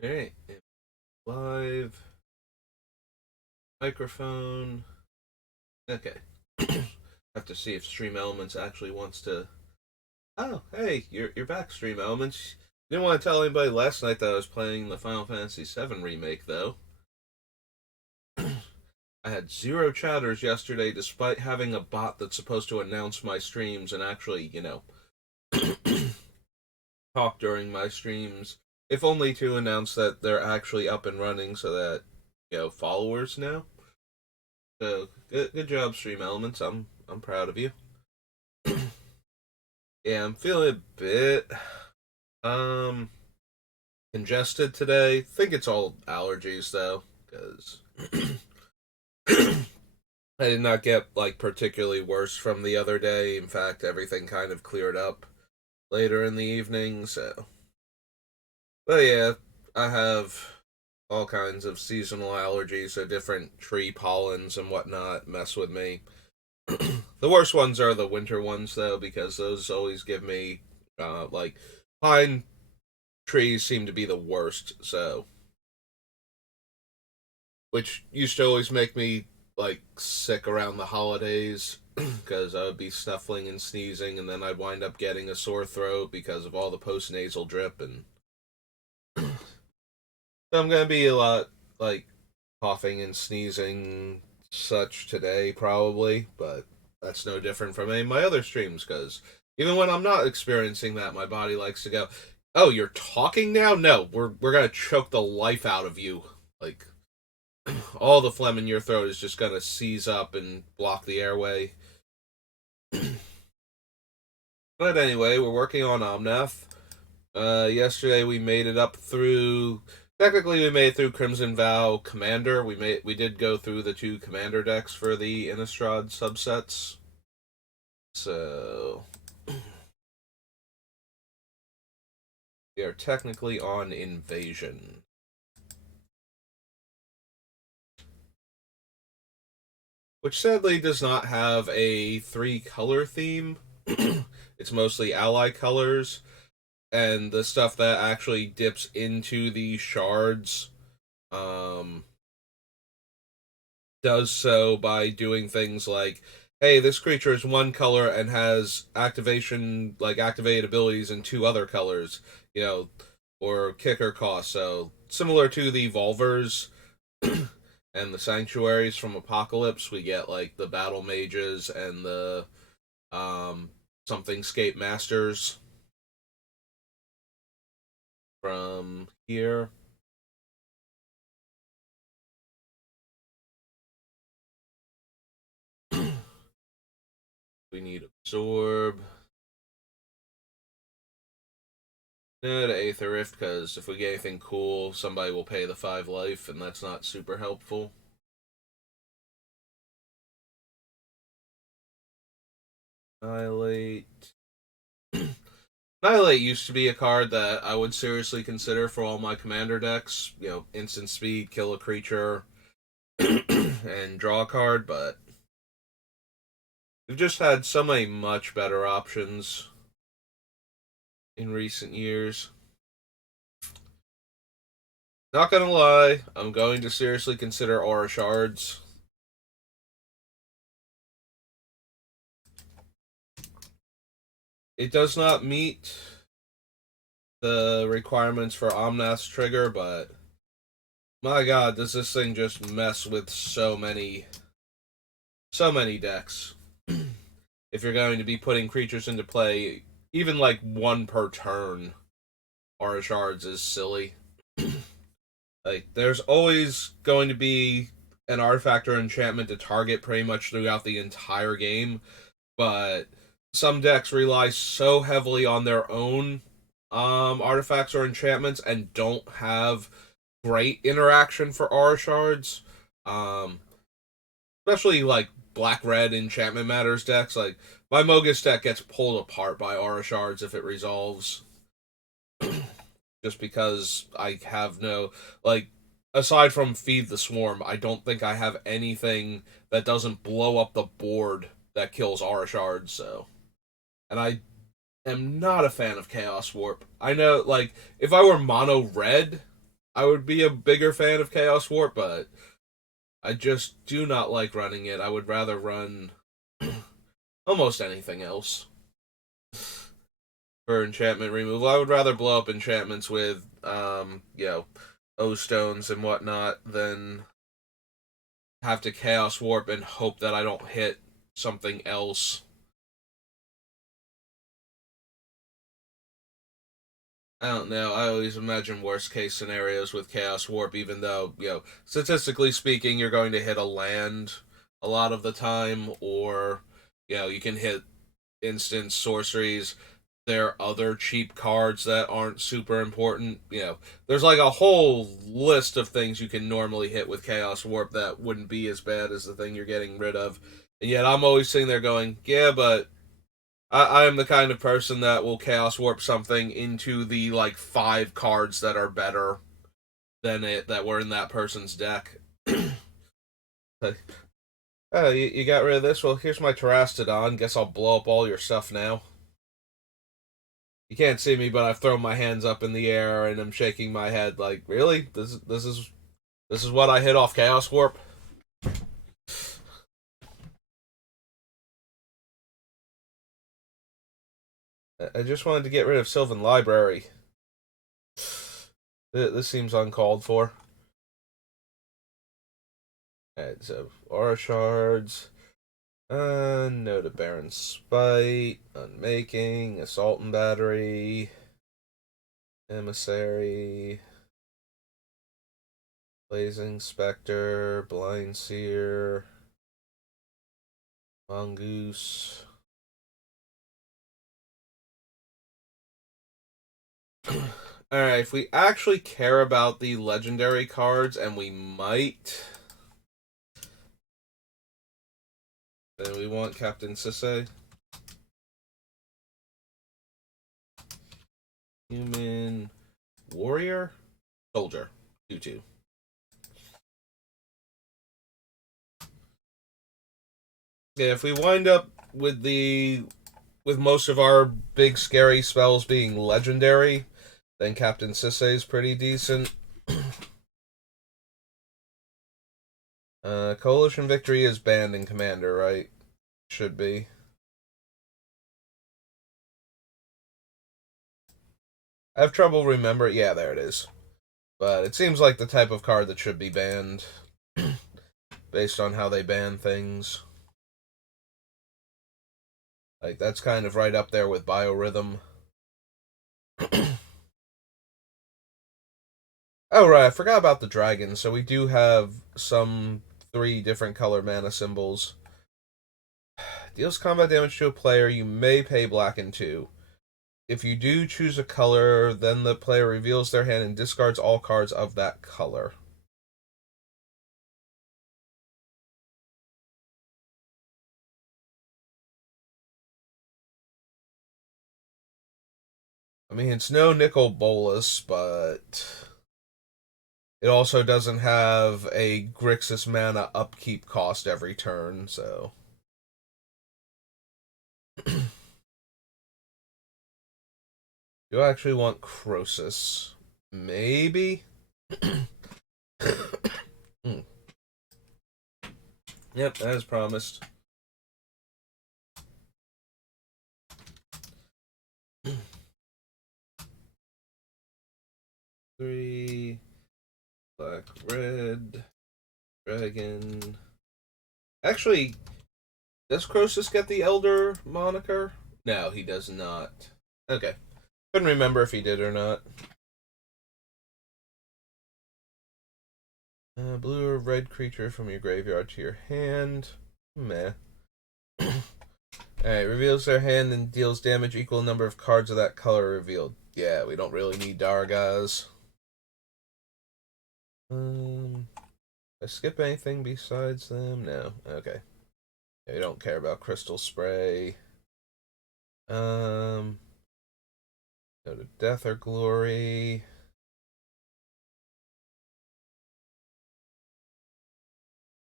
Alright, live, microphone. Okay. Have to see if Stream Elements actually wants to. Oh, hey, you're back, Stream Elements. Didn't want to tell anybody last night that I was playing the Final Fantasy VII remake, though. I had zero chatters yesterday, despite having a bot that's supposed to announce my streams and actually, talk during my streams, if only to announce that they're actually up and running so that, followers know. So, good job, Stream Elements. I'm proud of you. Yeah, I'm feeling a bit congested today. Think it's all allergies though, because I did not get particularly worse from the other day. In fact, everything kind of cleared up later in the evening, so. But yeah, I have all kinds of seasonal allergies, so different tree pollens and whatnot mess with me. The worst ones are the winter ones, though, because those always give me, pine trees seem to be the worst, so. Which used to always make me, sick around the holidays, because I would be snuffling and sneezing, and then I'd wind up getting a sore throat because of all the post-nasal drip, and. So I'm gonna be a lot, coughing and sneezing such today, probably, but that's no different from any of my other streams, because even when I'm not experiencing that, my body likes to go, oh, you're talking now? No, we're gonna choke the life out of you. All the phlegm in your throat is just gonna seize up and block the airway. But anyway, we're working on Omnath. Yesterday we made it up through. Technically, we made it through Crimson Vow Commander. We did go through the 2 Commander decks for the Innistrad subsets. So we are technically on Invasion. Which sadly does not have a 3-color theme. It's mostly ally colors. And the stuff that actually dips into the shards does so by doing things like, hey, this creature is 1 color and has activated abilities in 2 other colors, or kicker cost. So similar to the Volvers and the Sanctuaries from Apocalypse, we get the Battle Mages and the Something Scape Masters from here. We need Absorb. No, to Aether Rift, because if we get anything cool, somebody will pay the 5 life, and that's not super helpful. Annihilate. Annihilate used to be a card that I would seriously consider for all my commander decks. Instant speed, kill a creature, and draw a card, but we've just had so many much better options in recent years. Not gonna lie, I'm going to seriously consider Aura Shards. It does not meet the requirements for Omnath's trigger, but my god, does this thing just mess with so many decks. If you're going to be putting creatures into play, even 1 per turn, Aura Shards is silly. There's always going to be an artifact or enchantment to target pretty much throughout the entire game, but some decks rely so heavily on their own artifacts or enchantments and don't have great interaction for Aura Shards. Especially black-red enchantment matters decks. My Mogus deck gets pulled apart by Aura Shards if it resolves. Just because I have no aside from Feed the Swarm, I don't think I have anything that doesn't blow up the board that kills Aura Shards, so. And I am not a fan of Chaos Warp. I know, if I were mono red, I would be a bigger fan of Chaos Warp, but I just do not like running it. I would rather run almost anything else for enchantment removal. I would rather blow up enchantments with, O stones and whatnot than have to Chaos Warp and hope that I don't hit something else. I don't know. I always imagine worst case scenarios with Chaos Warp, even though, statistically speaking, you're going to hit a land a lot of the time, or, you can hit instant sorceries. There are other cheap cards that aren't super important. There's like a whole list of things you can normally hit with Chaos Warp that wouldn't be as bad as the thing you're getting rid of. And yet I'm always sitting there going, yeah, but I am the kind of person that will Chaos Warp something into the like 5 cards that are better than it that were in that person's deck. Oh, you got rid of this? Well, here's my Terastodon. Guess I'll blow up all your stuff now. You can't see me, but I've thrown my hands up in the air and I'm shaking my head like, really? This is what I hit off Chaos Warp? I just wanted to get rid of Sylvan Library. This seems uncalled for. Alright, so Aura Shards. No to Baron Spite. Unmaking. Assault and Battery. Emissary. Blazing Spectre. Blind Seer. Mongoose. Alright, if we actually care about the legendary cards, and we might, then we want Captain Sisse. Human Warrior? Soldier. 2/2. Yeah, if we wind up with most of our big scary spells being legendary, then Captain Sisse is pretty decent. Coalition Victory is banned in Commander, right? Should be. I have trouble remembering. Yeah, there it is. But it seems like the type of card that should be banned based on how they ban things. Like, that's kind of right up there with Biorhythm. Oh, right, I forgot about the dragon. So we do have some 3 different color mana symbols. Deals combat damage to a player, you may pay black and 2. If you do choose a color, then the player reveals their hand and discards all cards of that color. I mean, it's no Nicol Bolas, but it also doesn't have a Grixis mana upkeep cost every turn, so. Do I actually want Crosis? Maybe? Yep, as promised. Three, black, red, dragon. Actually, does Crosis get the Elder moniker? No, he does not. Okay. Couldn't remember if he did or not. Blue or red creature from your graveyard to your hand. Meh. Alright, reveals their hand and deals damage equal number of cards of that color revealed. Yeah, we don't really need Dargaz. I skip anything besides them? No. Okay. Yeah, we don't care about Crystal Spray. Go to Death or Glory.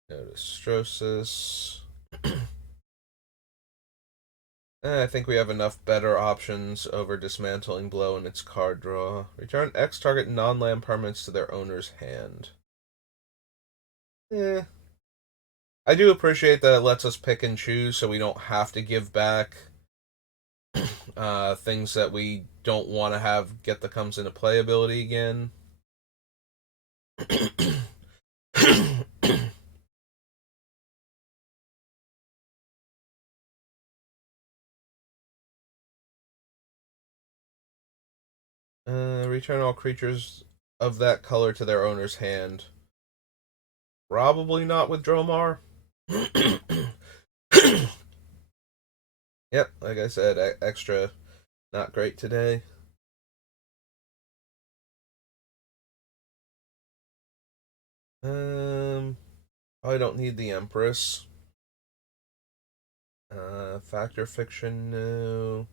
Go to Strosis. I think we have enough better options over Dismantling Blow and its card draw. Return X target non-land permanents to their owner's hand. Eh. I do appreciate that it lets us pick and choose so we don't have to give back things that we don't want to have get that comes into playability again. Return all creatures of that color to their owner's hand. Probably not with Dromar. Yep, like I said, extra not great today. I don't need the Empress. Factor Fiction, no.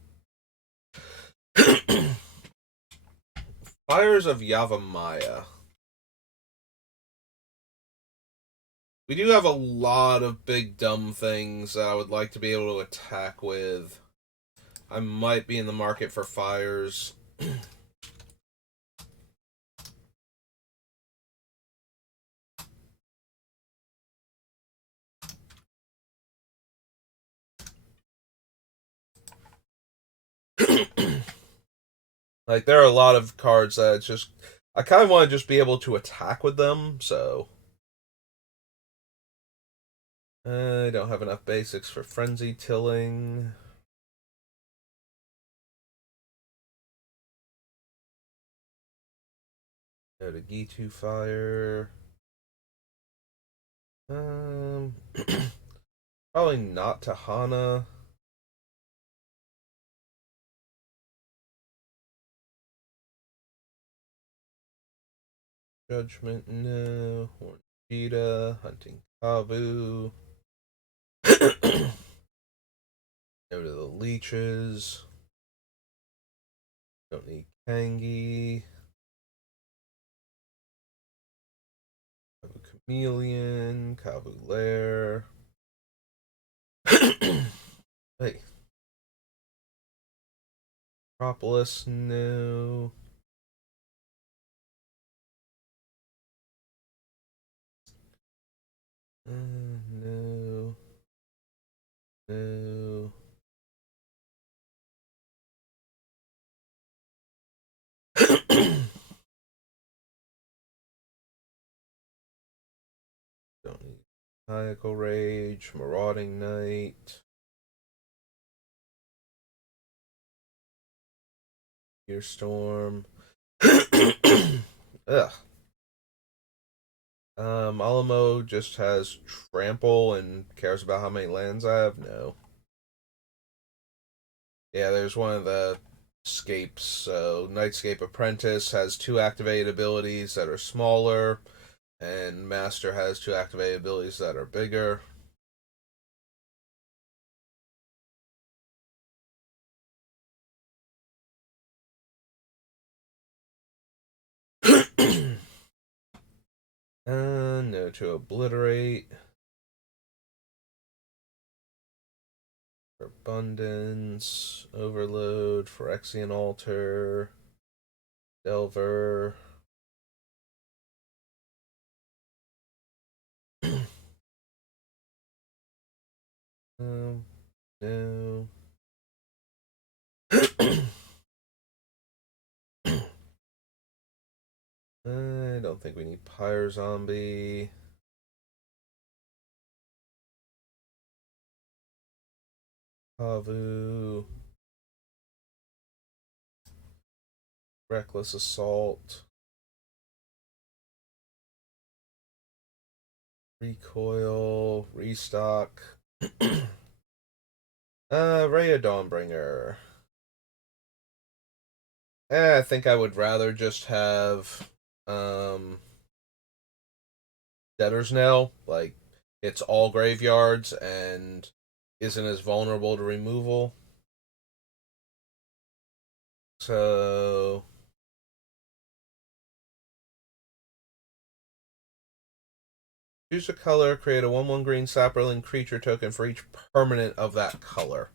Fires of Yavimaya. We do have a lot of big dumb things that I would like to be able to attack with. I might be in the market for fires. Like, there are a lot of cards that it's just... I kind of want to just be able to attack with them, so... I don't have enough basics for Frenzy Tilling. Go to Gitu Fire. Probably not Tahana. Judgment, no. Horn Cheetah, Hunting Kavu. Go to the Leeches. Don't need Kangi. Kavu Chameleon, Kavu Lair. Hey. Propolis, no. No. No. Don't need Maniacal Rage, Marauding Knight. Gearstorm. Ugh. Alamo just has trample and cares about how many lands I have? No. Yeah, there's one of the scapes. So Nightscape Apprentice has 2 activated abilities that are smaller, and Master has 2 activated abilities that are bigger. No to Obliterate. Abundance, Overload, Phyrexian Altar, Delver. No. I don't think we need Pyre Zombie. Kavu. Reckless Assault. Recoil. Restock. Ray of Dawnbringer. I think I would rather just have Debtor's Knell. Like, it's all graveyards and isn't as vulnerable to removal. So choose a color, create a 1/1 green Saproling creature token for each permanent of that color.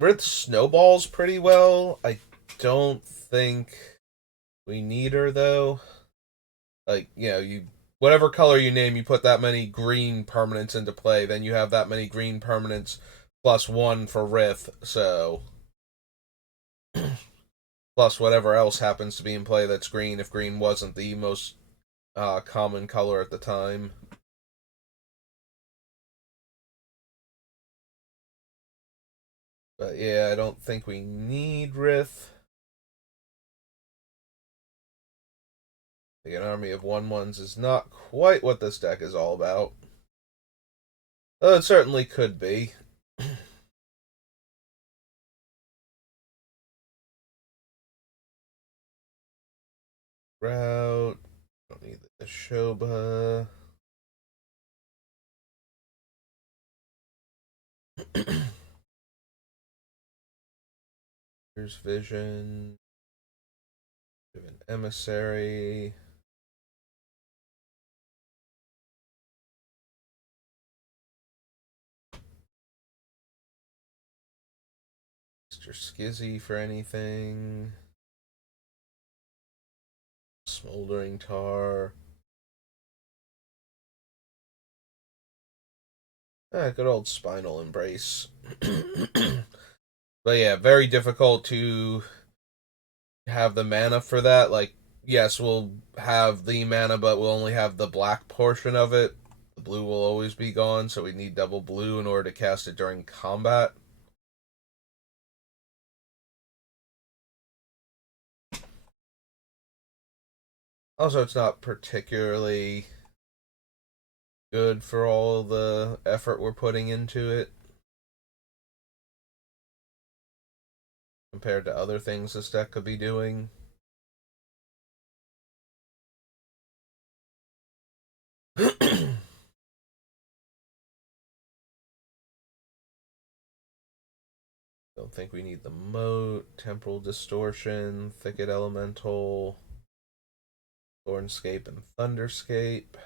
Rith snowballs pretty well. I don't think we need her though. Like, you whatever color you name, you put that many green permanents into play, then you have that many green permanents plus one for Rith, so plus whatever else happens to be in play that's green if green wasn't the most common color at the time. But yeah, I don't think we need Rith. Like an army of 1/1s is not quite what this deck is all about. Though it certainly could be. Route. Don't need the Shoba. Here's Vision. We have an Emissary. Mr. Skizzy for anything. Smoldering Tar. Good old Spinal Embrace. But yeah, very difficult to have the mana for that. Like, yes, we'll have the mana, but we'll only have the black portion of it. The blue will always be gone, so we need double blue in order to cast it during combat. Also, it's not particularly good for all the effort we're putting into it compared to other things this deck could be doing. Don't think we need the Moat, Temporal Distortion, Thicket Elemental, Thornscape, and Thunderscape.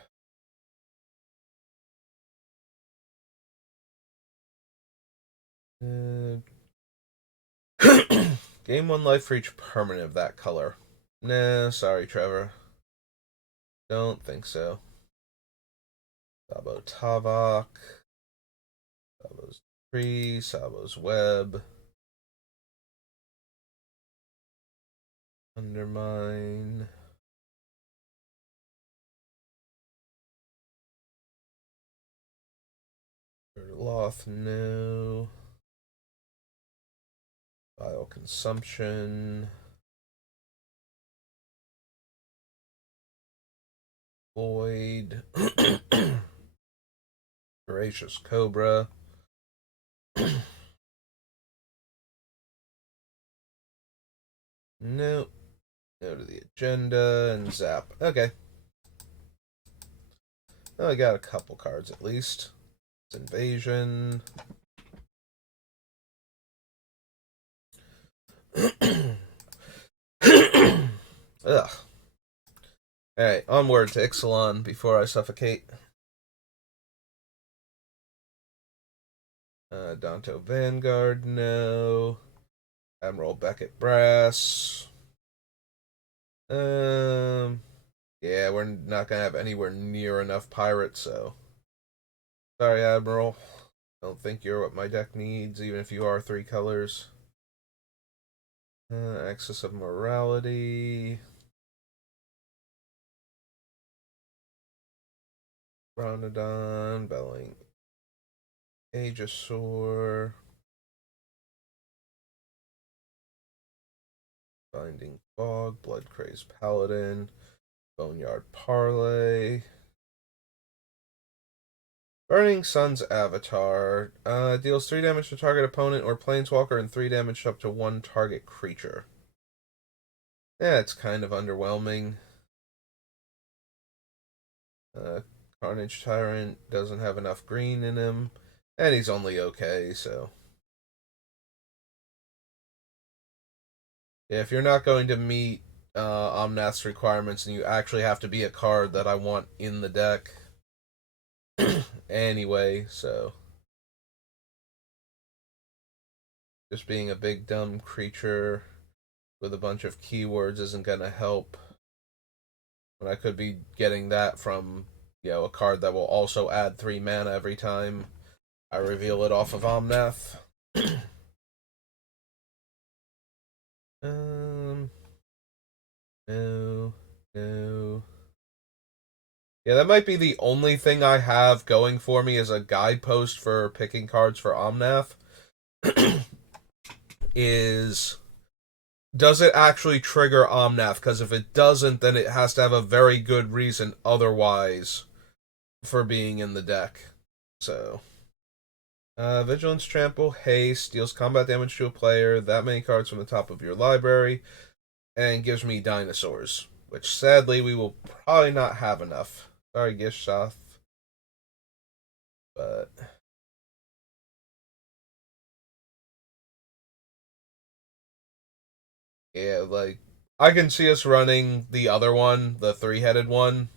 Gain 1 life for each permanent of that color. Nah, sorry, Trevor. Don't think so. Sabo Tavok. Sabo's Tree. Sabo's Web. Undermine. Loth, no. Bile Consumption. Void. Voracious Cobra. Nope. Go to the agenda and zap. Okay. Oh, I got a couple cards at least. It's Invasion. Ugh. Alright, onward to Ixalan before I suffocate. Danto Vanguard, no. Admiral Beckett Brass. Yeah, we're not gonna have anywhere near enough pirates, so. Sorry, Admiral. Don't think you're what my deck needs, even if you are 3 colors. Axis of Morality. Ronodon, Belling. Aegisaur. Binding Fog, Blood Crazed Paladin. Boneyard Parlay. Burning Sun's Avatar. Deals 3 damage to target opponent or planeswalker and 3 damage up to 1 target creature. Yeah, it's kind of underwhelming. Carnage Tyrant doesn't have enough green in him. And he's only okay, so. Yeah, if you're not going to meet Omnath's requirements and you actually have to be a card that I want in the deck anyway, so. Just being a big dumb creature with a bunch of keywords isn't gonna help when I could be getting that from, a card that will also add 3 mana every time I reveal it off of Omnath. No, no. Yeah, that might be the only thing I have going for me as a guidepost for picking cards for Omnath. Is, does it actually trigger Omnath? Because if it doesn't, then it has to have a very good reason otherwise for being in the deck. So, Vigilance, Trample, Haste, deals combat damage to a player, that many cards from the top of your library, and gives me dinosaurs, which sadly we will probably not have enough. Sorry, Gishoth. But yeah, like, I can see us running the other one, the 3-headed one,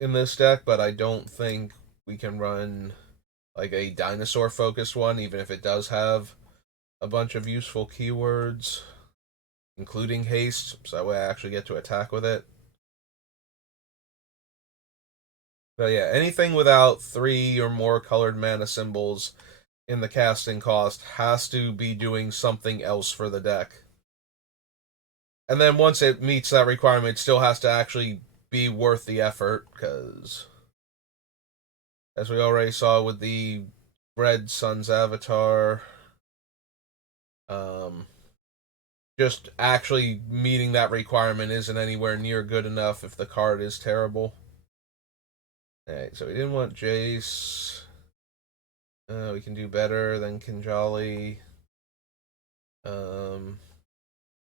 in this deck, but I don't think we can run like a dinosaur focused one, even if it does have a bunch of useful keywords, including haste, so that way I actually get to attack with it. But yeah, anything without 3 or more colored mana symbols in the casting cost has to be doing something else for the deck. And then once it meets that requirement, it still has to actually be worth the effort, because as we already saw with the Red Sun's avatar, just actually meeting that requirement isn't anywhere near good enough if the card is terrible. Alright, so we didn't want Jace. We can do better than Kinjali.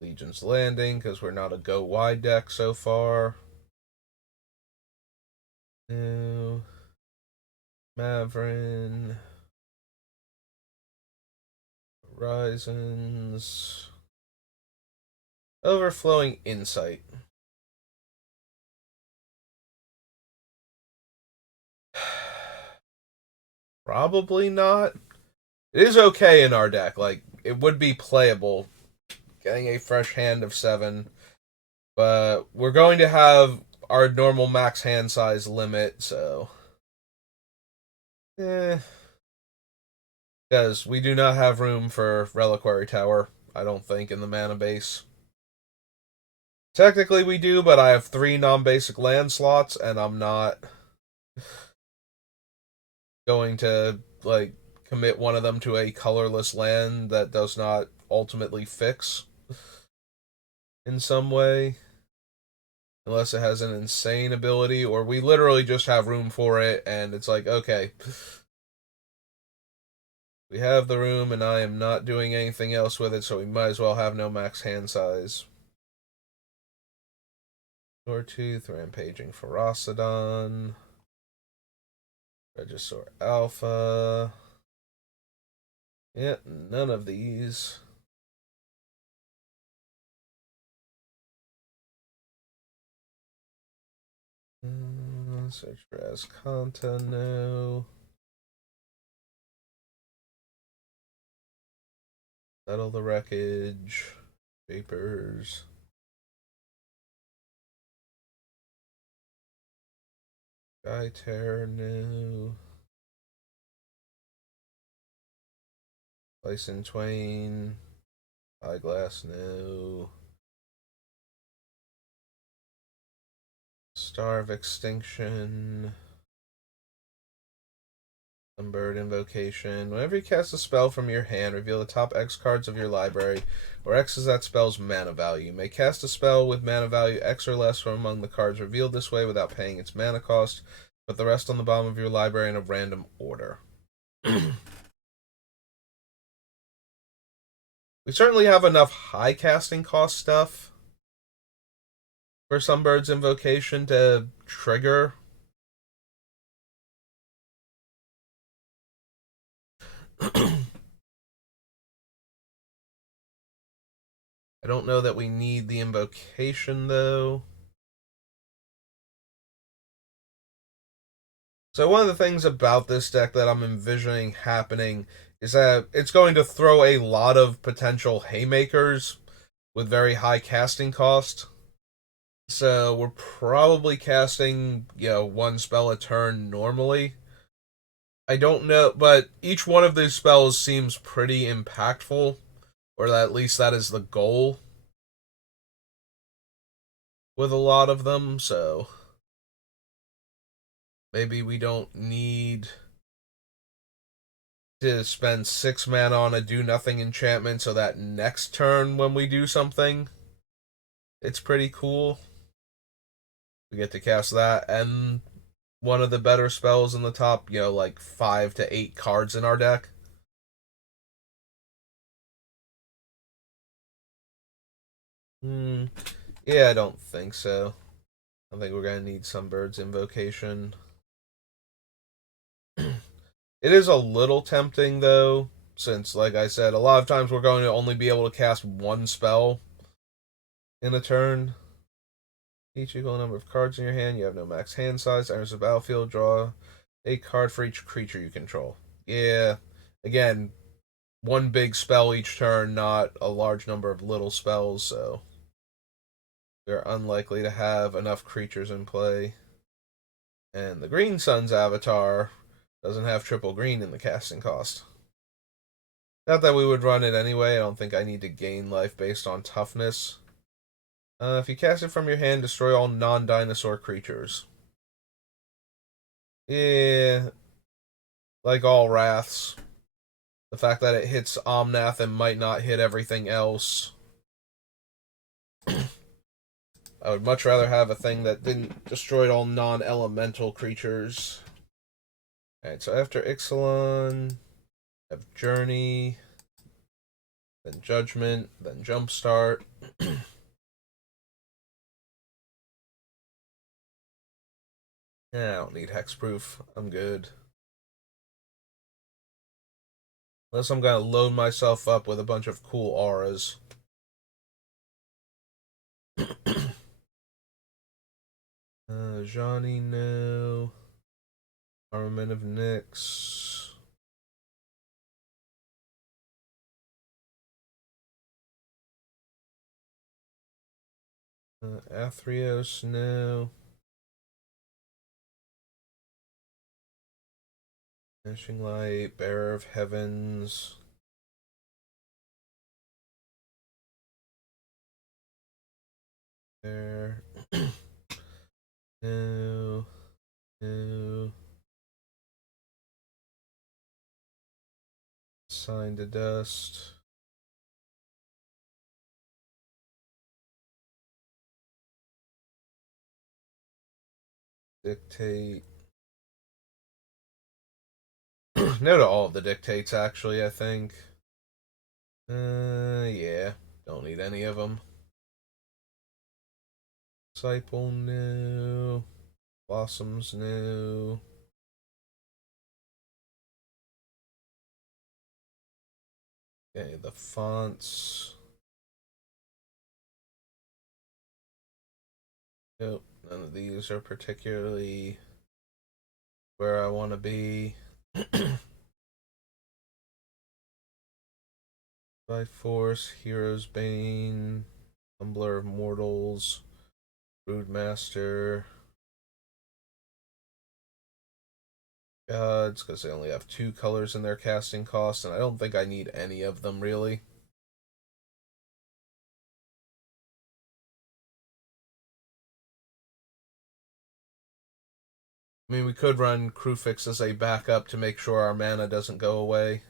Legion's Landing, because we're not a go wide deck so far. No. Maverin. Horizons. Overflowing Insight. Probably not. It is okay in our deck. Like, it would be playable, getting a fresh hand of 7. But we're going to have our normal max hand size limit, so. Because we do not have room for Reliquary Tower, I don't think, in the mana base. Technically we do, but I have 3 non-basic land slots, and I'm not going to, like, commit one of them to a colorless land that does not ultimately fix in some way. Unless it has an insane ability, or we literally just have room for it, and it's like, okay, we have the room, and I am not doing anything else with it, so we might as well have no max hand size. Tortooth, Rampaging Ferocidon, Regisaur Alpha. Yeah, none of these. Search for Ascanta, no. Settle the Wreckage. Vapors. Sky Terror, no. Slice in Twain. Eyeglass, no. Star of Extinction. Sunbird Invocation. Whenever you cast a spell from your hand, reveal the top X cards of your library, where X is that spell's mana value. You may cast a spell with mana value X or less from among the cards revealed this way without paying its mana cost. Put the rest on the bottom of your library in a random order. We certainly have enough high casting cost stuff for Sunbird's Invocation to trigger. I don't know that we need the Invocation, though. So one of the things about this deck that I'm envisioning happening is that it's going to throw a lot of potential haymakers with very high casting cost. So we're probably casting, one spell a turn normally. I don't know, but each one of these spells seems pretty impactful, or at least that is the goal with a lot of them, so maybe we don't need to spend 6 mana on a do nothing enchantment so that next turn when we do something, it's pretty cool. We get to cast that and one of the better spells in the top, like 5 to 8 cards in our deck. Hmm. Yeah, I don't think so. I think we're gonna need Sunbird's Invocation. It is a little tempting though, since like I said, a lot of times we're going to only be able to cast one spell in a turn. Each equal number of cards in your hand. You have no max hand size. Enters the battlefield. Draw a card for each creature you control. Yeah. Again, one big spell each turn, not a large number of little spells, so they're unlikely to have enough creatures in play. And the Green Sun's avatar doesn't have triple green in the casting cost. Not that we would run it anyway. I don't think I need to gain life based on toughness. If you cast it from your hand, destroy all non-dinosaur creatures. Yeah, like all wraths. The fact that it hits Omnath and might not hit everything else. I would much rather have a thing that didn't destroy all non-elemental creatures. Alright, so after Ixalan, have Journey, then Judgment, then Jumpstart. Yeah, I don't need Hexproof. I'm good. Unless I'm gonna load myself up with a bunch of cool auras. Johnny, no. Armament of Nyx. Athreos, no. Vanishing Light, Bearer of Heavens. There. No. No. Sign to Dust. Dictate. No to all of the dictates, actually, I think. Yeah. Don't need any of them. Disciple, no. Blossoms, no. Okay, the fonts. Nope, none of these are particularly where I want to be. By Force, Hero's Bane, Tumbler of Mortals, Broodmaster, Gods, because they only have 2 colors in their casting cost, and I don't think I need any of them really. I mean, we could run Crewfix as a backup to make sure our mana doesn't go away.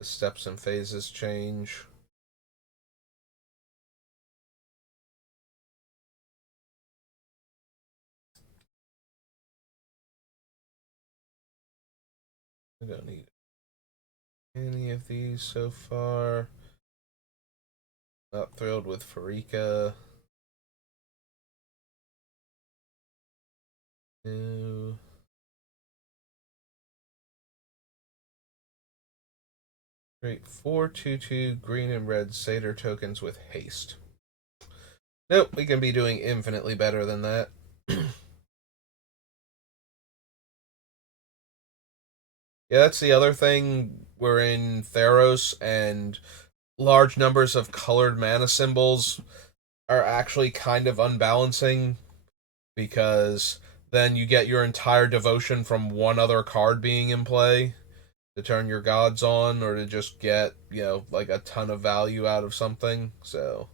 The steps and phases change. We don't need any of these so far. Not thrilled with Farika. No. Great. 4/2/2 green and red Satyr tokens with haste. Nope, we can be doing infinitely better than that. Yeah, that's the other thing. We're in Theros, and large numbers of colored mana symbols are actually kind of unbalancing because then you get your entire devotion from one other card being in play to turn your gods on or to just get, like a ton of value out of something. So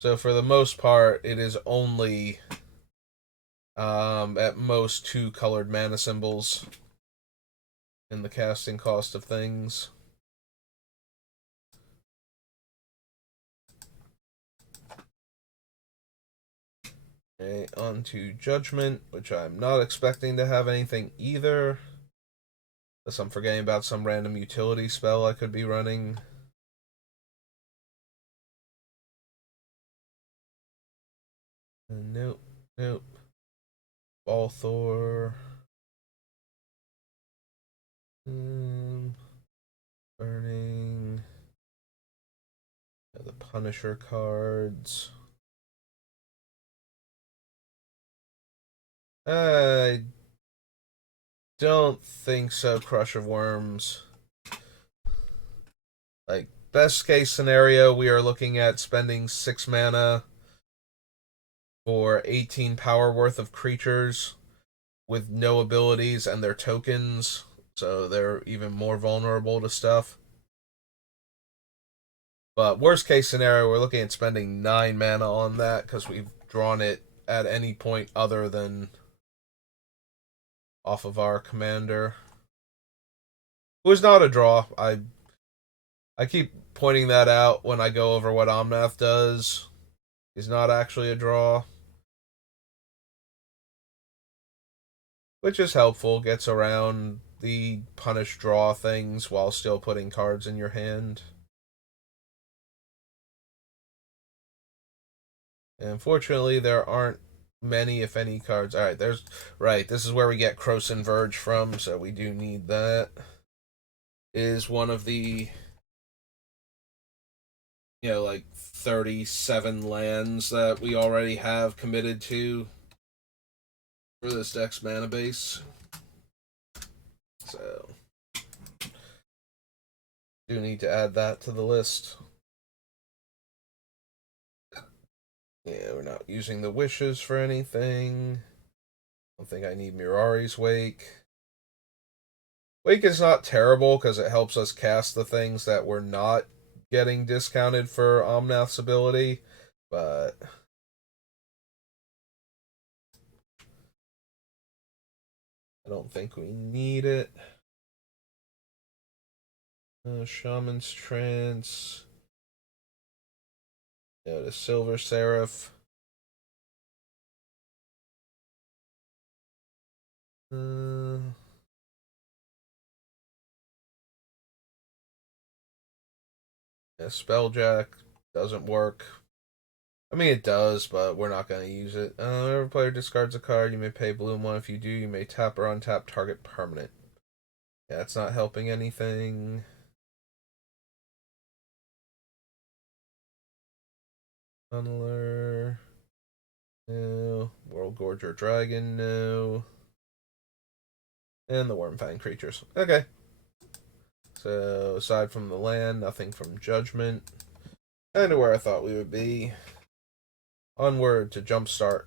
for the most part, it is only at most two colored mana symbols in the casting cost of things. Okay, on to Judgment, which I'm not expecting to have anything either. Unless I'm forgetting about some random utility spell I could be running. Nope, nope. Balthor. Burning. The Punisher cards. I don't think so, Crush of Worms. Like, best case scenario, we are looking at spending 6 mana for 18 power worth of creatures with no abilities and their tokens, so they're even more vulnerable to stuff. But worst case scenario, we're looking at spending 9 mana on that because we've drawn it at any point other than off of our commander. It was not a draw. I keep pointing that out when I go over what Omnath does. He's not actually a draw, which is helpful. Gets around the punish draw things while still putting cards in your hand. And unfortunately, there aren't many, if any, cards. All right, there's right. This is where we get Croson Verge from, so we do need that. Is one of the like 37 lands that we already have committed to for this deck's mana base. So do need to add that to the list. Yeah, we're not using the wishes for anything. I don't think I need Mirari's Wake. Wake is not terrible because it helps us cast the things that we're not getting discounted for Omnath's ability, but I don't think we need it. Shaman's Trance. The Silver Seraph. Uh, yeah, Spelljack doesn't work. I mean, it does, but we're not going to use it. Whenever player discards a card, you may pay blue one. If you do, you may tap or untap target permanent. Yeah, it's not helping anything. Tunneler. No. World Gorger Dragon, no. And the Wormfang creatures. Okay. So, aside from the land, nothing from Judgment. Kind of where I thought we would be. Onward to Jumpstart.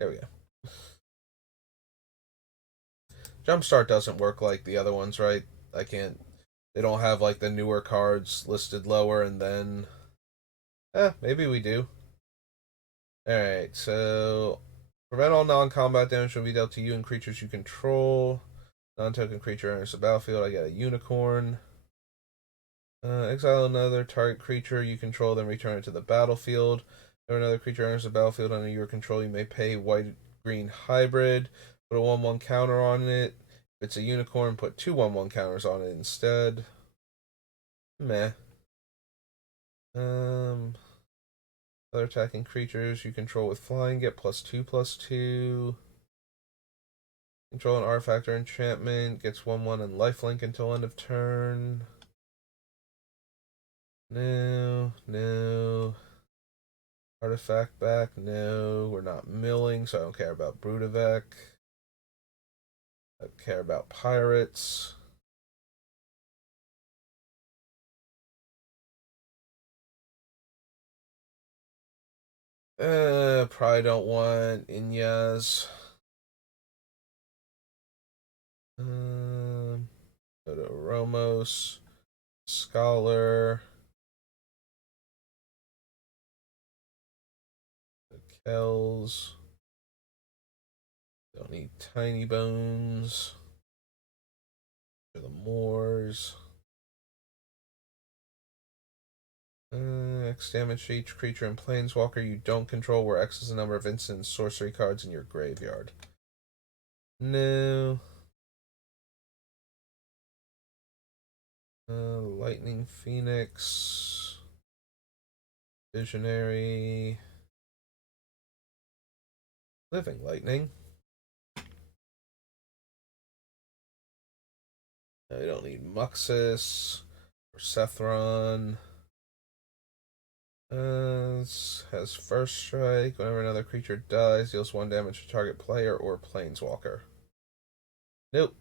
There we go. Jumpstart doesn't work like the other ones, right? I can't. They don't have like the newer cards listed lower and then. Maybe we do. Alright, so. Prevent all non combat damage will be dealt to you and creatures you control. Non token creature enters the battlefield. I get a unicorn. Exile another target creature you control, then return it to the battlefield. If another creature enters the battlefield under your control, you may pay white green hybrid. Put a 1/1 counter on it. If it's a unicorn, put two 1/1 counters on it instead. Meh. Other attacking creatures you control with flying get +2/+2. Control an artifact or enchantment gets 1/1 and lifelink until end of turn. No, no. Artifact back, no. We're not milling, so I don't care about Brutavec. I don't care about pirates. Probably don't want Inyas. Go to Romos, Scholar, Kells. Don't need Tiny Bones. For the Moors. X damage to each creature and planeswalker you don't control, where X is the number of instant sorcery cards in your graveyard. No. Lightning Phoenix. Visionary. Living Lightning. No, we don't need Muxus or Sethron. Has first strike. Whenever another creature dies, deals 1 damage to target player or planeswalker. Nope.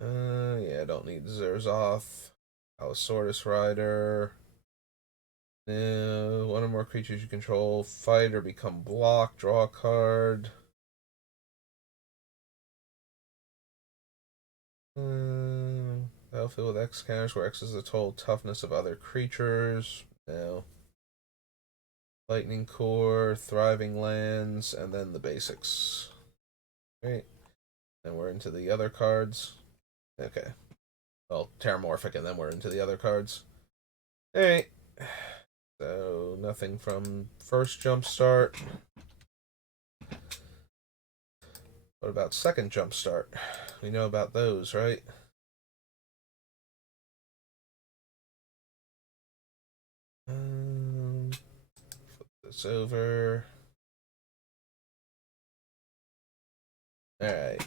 Yeah, don't need Zerzoth. Allosaurus Rider. No, one or more creatures you control fight or become blocked. Draw a card. Battlefield with X counters, where X is the total toughness of other creatures. No. Lightning Core, Thriving Lands, and then the basics. Right. Then we're into the other cards. Okay. Well, Terramorphic, and then we're into the other cards. Alright. So, nothing from first Jumpstart. What about second Jumpstart? We know about those, right? Flip this over. Alright.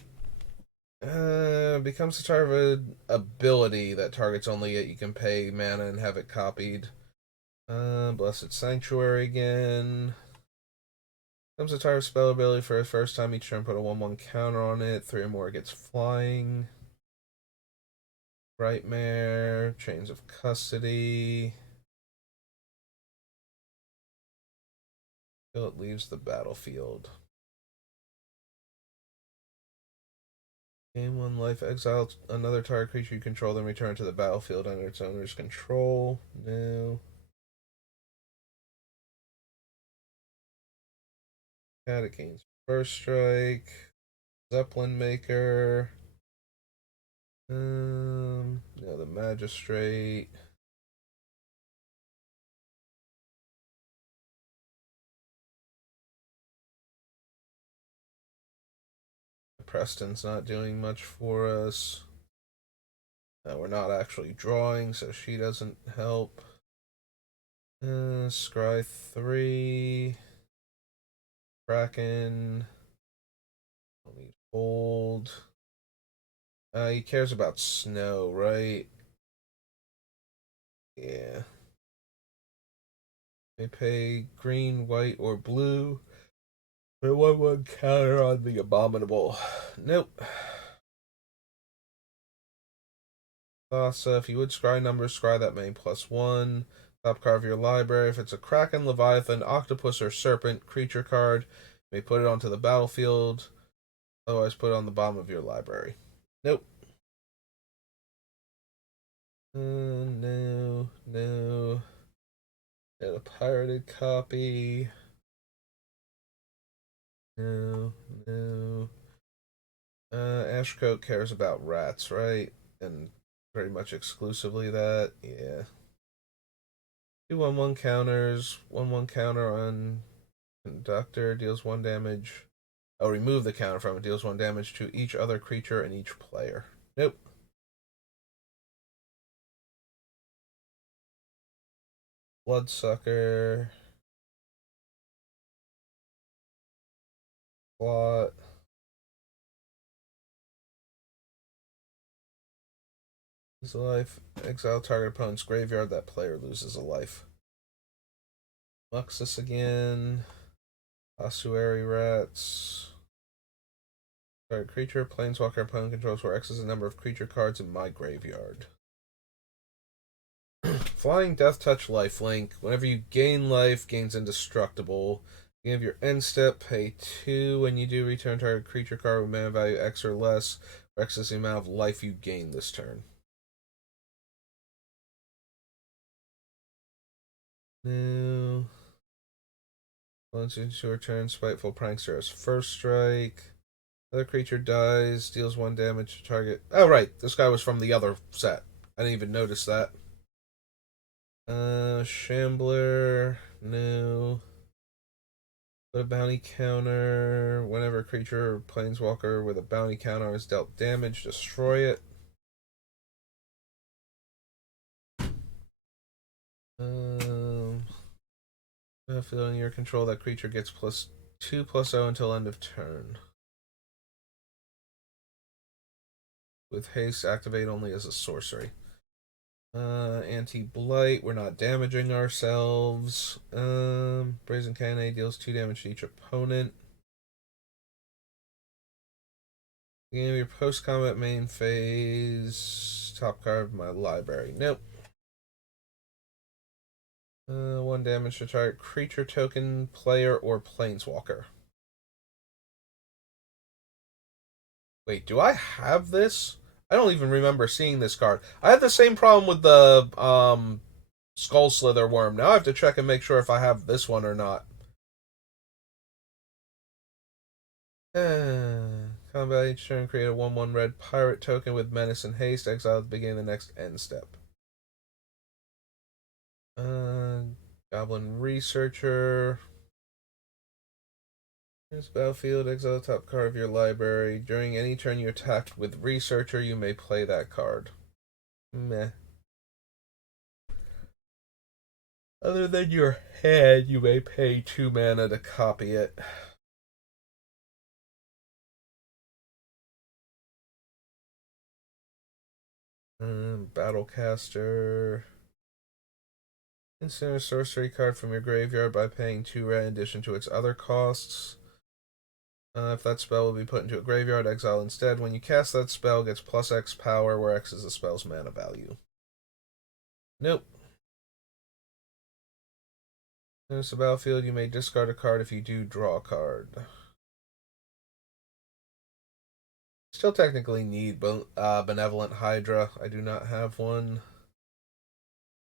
Becomes a type of an ability that targets only it. You can pay mana and have it copied. Blessed Sanctuary again. Becomes a type of spell ability for the first time each turn. Put a 1/1 counter on it. 3 or more gets flying. Frightmare. Chains of Custody. Till it leaves the battlefield. Gain 1 life, exile another target creature you control, then return to the battlefield under its owner's control. No. Catacombs. First strike. Zeppelin Maker. No, the Magistrate. Preston's not doing much for us. We're not actually drawing, so she doesn't help. Scry 3. Kraken. Don't need hold. He cares about snow, right? Yeah. They pay green, white, or blue. For 1/1 counter on the Abominable. Nope. Thassa, if you would scry numbers, scry that many +1. Top card of your library. If it's a Kraken, Leviathan, Octopus, or Serpent creature card, you may put it onto the battlefield. Otherwise, put it on the bottom of your library. Nope. No, no. Got a pirated copy. No, no. Ashcoat cares about rats, right? And pretty much exclusively that. Yeah. 2/1/1 counters. 1/1 counter on Conductor deals 1 damage. Oh, remove the counter from it. Deals 1 damage to each other creature and each player. Nope. Bloodsucker. Plot. Lose a life. Exile target opponent's graveyard. That player loses a life. Muxus again. Ossuary Rats. Target creature. Planeswalker opponent controls where X is the number of creature cards in my graveyard. Flying Death Touch Lifelink. Whenever you gain life, gains indestructible. You have your end step, pay 2. When you do, return target creature card with mana value X or less, where X is the amount of life you gain this turn. No. Once into your turn, Spiteful Prankster has first strike. Other creature dies, deals 1 damage to target. Oh, right. This guy was from the other set. I didn't even notice that. Shambler. No. Put a bounty counter. Whenever a creature or planeswalker with a bounty counter is dealt damage, destroy it. If under your control, that creature gets +2/+0 until end of turn. With haste, activate only as a sorcery. Anti-blight, we're not damaging ourselves. Brazen Cannon deals 2 damage to each opponent. Beginning of your post-combat main phase. Top card of my library. Nope. 1 damage to target creature, token, player, or planeswalker. Wait, do I have this? I don't even remember seeing this card. I had the same problem with the Skull Slither Worm. Now I have to check and make sure if I have this one or not. Combat each turn, create a 1/1 red pirate token with menace and haste. Exile at the beginning of the next end step. Goblin Researcher. This battlefield, exile the top card of your library. During any turn you attack with Researcher, you may play that card. Meh. Other than your head, you may pay 2 mana to copy it. Battlecaster. Instant a sorcery card from your graveyard by paying 2 red in addition to its other costs. If that spell will be put into a graveyard, exile instead. When you cast that spell, it gets +X power, where X is the spell's mana value. Nope. Notice the battlefield, you may discard a card if you do draw a card. Still technically need Benevolent Hydra. I do not have one.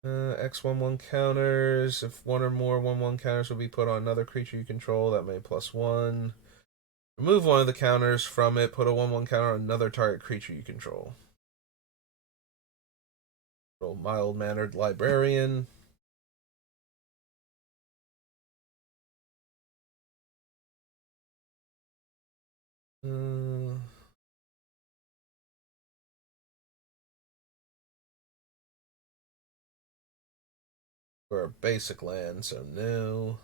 X1/1 counters. If one or more 1/1 counters will be put on another creature you control, that may +1. Remove one of the counters from it. Put a 1/1 counter on another target creature you control. Mild-mannered librarian. For a basic land, so no.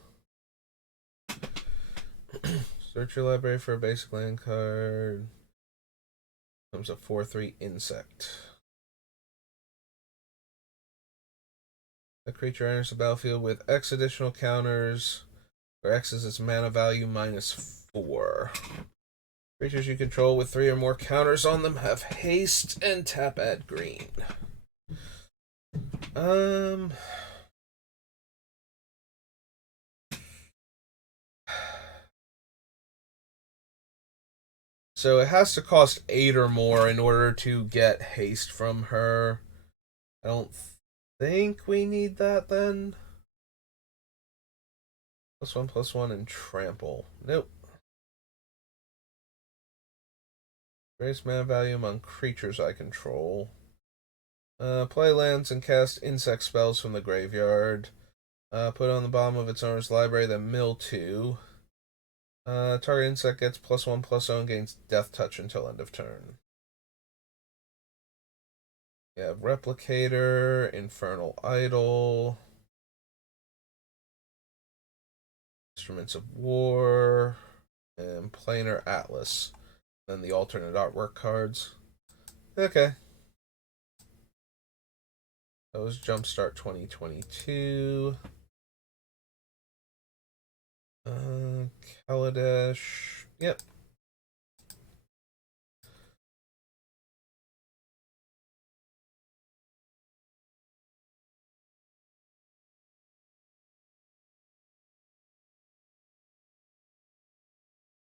Search your library for a basic land card. Comes a 4/3 insect. The creature enters the battlefield with X additional counters, where X is its mana value -4. Creatures you control with 3 or more counters on them have haste and tap add green. So it has to cost 8 or more in order to get haste from her. I don't think we need that then. +1/+1 and trample. Nope. Raise mana value among creatures I control. Play lands and cast insect spells from the graveyard. Put on the bottom of its owner's library, then mill 2. Target insect gets +1/+0 and gains Death Touch until end of turn. You have Replicator, Infernal Idol, Instruments of War, and Planar Atlas. Then the alternate artwork cards. Okay. That was Jumpstart 2022. Kaladesh. Yep.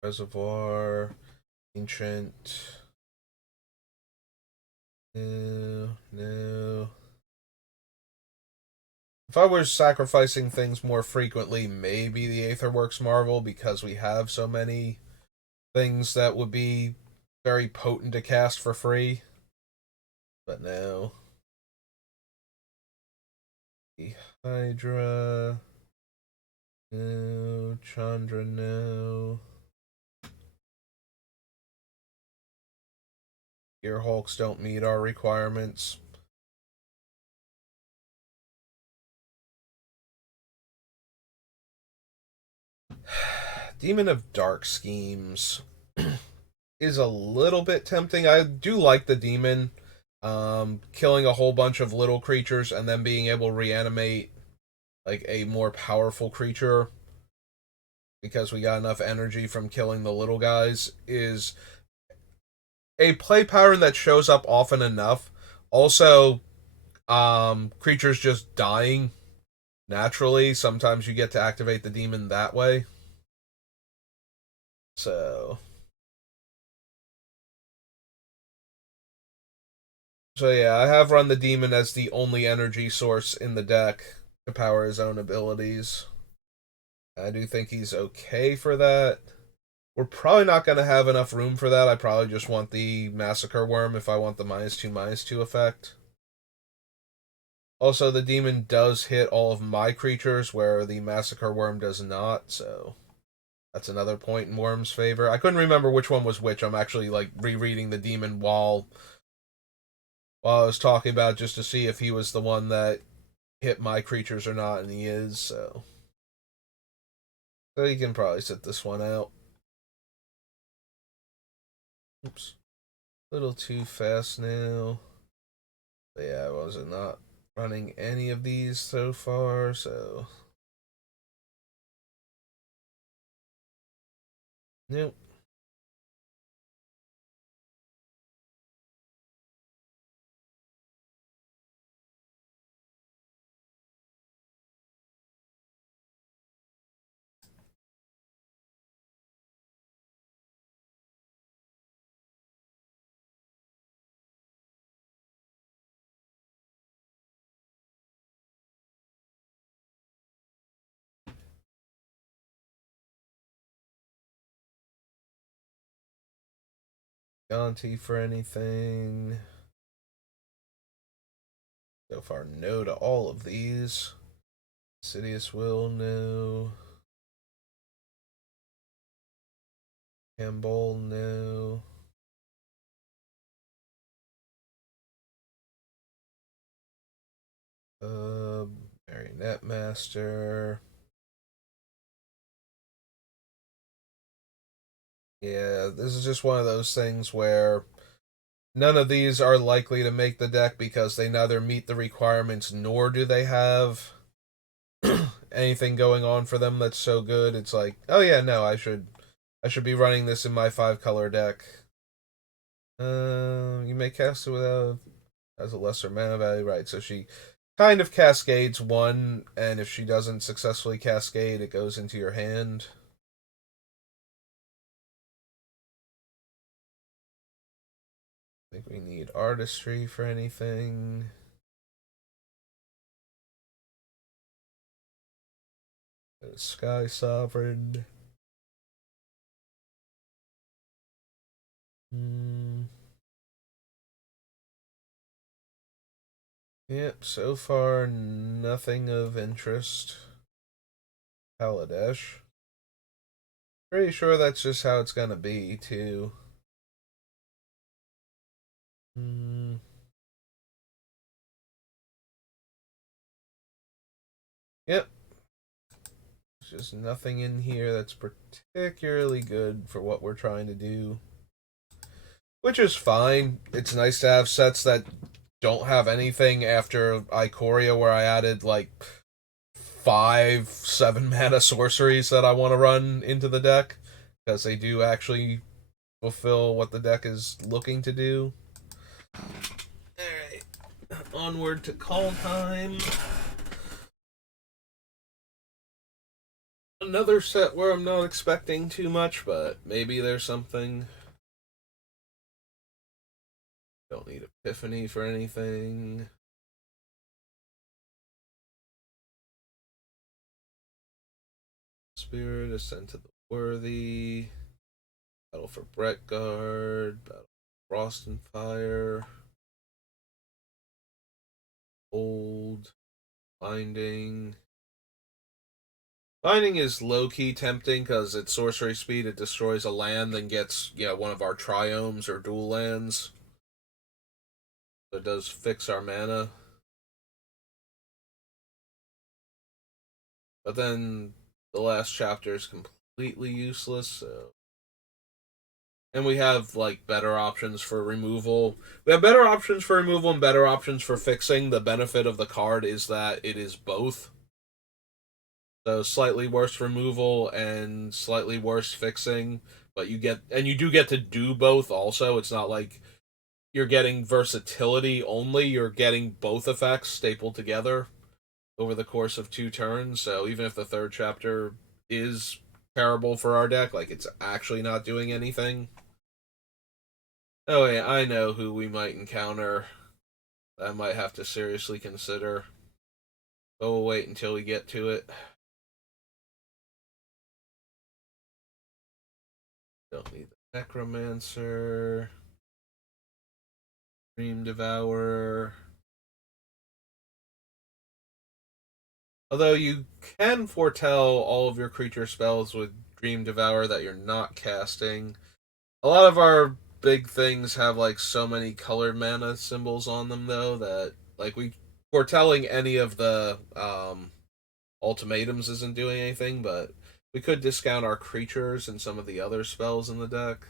Reservoir. Ancient. No, no. If I was sacrificing things more frequently, maybe the Aetherworks Marvel, because we have so many things that would be very potent to cast for free. But no. The Hydra. No. Chandra, no. Your Hulks don't meet our requirements. Demon of Dark Schemes is a little bit tempting. I do like the demon. Killing a whole bunch of little creatures and then being able to reanimate like a more powerful creature because we got enough energy from killing the little guys is a play pattern that shows up often enough. Also, creatures just dying naturally. Sometimes you get to activate the demon that way. So yeah, I have run the demon as the only energy source in the deck to power his own abilities. I do think he's okay for that. We're probably not going to have enough room for that. I probably just want the Massacre Worm if I want the -2/-2 effect. Also, the demon does hit all of my creatures, where the Massacre Worm does not, so that's another point in Worm's favor. I couldn't remember which one was which. I'm actually like rereading the demon while I was talking about just to see if he was the one that hit my creatures or not, and he is, so you can probably sit this one out. Oops. A little too fast now. But yeah, I wasn't not running any of these so far, so nope. Gonti for anything. So far, no to all of these. Sidious will, no. Campbell, no. Marionette Master. Yeah, this is just one of those things where none of these are likely to make the deck because they neither meet the requirements nor do they have anything going on for them that's so good. It's like, oh yeah, no, I should be running this in my 5-color deck. You may cast it without as a lesser mana value, right? So she kind of cascades one, and if she doesn't successfully cascade, it goes into your hand. I think we need artistry for anything. Sky Sovereign. Yep, so far nothing of interest. Kaladesh. Pretty sure that's just how it's gonna be, too. Yep. There's just nothing in here that's particularly good for what we're trying to do. Which is fine. It's nice to have sets that don't have anything after Ikoria where I added like 5 7 mana sorceries that I want to run into the deck because they do actually fulfill what the deck is looking to do. Alright, onward to call time. Another set where I'm not expecting too much, but maybe there's something. Don't need Epiphany for anything. Spirit, Ascent to the Worthy. Battle for Brettguard. Battle for Frost and Fire. Old. Binding. Binding is low-key tempting because it's sorcery speed, it destroys a land, then gets, one of our triomes or dual lands. So it does fix our mana. But then the last chapter is completely useless, so. And we have, like, better options for removal. We have better options for removal and better options for fixing. The benefit of the card is that it is both. So slightly worse removal and slightly worse fixing, but you do get to do both also. It's not like you're getting versatility only, you're getting both effects stapled together over the course of 2 turns. So even if the third chapter is terrible for our deck, like it's actually not doing anything. Oh yeah, I know who we might encounter that I might have to seriously consider. But we'll wait until we get to it. Don't need the Necromancer. Dream Devourer. Although you can foretell all of your creature spells with Dream Devourer that you're not casting. A lot of our big things have like so many colored mana symbols on them though that like we foretelling any of the ultimatums isn't doing anything, but we could discount our creatures and some of the other spells in the deck.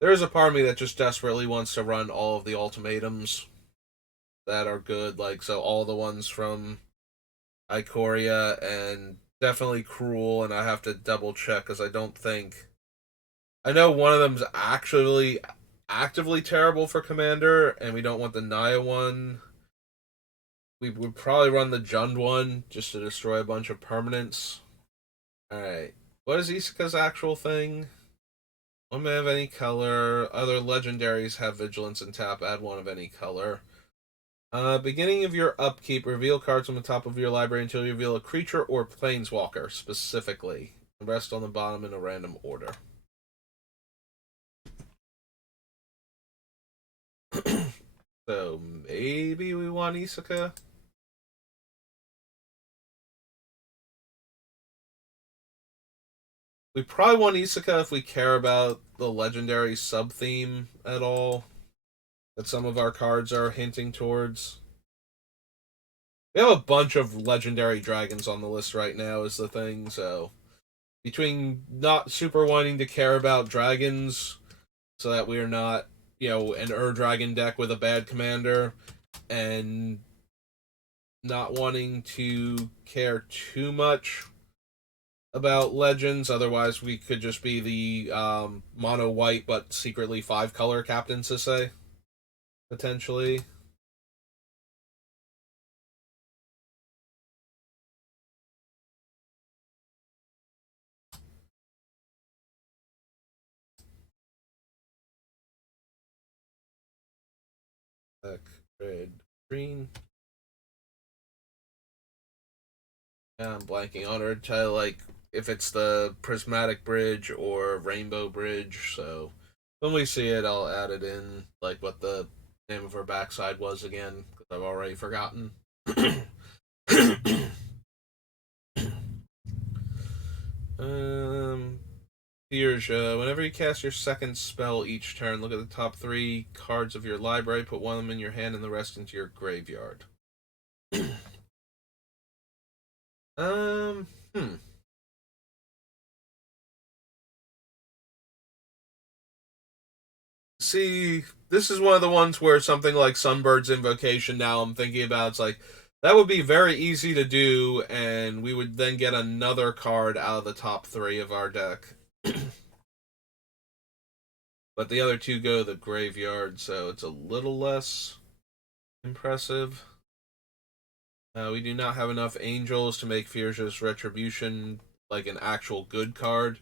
There is a part of me that just desperately wants to run all of the ultimatums that are good, like so all the ones from Ikoria and definitely Cruel, and I have to double check because I don't think I know one of them's actually actively terrible for Commander, and we don't want the Naya one. We would probably run the Jund one just to destroy a bunch of permanents. Alright. What is Isaka's actual thing? One man of any color. Other legendaries have vigilance and tap. Add one of any color. Beginning of your upkeep, reveal cards on the top of your library until you reveal a creature or planeswalker specifically. Rest on the bottom in a random order. So maybe we want Isaka. We probably want Isaka if we care about the legendary sub theme at all that some of our cards are hinting towards. We have a bunch of legendary dragons on the list right now, is the thing, so between not super wanting to care about dragons so that we're not, an Dragon deck with a bad commander, and not wanting to care too much about legends. Otherwise, we could just be the mono white but secretly 5-color Captain Sisay, potentially. Black, red, green. Yeah, I'm blanking on her. Try like if it's the Prismatic Bridge or Rainbow Bridge. So when we see it, I'll add it in, like what the name of her backside was again, because I've already forgotten. um, whenever you cast your second spell each turn, look at the top 3 cards of your library, put one of them in your hand, and the rest into your graveyard. um, hmm. See, this is one of the ones where something like Sunbird's Invocation, now I'm thinking about, it's like, that would be very easy to do, and we would then get another card out of the top three of our deck. But the other two go to the graveyard, so it's a little less impressive. We do not have enough angels to make Fierce's Retribution like an actual good card.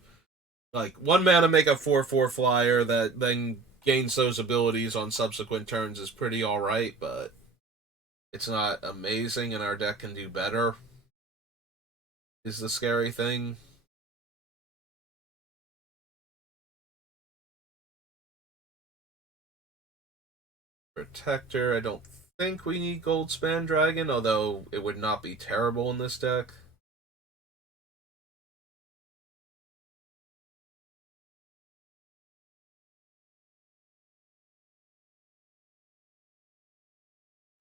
Like, 1 mana make a 4/4 flyer that then gains those abilities on subsequent turns is pretty alright, but it's not amazing, and our deck can do better, is the scary thing. Protector, I don't think we need Goldspan Dragon, although it would not be terrible in this deck.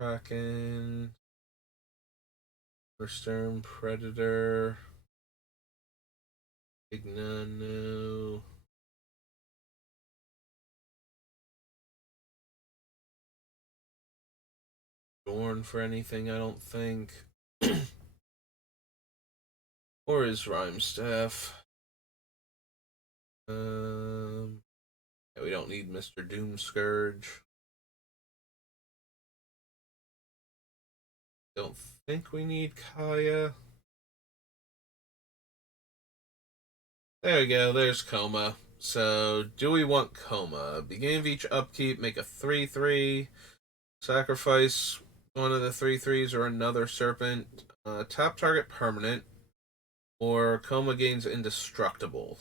Kraken, Stern Predator, Ignano. Dorn for anything, I don't think. Or is Rhyme Staff. Yeah, we don't need Mr. Doom Scourge. Don't think we need Kaya. There we go, there's Coma. So, do we want Coma? Beginning of each upkeep, make a 3/3. Sacrifice one of the 3/3s or another Serpent. Tap target permanent. Or Coma gains indestructible.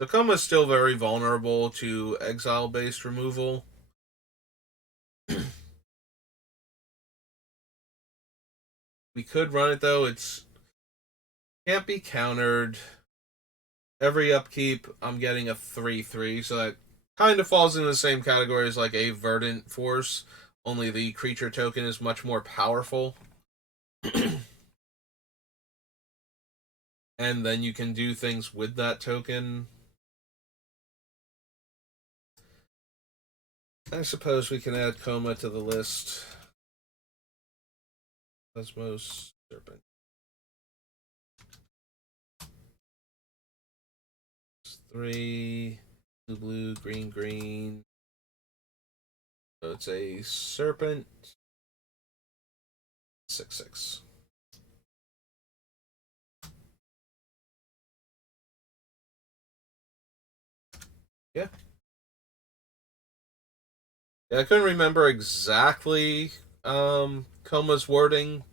The Coma is still very vulnerable to exile-based removal. We could run it, though. It's can't be countered. Every upkeep, I'm getting a 3/3, so that kind of falls in the same category as like a Verdant Force, only the creature token is much more powerful. And then you can do things with that token. I suppose we can add Coma to the list. Cosmos Serpent. 3 blue, blue, green, green. So it's a Serpent. 6/6. Yeah. Yeah, I couldn't remember exactly Coma's wording.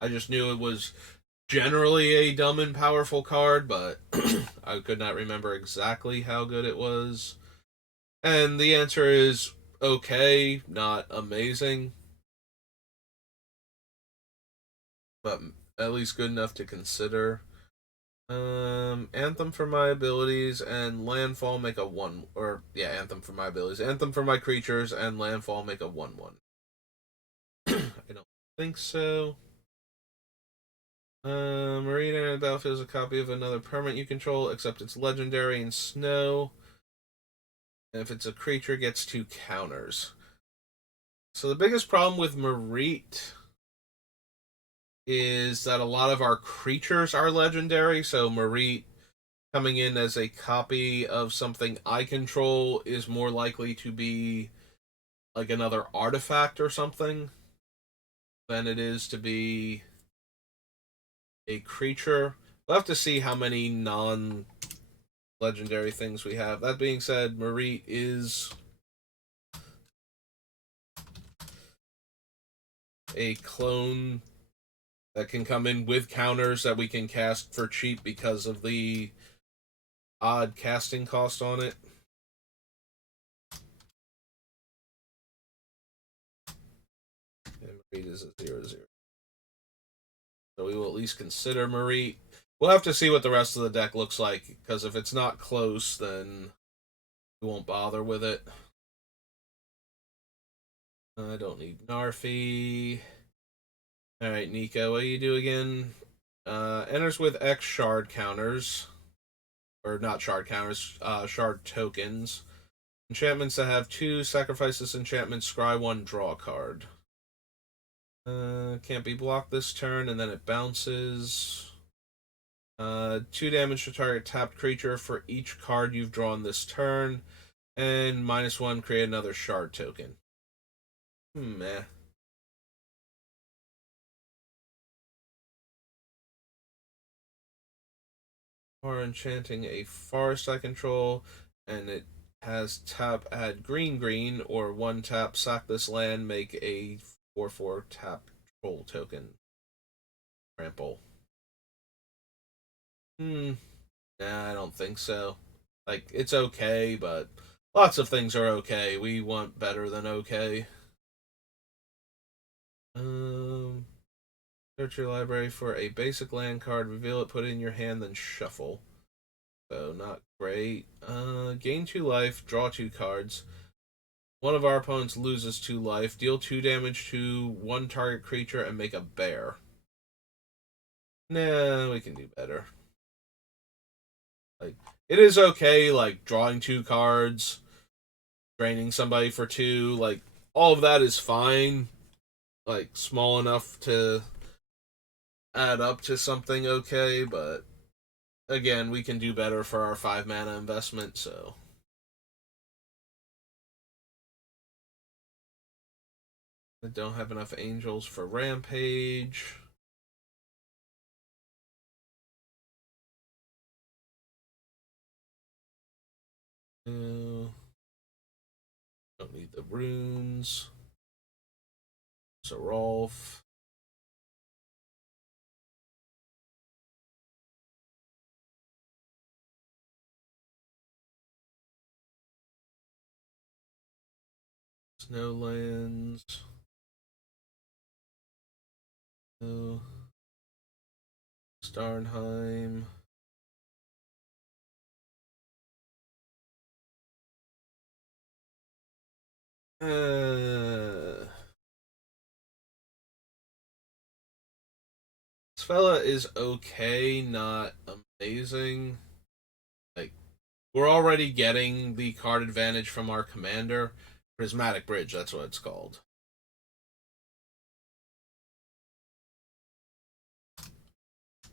I just knew it was generally a dumb and powerful card, but I could not remember exactly how good it was. And the answer is okay, not amazing, but at least good enough to consider. Anthem for my abilities and Landfall make a 1, or yeah, Anthem for my abilities, Anthem for my creatures, and Landfall make a 1/1. I don't think so. Marina in the battlefield is a copy of another permanent you control, except it's legendary and snow. And if it's a creature, it gets 2 counters. So the biggest problem with Marit is that a lot of our creatures are legendary, so Marit coming in as a copy of something I control is more likely to be like another artifact or something than it is to be a creature. We'll have to see how many non-legendary things we have. That being said, Marit is a clone that can come in with counters that we can cast for cheap because of the odd casting cost on it. And Marit is a 0/0. So we will at least consider Marit. We'll have to see what the rest of the deck looks like, because if it's not close, then we won't bother with it. I don't need Narfi. Alright, Nico, what do you do again? Enters with X shard counters. or not shard counters, shard tokens. Enchantments that have 2, sacrifice this enchantment, scry 1, draw a card. Can't be blocked this turn, and then it bounces. 2 damage to target tapped creature for each card you've drawn this turn, and -1, create another shard token. Meh. Or enchanting a forest I control, and it has tap, add green green, or 1 tap, sack this land, make a 4/4 tap troll token. Trample. Nah, I don't think so. Like, it's okay, but lots of things are okay. We want better than okay. Um, Search your library for a basic land card, reveal it, put it in your hand, then shuffle. So, not great. Gain 2 life, draw 2 cards. One of our opponents loses 2 life, deal 2 damage to 1 target creature, and make a bear. Nah, we can do better. Like, it is okay, like, drawing 2 cards, draining somebody for 2, like, all of that is fine. Like, small enough to add up to something okay, but again, we can do better for our 5 mana investment, so. I don't have enough angels for Rampage. Don't need the runes. So Rolf. Snowlands. No. Starnheim. This fella is okay, not amazing. Like, we're already getting the card advantage from our commander. Prismatic Bridge, that's what it's called.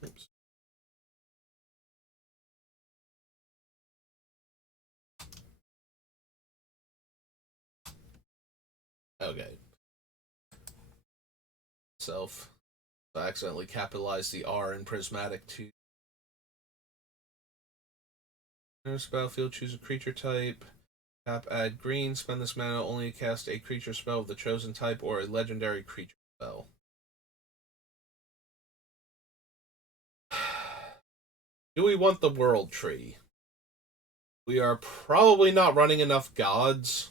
Oops. Okay. Self. I accidentally capitalized the R in Prismatic too. Enter battlefield, choose a creature type. Tap, add green. Spend this mana only to cast a creature spell of the chosen type or a legendary creature spell. Do we want the World Tree? We are probably not running enough gods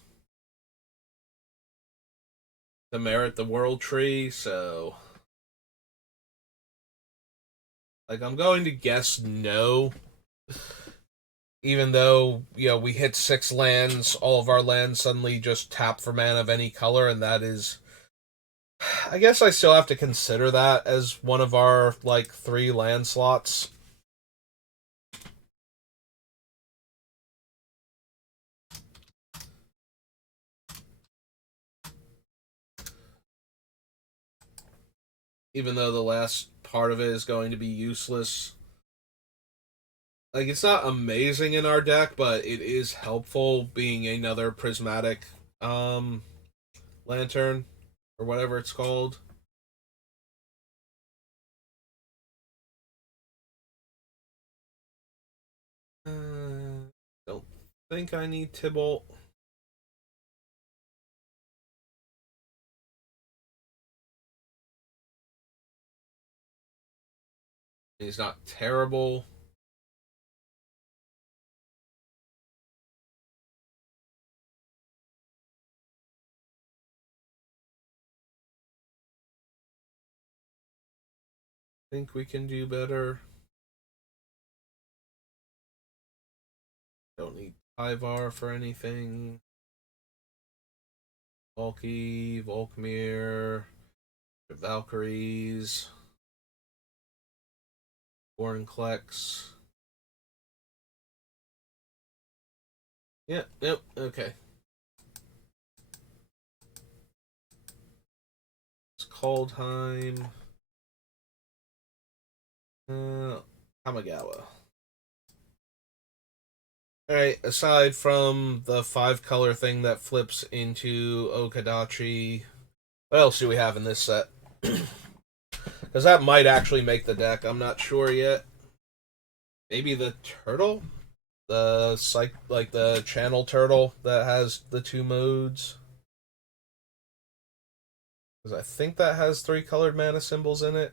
to merit the World Tree, so. Like, I'm going to guess no. Even though, we hit 6 lands, all of our lands suddenly just tap for mana of any color, and that is. I guess I still have to consider that as one of our, 3 land slots. Even though the last part of it is going to be useless. Like, it's not amazing in our deck, but it is helpful being another prismatic lantern or whatever it's called. Don't think I need Tybalt. He's not terrible. Think we can do better. Don't need Ivar for anything. Valky, Volkmir, Valkyries, Warrenclex. Yeah, yep, okay. It's Kaldheim. Kamigawa. Alright, aside from the 5-color thing that flips into Okadachi, what else do we have in this set? Because that might actually make the deck. I'm not sure yet. Maybe the turtle? Like the channel turtle that has the 2 modes. Because I think that has 3 colored mana symbols in it.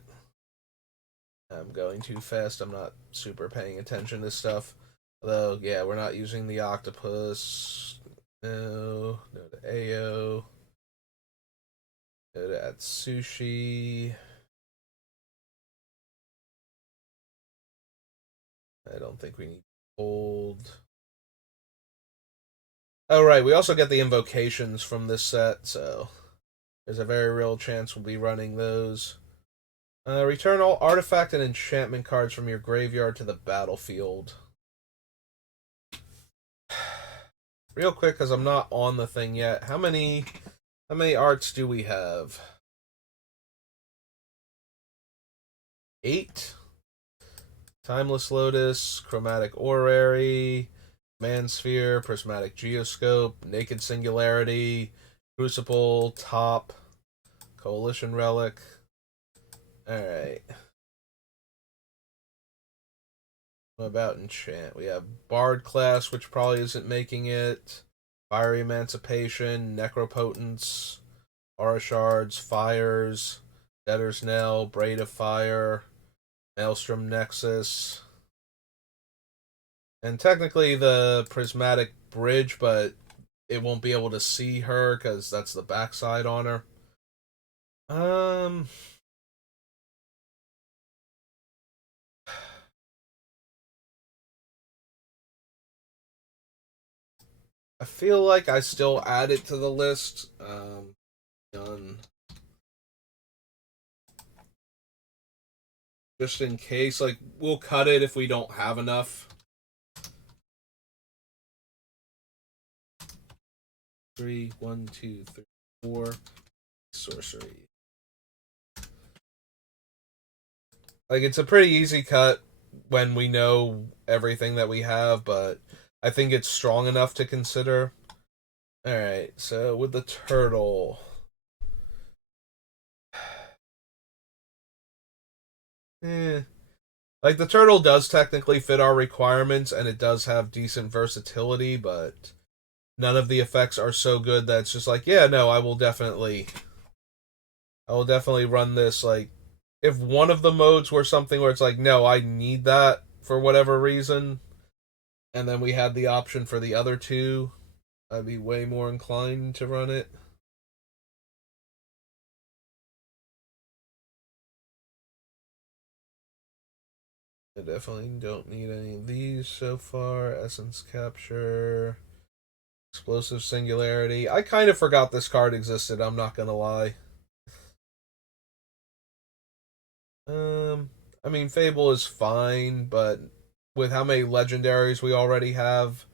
I'm going too fast. I'm not super paying attention to stuff. Although, yeah, we're not using the octopus. No. No to Ao. No to Atsushi. I don't think we need gold. Oh, right. We also get the invocations from this set, so there's a very real chance we'll be running those. Return all artifact and enchantment cards from your graveyard to the battlefield. Real quick, because I'm not on the thing yet. How many arts do we have? 8? Timeless Lotus, Chromatic Orrery, Mansphere, Prismatic Geoscope, Naked Singularity, Crucible, Top, Coalition Relic. Alright. What about enchant? We have Bard class, which probably isn't making it. Fiery Emancipation, Necropotence, Aura Shards, Fires, Debtor's Knell, Braid of Fire, Maelstrom Nexus. And technically the Prismatic Bridge, but it won't be able to see her because that's the backside on her. I feel like I still add it to the list. Done. Just in case, like we'll cut it if we don't have enough. 3, 1, 2, 3, 4. Sorcery. Like it's a pretty easy cut when we know everything that we have, but I think it's strong enough to consider. Alright, so with the turtle. Like the turtle does technically fit our requirements and it does have decent versatility, but none of the effects are so good that it's just like, yeah, no, I will definitely run this. Like if one of the modes were something where it's like, no, I need that for whatever reason, and then we had the option for the other two, I'd be way more inclined to run it. I definitely don't need any of these so far. Essence Capture, Explosive Singularity. I kind of forgot this card existed, I'm not gonna lie. I mean, Fable is fine, but with how many legendaries we already have,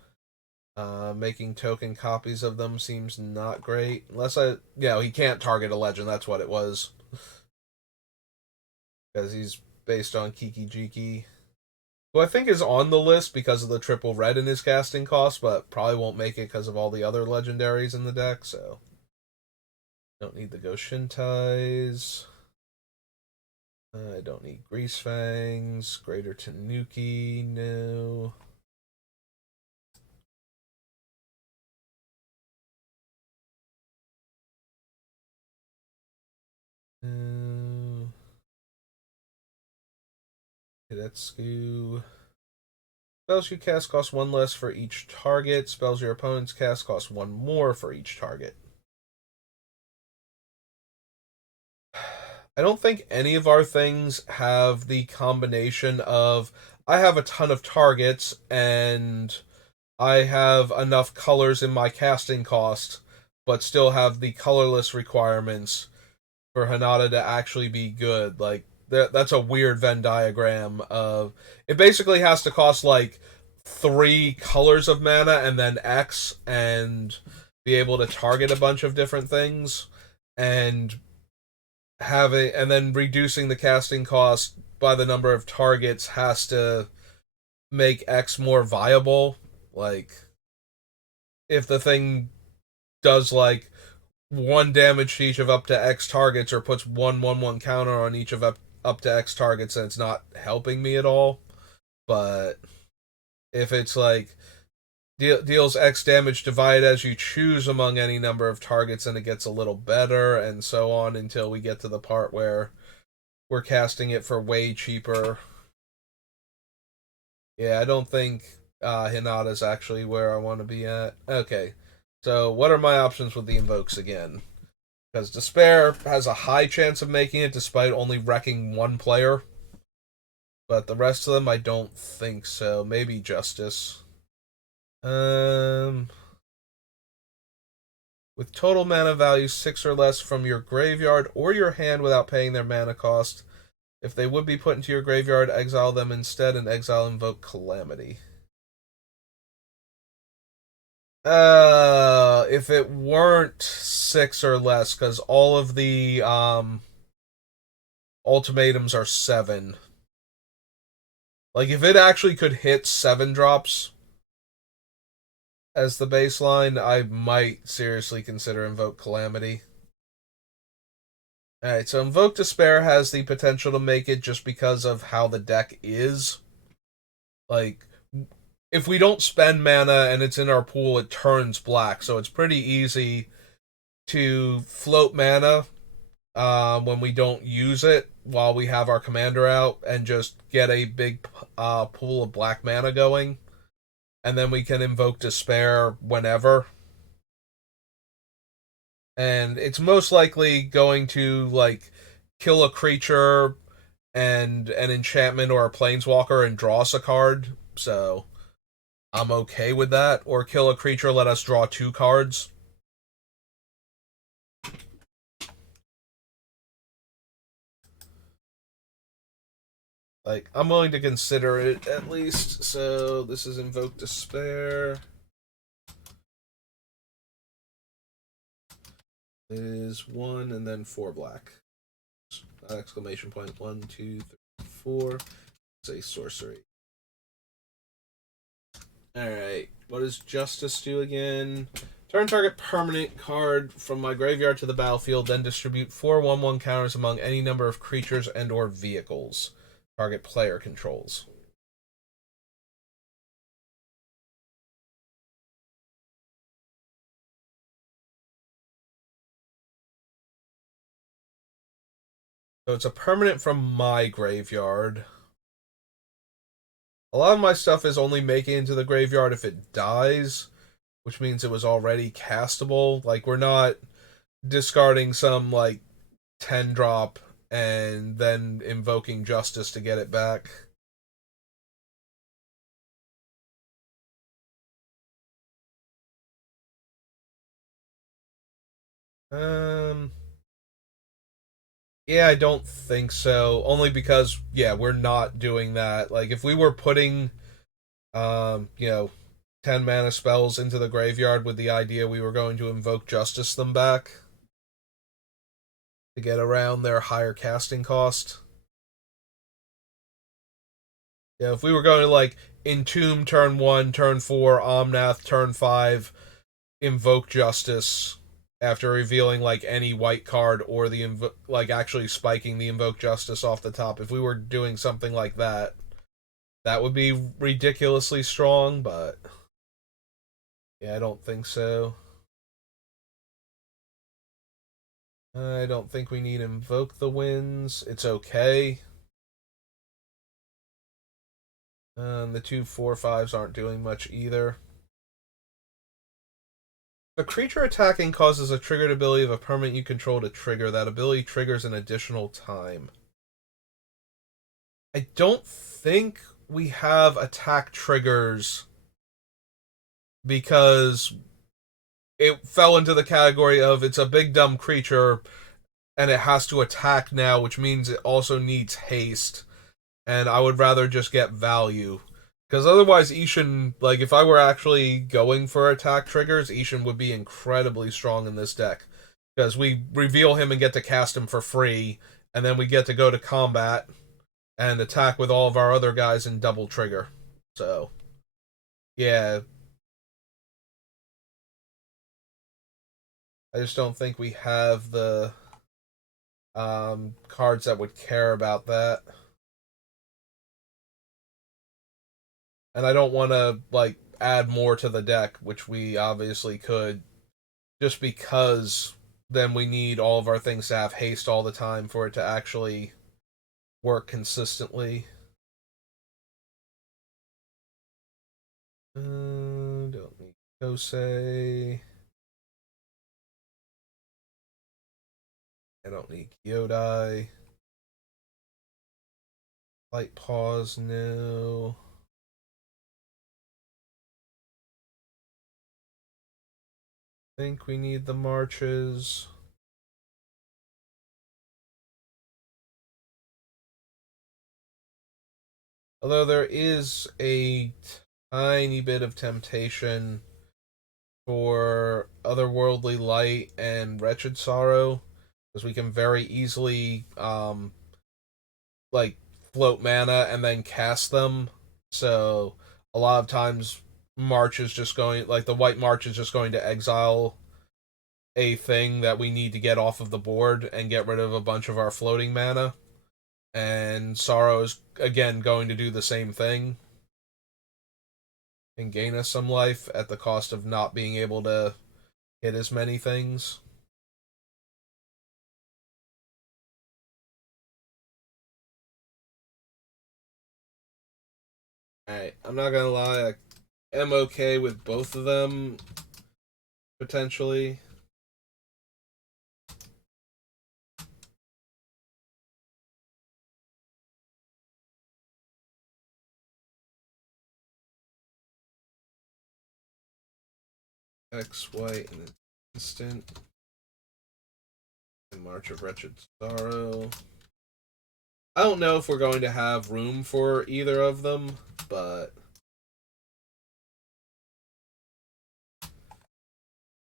making token copies of them seems not great. Unless he can't target a legend. That's what it was, because he's based on Kiki Jiki, who I think is on the list because of the triple red in his casting cost, but probably won't make it because of all the other legendaries in the deck. So don't need the Goshintais. I don't need Grease Fangs. Greater Tanuki, no. No. Hidetsugu. Spells you cast cost 1 less for each target. Spells your opponents cast cost 1 more for each target. I don't think any of our things have the combination of I have a ton of targets and I have enough colors in my casting cost, but still have the colorless requirements for Hanada to actually be good. Like that's a weird Venn diagram of it basically has to cost like 3 colors of mana and then X and be able to target a bunch of different things, and then reducing the casting cost by the number of targets has to make X more viable. Like, if the thing does like 1 damage to each of up to X targets, or puts 1/1/1 counter on each of up to X targets, then it's not helping me at all. But if it's like deals X damage divided as you choose among any number of targets, and it gets a little better, and so on until we get to the part where we're casting it for way cheaper. Yeah, I don't think Hinata's actually where I want to be at. Okay, so what are my options with the invokes again? Because Despair has a high chance of making it despite only wrecking 1 player. But the rest of them, I don't think so. Maybe Justice. With total mana value 6 or less from your graveyard or your hand without paying their mana cost. If they would be put into your graveyard, exile them instead and exile Invoke Calamity. If it weren't 6 or less, because all of the ultimatums are 7. Like, if it actually could hit 7 drops as the baseline, I might seriously consider Invoke Calamity. Alright, so Invoke Despair has the potential to make it just because of how the deck is. Like, if we don't spend mana and it's in our pool, it turns black, so it's pretty easy to float mana when we don't use it while we have our commander out, and just get a big pool of black mana going, and then we can invoke Despair whenever. And it's most likely going to like kill a creature and an enchantment or a planeswalker and draw us a card, so I'm okay with that. Or kill a creature, let us draw 2 cards. Like, I'm willing to consider it, at least. So, this is Invoke Despair. It is 1 and then 4 black. Exclamation point. 1, 2, 3, 4. It's a sorcery. Alright, what does Justice do again? Turn target permanent card from my graveyard to the battlefield, then distribute 4 1/1 counters among any number of creatures and or vehicles target player controls. So it's a permanent from my graveyard. A lot of my stuff is only making it into the graveyard if it dies, which means it was already castable. Like, we're not discarding some, like, 10 drop and then invoking Justice to get it back. Yeah, I don't think so. Only because, yeah, we're not doing that. Like, if we were putting, 10 mana spells into the graveyard with the idea we were going to invoke Justice them back to get around their higher casting cost. Yeah, if we were going to, like, Entomb turn 1, turn 4, Omnath turn 5, invoke Justice after revealing like any white card, or the like actually spiking the invoke Justice off the top. If we were doing something like that, that would be ridiculously strong, but yeah, I don't think so. I don't think we need invoke the winds. It's okay. The 2 4/5s aren't doing much either. A creature attacking causes a triggered ability of a permanent you control to trigger. That ability triggers an additional time. I don't think we have attack triggers because it fell into the category of it's a big dumb creature and it has to attack now, which means it also needs haste. And I would rather just get value. Because otherwise, Ishin, like, if I were actually going for attack triggers, Ishin would be incredibly strong in this deck. Because we reveal him and get to cast him for free, and then we get to go to combat and attack with all of our other guys in double trigger. So, yeah, I just don't think we have the cards that would care about that. And I don't want to, like, add more to the deck, which we obviously could, just because then we need all of our things to have haste all the time for it to actually work consistently. Don't need Kosei. I don't need Kyodai. Light pause, no. Think we need the marches. Although there is a tiny bit of temptation for Otherworldly Light and Wretched Sorrow, because we can very easily like float mana and then cast them. So a lot of times March is just going, like, the white March is just going to exile a thing that we need to get off of the board and get rid of a bunch of our floating mana. And Sorrow is again going to do the same thing and gain us some life at the cost of not being able to hit as many things. Alright, I'm not gonna lie, I am okay with both of them, potentially. X white and an instant. And March of Wretched Sorrow. I don't know if we're going to have room for either of them, but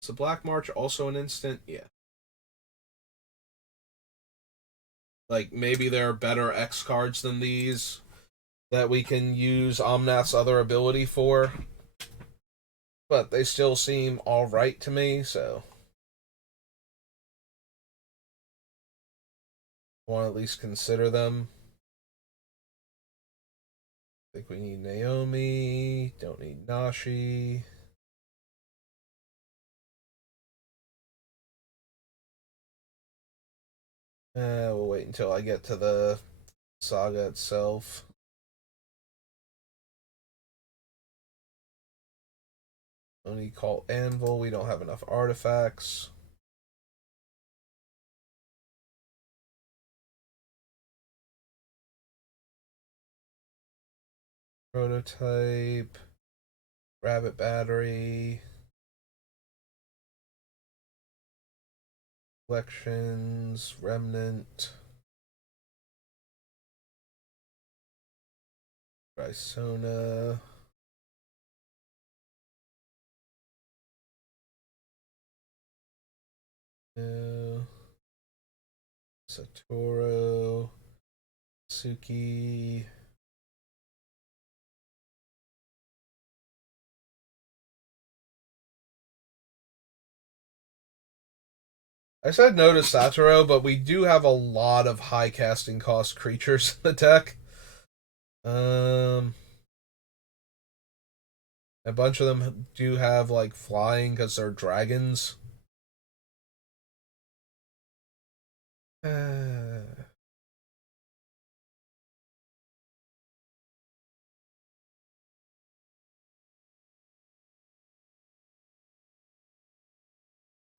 is Black March also an instant? Yeah. Like, maybe there are better X cards than these that we can use Omnath's other ability for, but they still seem alright to me, so I want to at least consider them. I think we need Naomi, don't need Nashi. We'll wait until I get to the saga itself. Only call Anvil, we don't have enough artifacts. Prototype, Rabbit Battery, Collections, Remnant, Rysona, Satoru, Suki. I said no to Satoru, but we do have a lot of high casting cost creatures in the deck. A bunch of them do have, like, flying because they're dragons.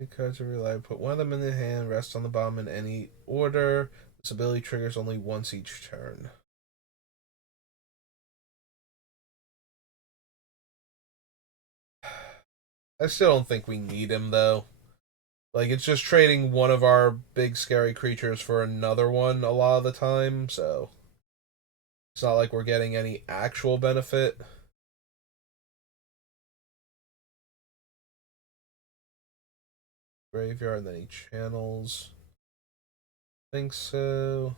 Cards are reliable. Put one of them in the hand, rest on the bottom in any order. This ability triggers only once each turn. I still don't think we need him, though. Like, it's just trading one of our big scary creatures for another one a lot of the time, so it's not like we're getting any actual benefit. graveyard, and then he channels. Think so.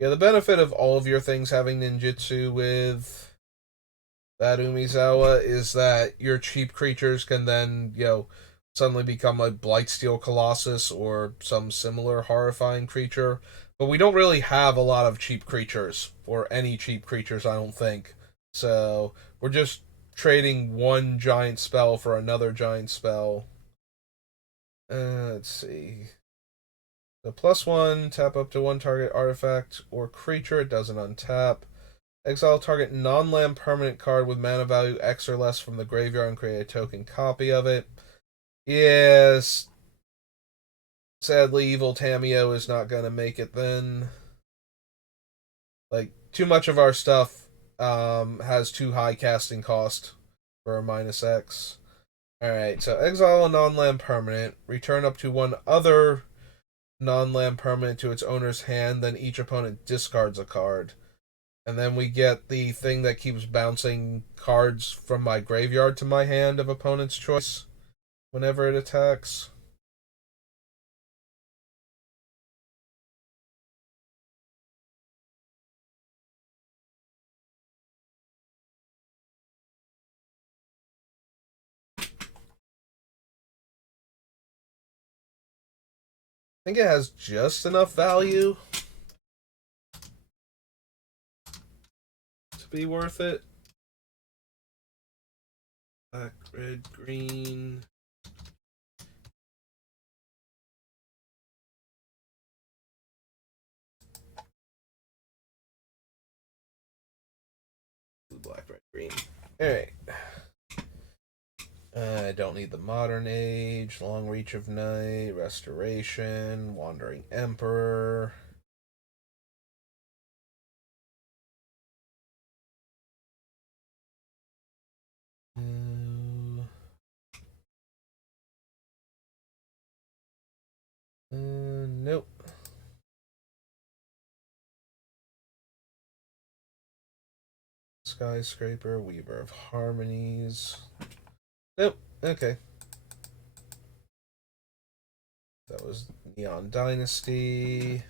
Yeah, the benefit of all of your things having ninjutsu with that Umizawa is that your cheap creatures can then, suddenly become a Blightsteel Colossus or some similar horrifying creature. But we don't really have a lot of cheap creatures, or any cheap creatures, I don't think. So we're just trading one giant spell for another giant spell. Let's see. The +1, tap up to one target artifact or creature. It doesn't untap. Exile target non-land permanent card with mana value X or less from the graveyard and create a token copy of it. Yes. Sadly, Evil Tamio is not going to make it then. Like, too much of our stuff has too high casting cost for a -X. Alright, so exile a non-land permanent. Return up to one other non-land permanent to its owner's hand, then each opponent discards a card. And then we get the thing that keeps bouncing cards from my graveyard to my hand of opponent's choice whenever it attacks. I think it has just enough value to be worth it. Black, red, green. Blue, black, red, green. Alright. I don't need the Modern Age, Long Reach of Night, Restoration, Wandering Emperor. Nope. Skyscraper, Weaver of Harmonies. Nope. Okay. That was Neon Dynasty,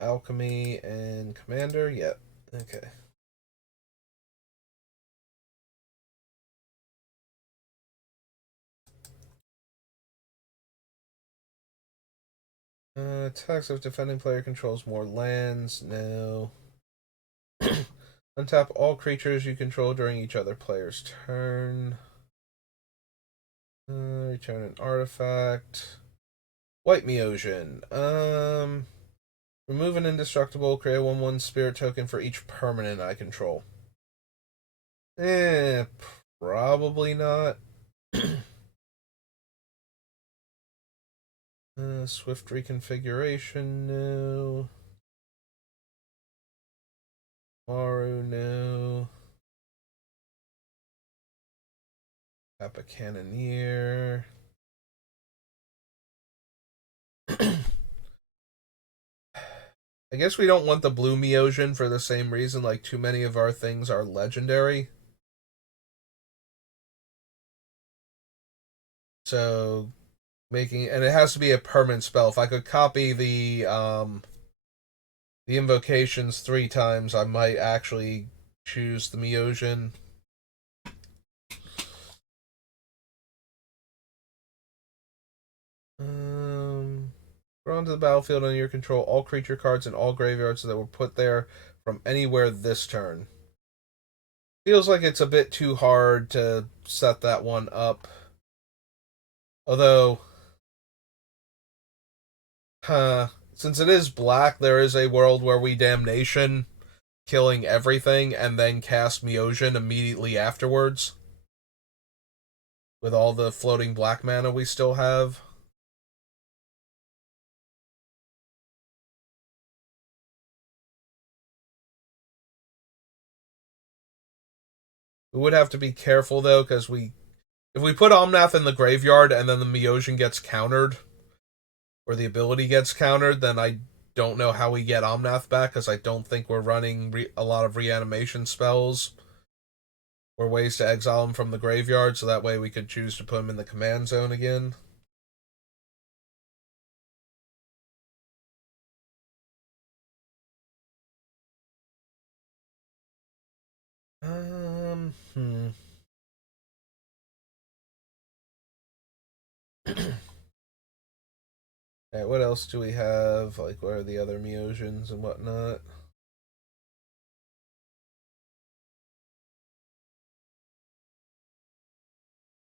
Alchemy, and Commander. Yep. Okay. Attacks if defending player controls more lands. No. Untap all creatures you control during each other player's turn. Return an artifact. White Meosian. Remove an indestructible. Create a 1/1 spirit token for each permanent I control. Probably not. Swift reconfiguration, no. Maru, no. Kappa Cannoneer. I guess we don't want the blue Meosian for the same reason, like too many of our things are legendary. So and it has to be a permanent spell. If I could copy the invocations 3 times, I might actually choose the Meosian. Drawn to the battlefield under your control all creature cards in all graveyards that were put there from anywhere this turn. Feels like it's a bit too hard to set that one up. Although, since it is black, there is a world where we Damnation, killing everything, and then cast Meosian immediately afterwards. With all the floating black mana we still have. We would have to be careful, though, because if we put Omnath in the graveyard and then the Meosian gets countered, or the ability gets countered, then I don't know how we get Omnath back, because I don't think we're running a lot of reanimation spells. or ways to exile them from the graveyard, so that way we could choose to put them in the command zone again. Um, hmm. Alright, what else do we have? Like, what are the other Meosians and whatnot?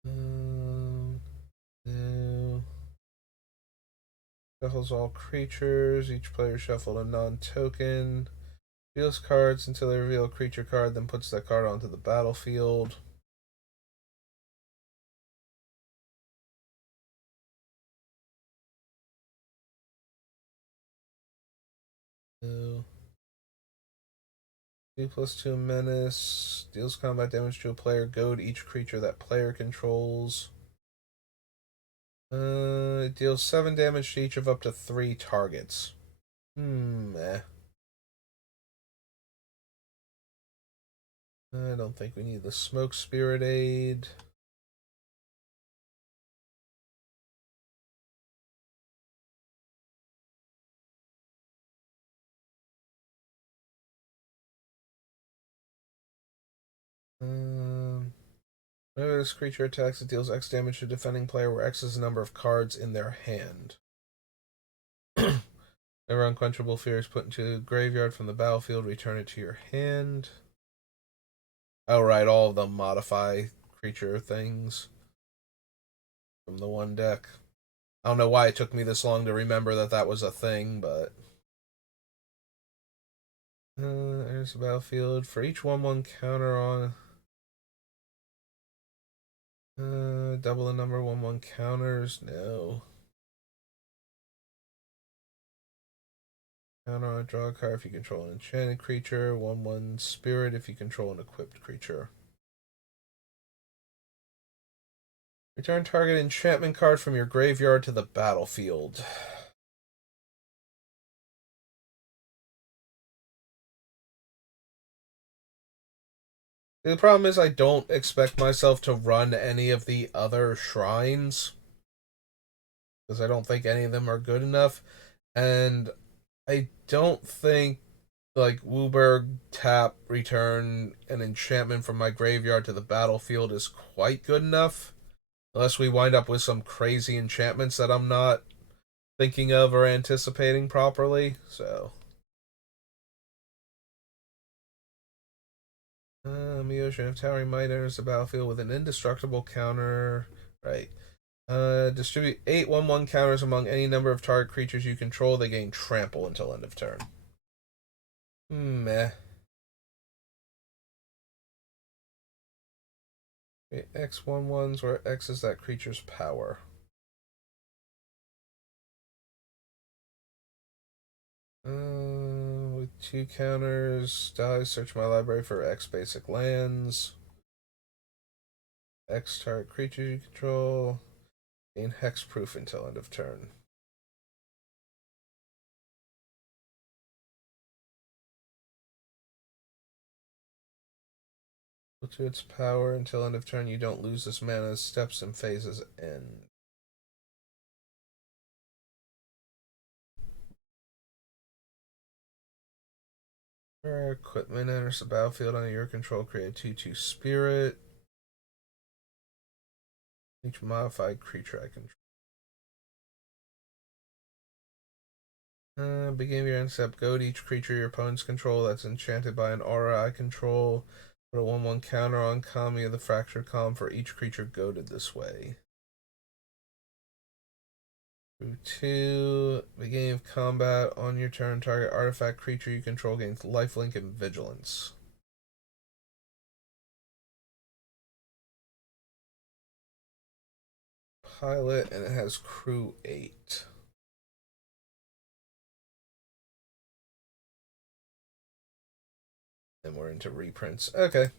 No. Shuffles all creatures. Each player shuffled a non-token. Deals cards until they reveal a creature card, then puts that card onto the battlefield. No. 2+2 menace. Deals combat damage to a player. Goad each creature that player controls. It deals 7 damage to each of up to 3 targets. Eh. I don't think we need the Smoke Spirit Aid. Whenever this creature attacks, it deals X damage to a defending player, where X is the number of cards in their hand. Whenever Unquenchable Fear is put into the graveyard from the battlefield, return it to your hand. Oh, right, all of them modify creature things from the one deck. I don't know why it took me this long to remember that that was a thing, but... there's the battlefield. For each 1/1 counter on... double the number of 1/1 counters? No. Counter on a draw card if you control an enchanted creature. 1/1 spirit if you control an equipped creature. Return target enchantment card from your graveyard to the battlefield. The problem is I don't expect myself to run any of the other shrines, because I don't think any of them are good enough. And I don't think, like, Wooburg tap, return an enchantment from my graveyard to the battlefield is quite good enough. Unless we wind up with some crazy enchantments that I'm not thinking of or anticipating properly, so... Meocean of Towering Might enters the battlefield with an indestructible counter. Right. Distribute 8 1/1 counters among any number of target creatures you control. They gain trample until end of turn. Meh. Okay, X 1/1s, where X is that creature's power. With 2 counters, die, search my library for X basic lands. X target creatures you control. Gain hexproof until end of turn. To its power until end of turn. You don't lose this mana as steps and phases end. Equipment enters the battlefield under your control. Create a 2/2 spirit. Each modified creature I control. Beginning of your end step, goad each creature your opponents control that's enchanted by an aura I control. Put a 1/1 counter on Kami of the Fractured Calm for each creature goaded this way. Through 2. Beginning of combat, on your turn, target artifact creature you control gains lifelink and vigilance. Pilot, and it has crew 8. And we're into reprints. Okay.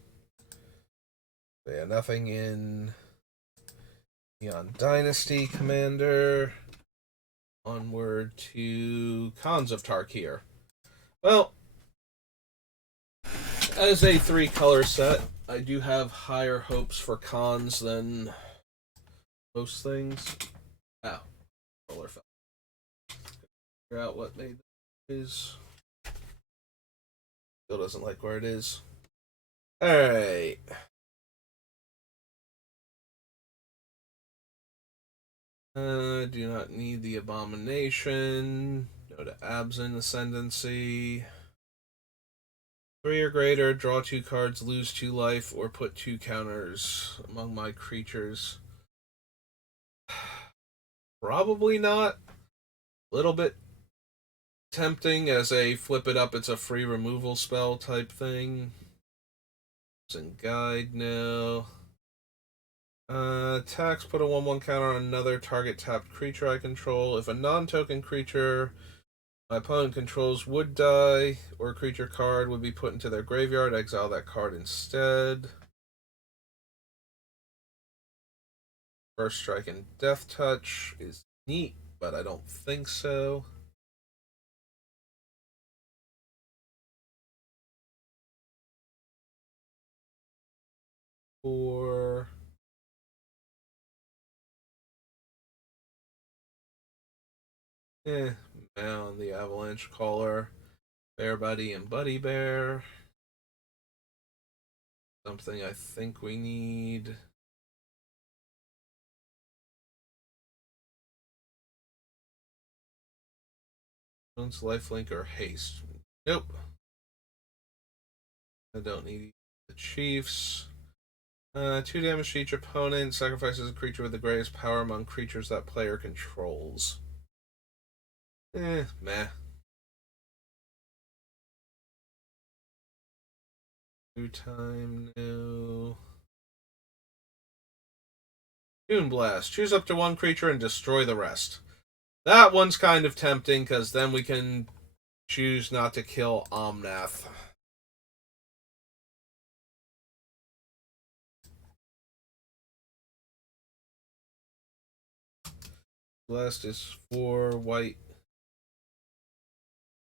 So yeah, nothing in Neon Dynasty Commander. Onward to Khans of Tarkir. Well, as a 3-color set, I do have higher hopes for cons than most things. Ow. Roller fell. Figure out what made it is. Still doesn't like where it is. Alright. Do not need the Abomination. No to Absent Ascendancy. 3 or greater, draw 2 cards, lose 2 life, or put 2 counters among my creatures. Probably not. A little bit tempting as a flip it up, it's a free removal spell type thing. And guide, no. Attacks, put a 1/1 counter on another target tapped creature I control. If a non-token creature my opponent controls would die, or a creature card would be put into their graveyard, exile that card instead. First Strike and Death Touch is neat, but I don't think so. Or Mound the Avalanche Caller, Bear Buddy and Buddy Bear. Something I think we need. Lifelink or Haste. Nope. I don't need the Chiefs. 2 damage to each opponent. Sacrifices a creature with the greatest power among creatures that player controls. Meh. 2 time, no. Toon Blast. Choose up to 1 creature and destroy the rest. That one's kind of tempting, because then we can choose not to kill Omnath. Blast is 4 white,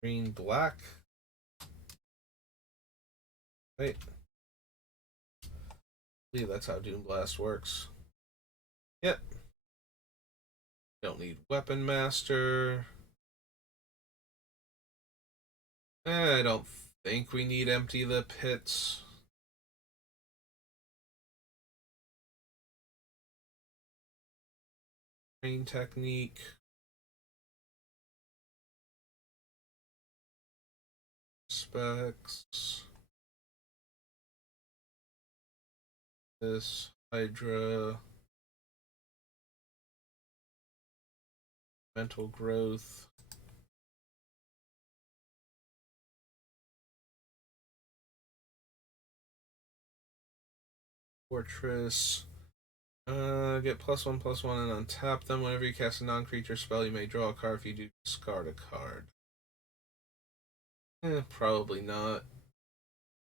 green, black. Wait. I believe that's how Doom Blast works. Yep. Don't need Weapon Master. I don't think we need Empty the Pits. Train Technique. Specs. This Hydra. Mental Growth. Fortress. Get +1/+1 and untap them. Whenever you cast a non-creature spell, you may draw a card. If you do, discard a card. Probably not.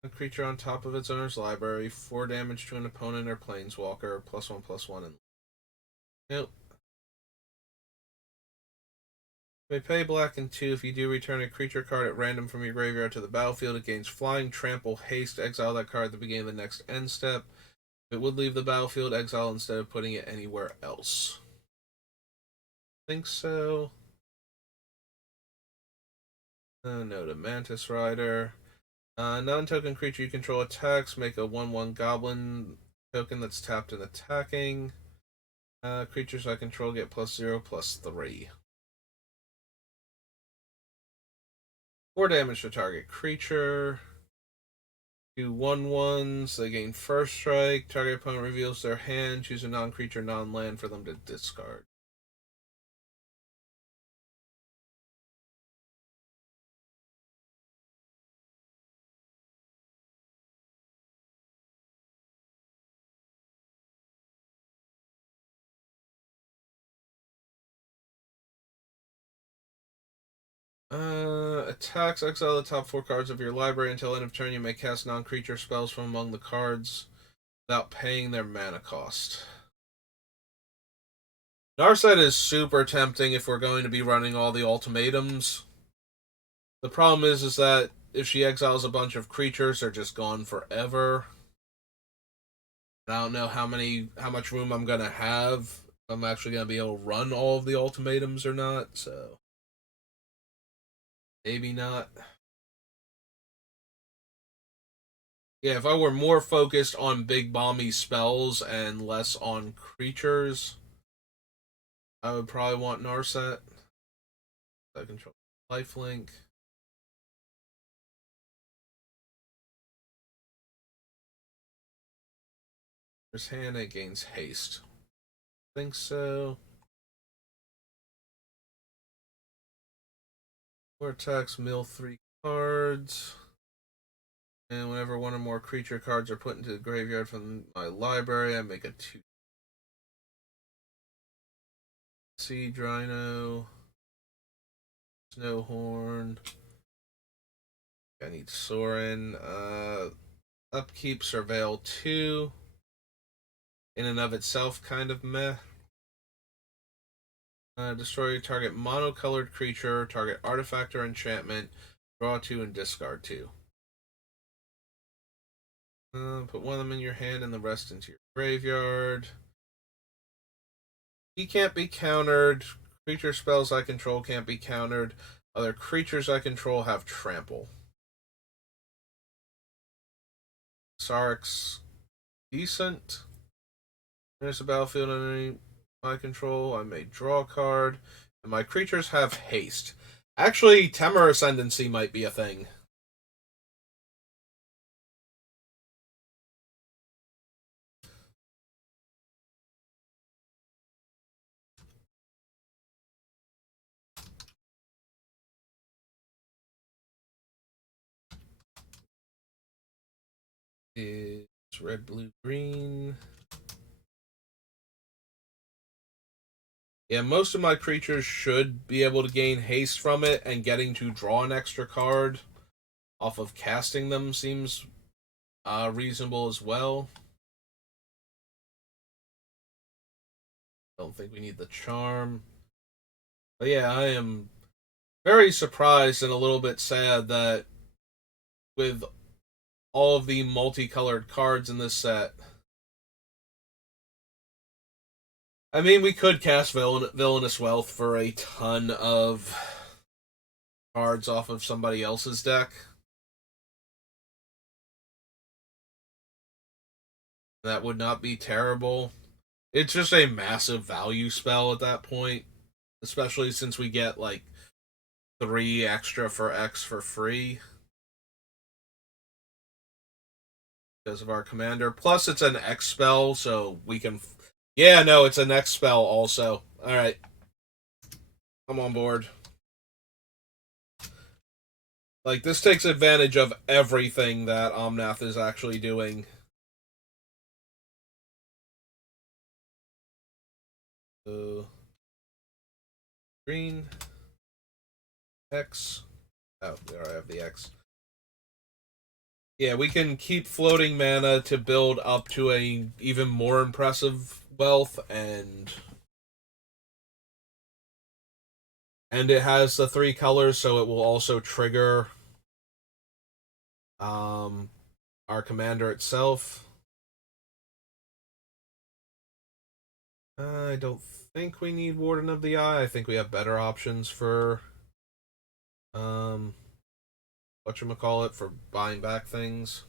A creature on top of its owner's library, 4 damage to an opponent or planeswalker, +1/+1 and nope. You may pay black and 2. If you do, return a creature card at random from your graveyard to the battlefield. It gains flying, trample, haste. Exile that card at the beginning of the next end step. If it would leave the battlefield, exile instead of putting it anywhere else. Think so. No to Mantis Rider. Non-token creature you control attacks. Make a 1/1 goblin token that's tapped and attacking. Creatures I control get +0/+3. 4 damage to target creature. 2 1/1s. They gain first strike. Target opponent reveals their hand. Choose a non-creature, non-land for them to discard. Attacks, exile the top 4 cards of your library. Until end of turn, you may cast non-creature spells from among the cards without paying their mana cost. Narset is super tempting if we're going to be running all the ultimatums. The problem is that if she exiles a bunch of creatures, they're just gone forever. I don't know how much room I'm gonna have. If I'm actually gonna be able to run all of the ultimatums or not. So maybe not. Yeah, if I were more focused on big bomby spells and less on creatures, I would probably want Narset. I control lifelink. There's Hannah gains haste. I think so. Vortex, mill 3 cards. And whenever one or more creature cards are put into the graveyard from my library, I make a 2 Siege Rhino, Snowhorn. I need Sorin. Upkeep, Surveil 2. In and of itself, kind of meh. Destroy target monocolored creature, target artifact or enchantment, draw 2 and discard 2. Put one of them in your hand and the rest into your graveyard. He can't be countered. Creature spells I control can't be countered. Other creatures I control have trample. Sarek's decent. There's a battlefield under my control. I may draw a card. And my creatures have haste. Actually, Temur Ascendancy might be a thing. It's red, blue, green. Yeah, most of my creatures should be able to gain haste from it, and getting to draw an extra card off of casting them seems reasonable as well. Don't think we need the charm. But yeah, I am very surprised and a little bit sad that with all of the multicolored cards in this set, I mean, we could cast Villainous Wealth for a ton of cards off of somebody else's deck. That would not be terrible. It's just a massive value spell at that point, especially since we get like 3 extra for X for free because of our commander. Plus, it's an X spell, so we can. Yeah, no, it's an X spell also. All right, I'm on board. Like, this takes advantage of everything that Omnath is actually doing. Green. X. Oh, there I have the X. Yeah, we can keep floating mana to build up to a even more impressive wealth, and it has the 3 colors, so it will also trigger our commander itself. I don't think we need Warden of the Eye. I think we have better options for whatchamacallit, for buying back things.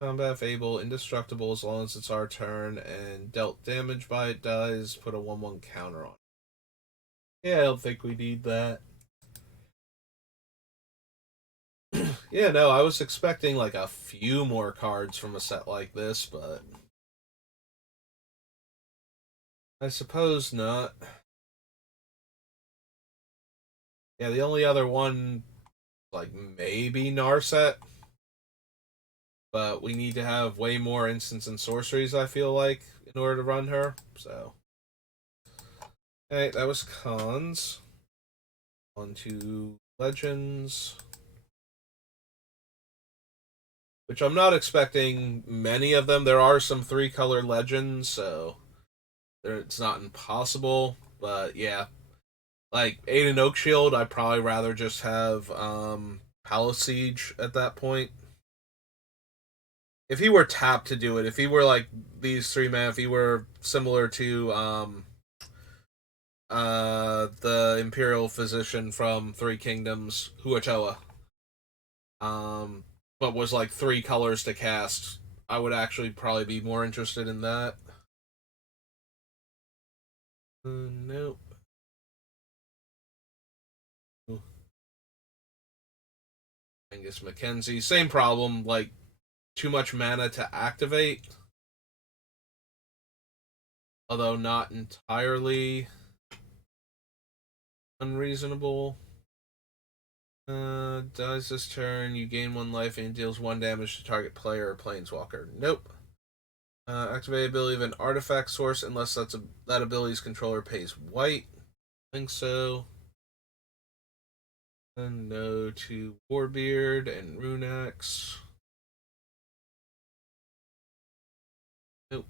Combat Fable, indestructible as long as it's our turn, and dealt damage by it dies, put a 1/1 counter on. Yeah, I don't think we need that. Yeah, no, I was expecting like a few more cards from a set like this, but I suppose not. Yeah, the only other one, like maybe Narset, but we need to have way more instants and sorceries, I feel like, in order to run her, so. Alright, that was cons. On to legends. Which I'm not expecting many of them. There are some 3-color legends, so it's not impossible, but yeah. Like Aiden Oakshield, I'd probably rather just have Palace Siege at that point. If he were tapped to do it, if he were like these three men, if he were similar to the Imperial Physician from Three Kingdoms, Huatoa, um, but was like three colors to cast, I would actually probably be more interested in that. Nope. Angus Mackenzie, same problem, like too much mana to activate, although not entirely unreasonable. Dies this turn, you gain one life and deals one damage to target player or planeswalker. Nope. Activate ability of an artifact source unless that ability's controller pays white. I think so. And no to Warbeard and Runax. Nope.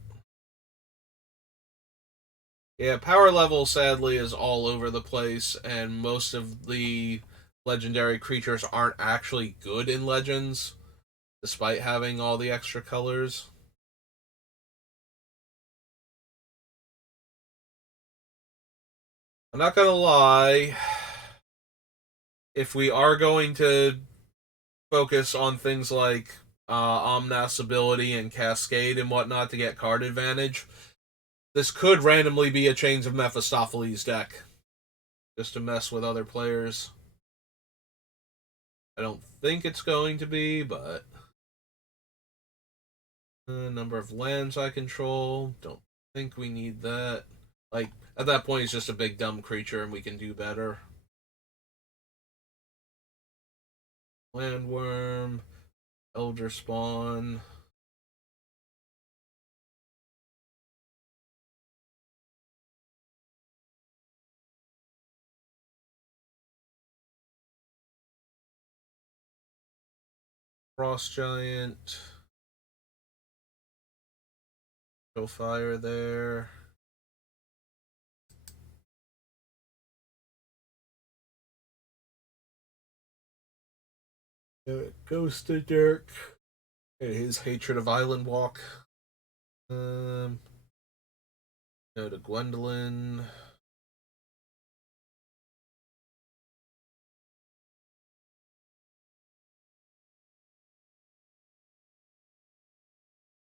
Yeah, power level sadly is all over the place, and most of the legendary creatures aren't actually good in Legends, despite having all the extra colors. I'm not gonna lie, if we are going to focus on things like Omnath's ability and Cascade and whatnot to get card advantage, this could randomly be a Chains of Mephistopheles deck, just to mess with other players. I don't think it's going to be, but number of lands I control, don't think we need that. Like, at that point, he's just a big dumb creature and we can do better. Landworm, Elder Spawn. Frost Giant. Show Fire there. Goes to Dirk. His hatred of Island Walk. Um, no to Gwendolyn.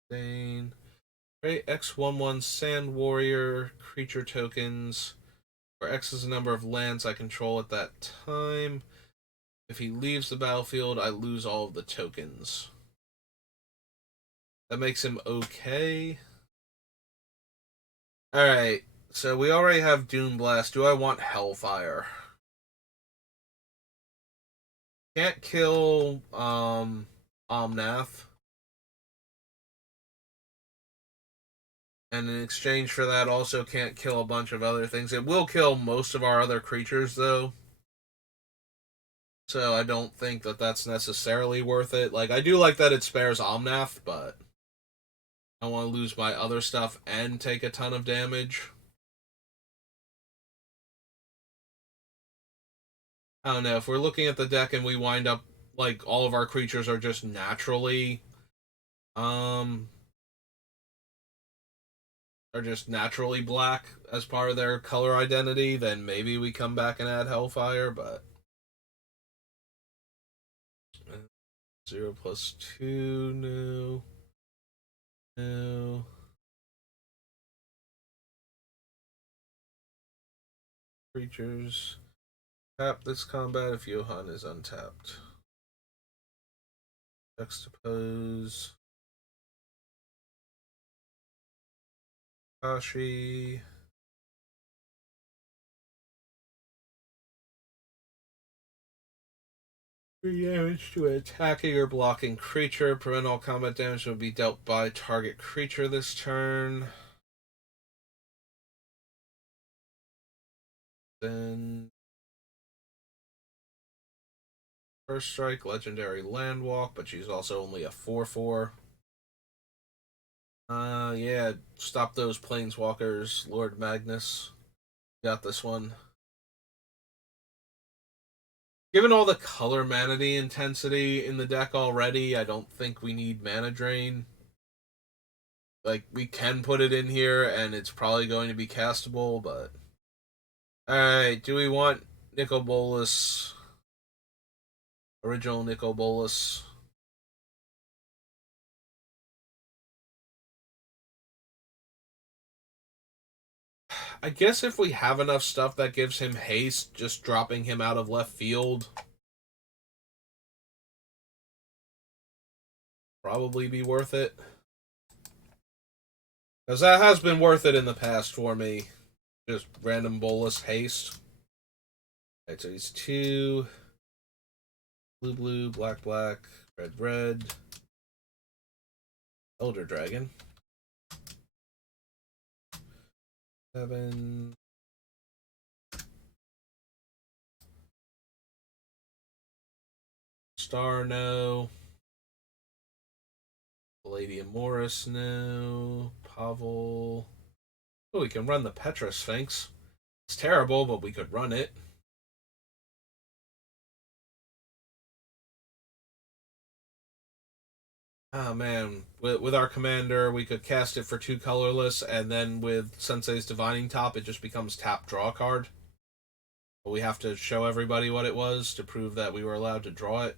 Dane. Right, X11 Sand Warrior creature tokens. Where X is the number of lands I control at that time. If he leaves the battlefield, I lose all of the tokens. That makes him okay. Alright, so we already have Doom Blast. Do I want Hellfire? Can't kill Omnath. And in exchange for that, also can't kill a bunch of other things. It will kill most of our other creatures, though. So I don't think that that's necessarily worth it. Like, I do like that it spares Omnath, but I want to lose my other stuff and take a ton of damage. I don't know. If we're looking at the deck and we wind up, like, all of our creatures are just um, naturally black as part of their color identity, then maybe we come back and add Hellfire, but 0+2, no. No. Creatures. Tap this combat if Johan is untapped. Juxtapose. Kashi. 3 damage to an attacking or blocking creature. Prevent all combat damage will be dealt by target creature this turn. Then First Strike, Legendary Landwalk, but she's also only a 4/4. Yeah, stop those planeswalkers, Lord Magnus. Got this one. Given all the color manatee intensity in the deck already, I don't think we need mana drain. Like, we can put it in here, and it's probably going to be castable, but... Alright, do we want Nicol Bolas? Original Nicol Bolas? I guess if we have enough stuff that gives him haste, just dropping him out of left field probably be worth it. Because that has been worth it in the past for me. Just random Bolas haste. Alright, so he's 2. Blue, blue, black, black, red, red. Elder Dragon. 7. Star, no. Palladium Morris, no. Pavel. Oh, we can run the Petra Sphinx. It's terrible, but we could run it. Oh man, with our commander, we could cast it for 2 colorless, and then with Sensei's Divining Top, it just becomes tap draw card. But we have to show everybody what it was to prove that we were allowed to draw it.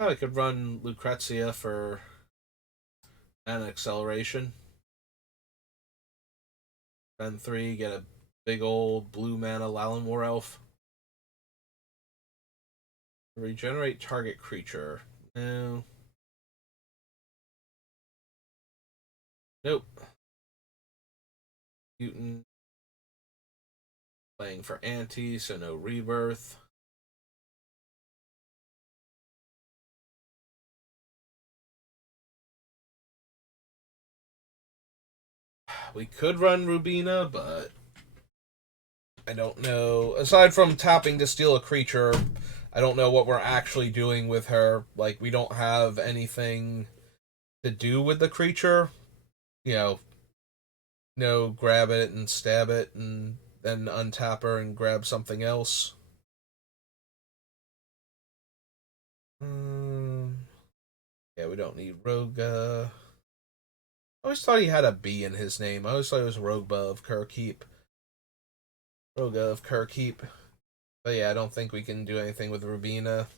Oh, we could run Lucrezia for an acceleration. Spend 3, get a big old blue mana Lalanmore Elf. Regenerate target creature. No. Nope. Mutant. Playing for Anti, so no rebirth. We could run Rubina, but I don't know. Aside from tapping to steal a creature, I don't know what we're actually doing with her. Like, we don't have anything to do with the creature. You know, no, grab it and stab it and then untap her and grab something else. Yeah, we don't need Roga. I always thought he had a B in his name. I always thought it was Rogba of Kirkheap. Roga of Kirkheap. But yeah, I don't think we can do anything with Rubina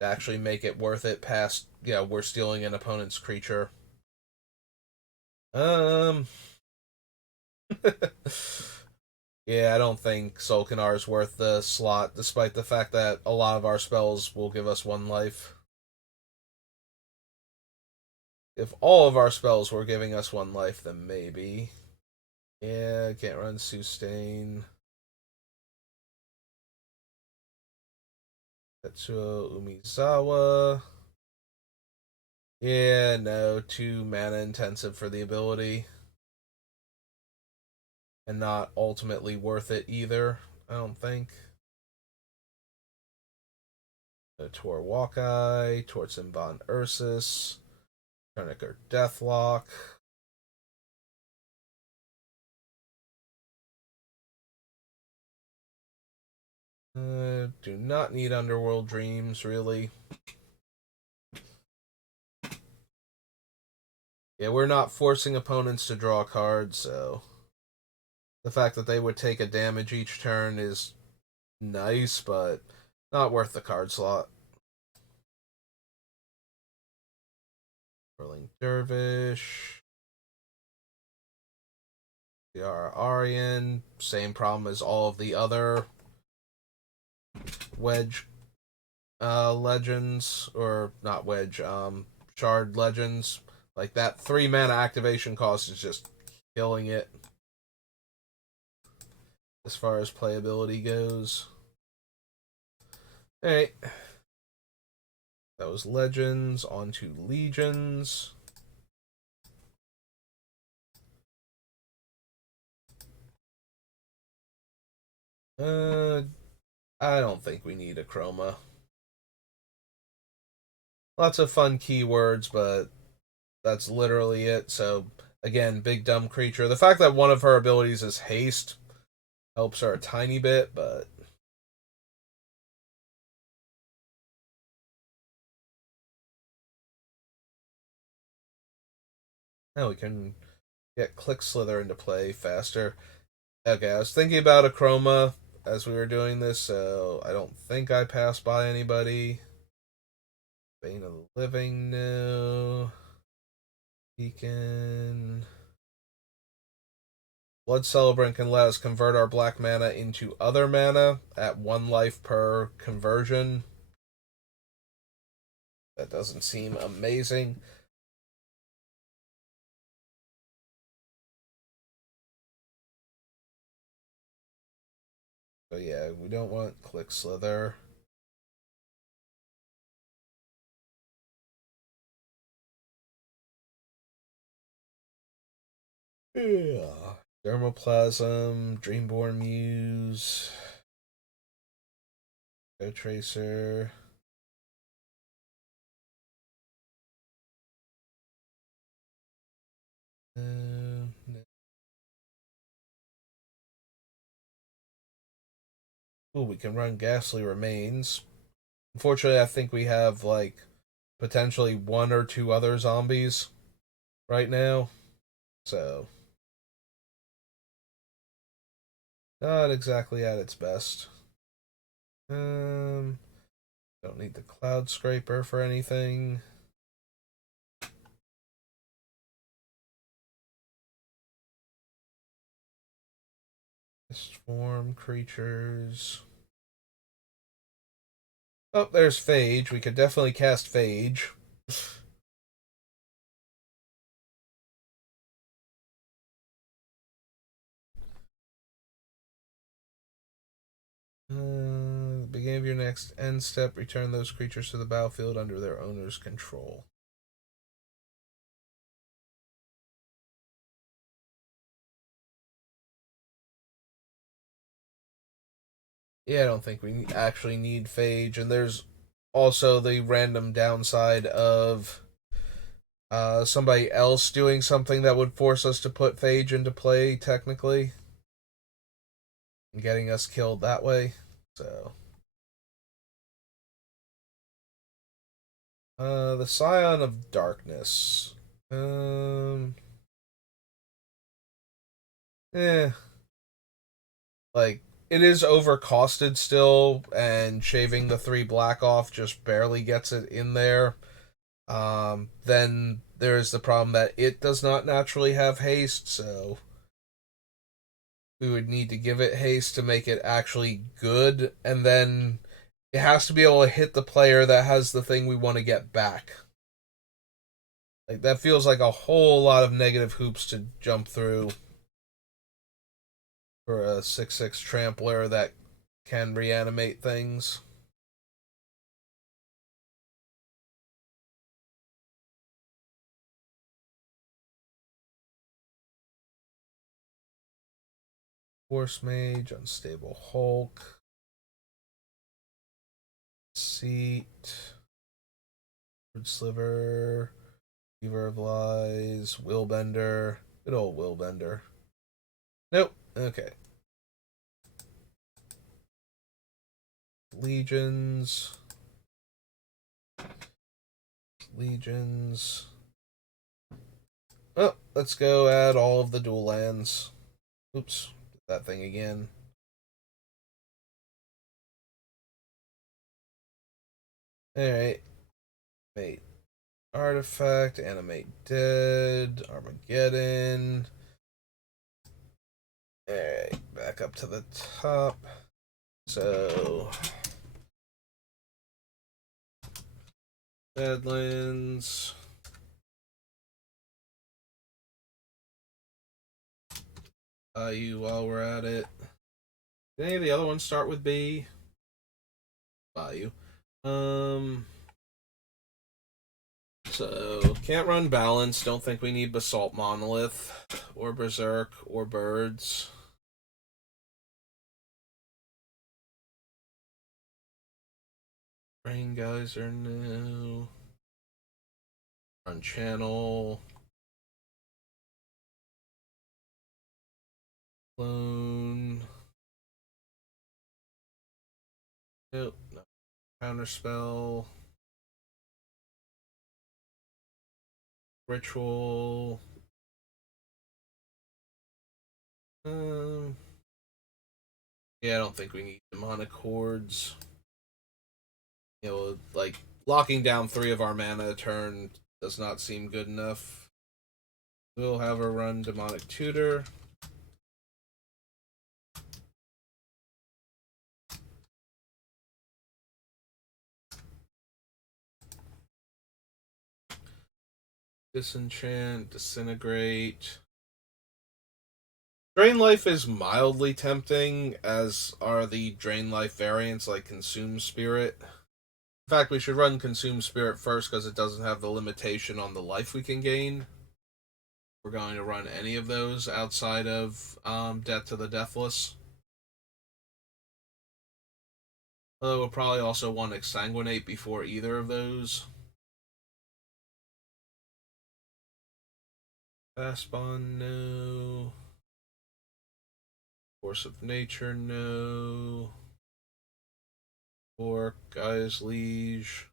to actually make it worth it past, we're stealing an opponent's creature. Yeah, I don't think Solkanar is worth the slot, despite the fact that a lot of our spells will give us 1 life. If all of our spells were giving us 1 life, then maybe. Yeah, can't run Sustain. Tetsuo Umizawa. Yeah, no, 2 mana intensive for the ability. And not ultimately worth it either, I don't think. Tor Walkeye, Tortzenbond Ursus, Tourniquet Deathlock. Do not need Underworld Dreams, really. Yeah, we're not forcing opponents to draw cards, so the fact that they would take a damage each turn is nice, but not worth the card slot. Whirling Dervish. Yara Aryan, same problem as all of the other Wedge legends, or not Wedge, Shard legends. Like, that 3 mana activation cost is just killing it as far as playability goes. Alright. That was Legends. On to Legions. I don't think we need a Chroma. Lots of fun keywords, but that's literally it. So, again, big dumb creature. The fact that one of her abilities is haste helps her a tiny bit, but Now we can get Click Slither into play faster. Okay, I was thinking about a chroma as we were doing this, so I don't think I passed by anybody. Bane of the Living, no. Beacon. Blood Celebrant can let us convert our black mana into other mana at 1 life per conversion. That doesn't seem amazing. So yeah, we don't want Click Slither. Yeah. Thermoplasm, Dreamborn Muse, Go Tracer. No. Ooh, we can run Ghastly Remains. Unfortunately, I think we have like potentially one or two other zombies right now. So not exactly at its best. Um don't need the Cloud Scraper for anything. Form creatures. Oh, there's Phage. We could definitely cast Phage. Beginning of your next end step, return those creatures to the battlefield under their owner's control. Yeah, I don't think we actually need Phage, and there's also the random downside of somebody else doing something that would force us to put Phage into play, technically, and getting us killed that way. So, the Scion of Darkness. Um, eh, like it is overcosted still, and shaving the 3 black off just barely gets it in there. Then there's the problem that it does not naturally have haste, so we would need to give it haste to make it actually good, and then it has to be able to hit the player that has the thing we want to get back. Like that feels like a whole lot of negative hoops to jump through for a 6/6 trampler that can reanimate things. Force Mage, Unstable Hulk, Seat, Root Sliver, Fever of Lies, Willbender. Good old Willbender. Nope. Okay. Legions. Legions. Oh, let's go add all of the dual lands. Oops. That thing again. Alright. Mate. Artifact. Animate Dead. Armageddon. Alright. Back up to the top. So. Badlands. You while we're at it. Did any of the other ones start with B? Bayou. Um. So can't run balance. Don't think we need Basalt Monolith or Berserk or Birds. Rain Geyser no. Run Channel. Clone. Nope. No. Counterspell. Ritual. Um, yeah, I don't think we need demonic hordes. Like locking down 3 of our mana a turn does not seem good enough. We'll have her run demonic tutor. Disenchant, disintegrate. Drain Life is mildly tempting, as are the Drain Life variants like Consume Spirit. In fact, we should run Consume Spirit first because it doesn't have the limitation on the life we can gain. We're going to run any of those outside of Death to the Deathless. Although we'll probably also want Exsanguinate before either of those. Fastbond, no. Force of Nature, no. Orc, Gaia's Liege.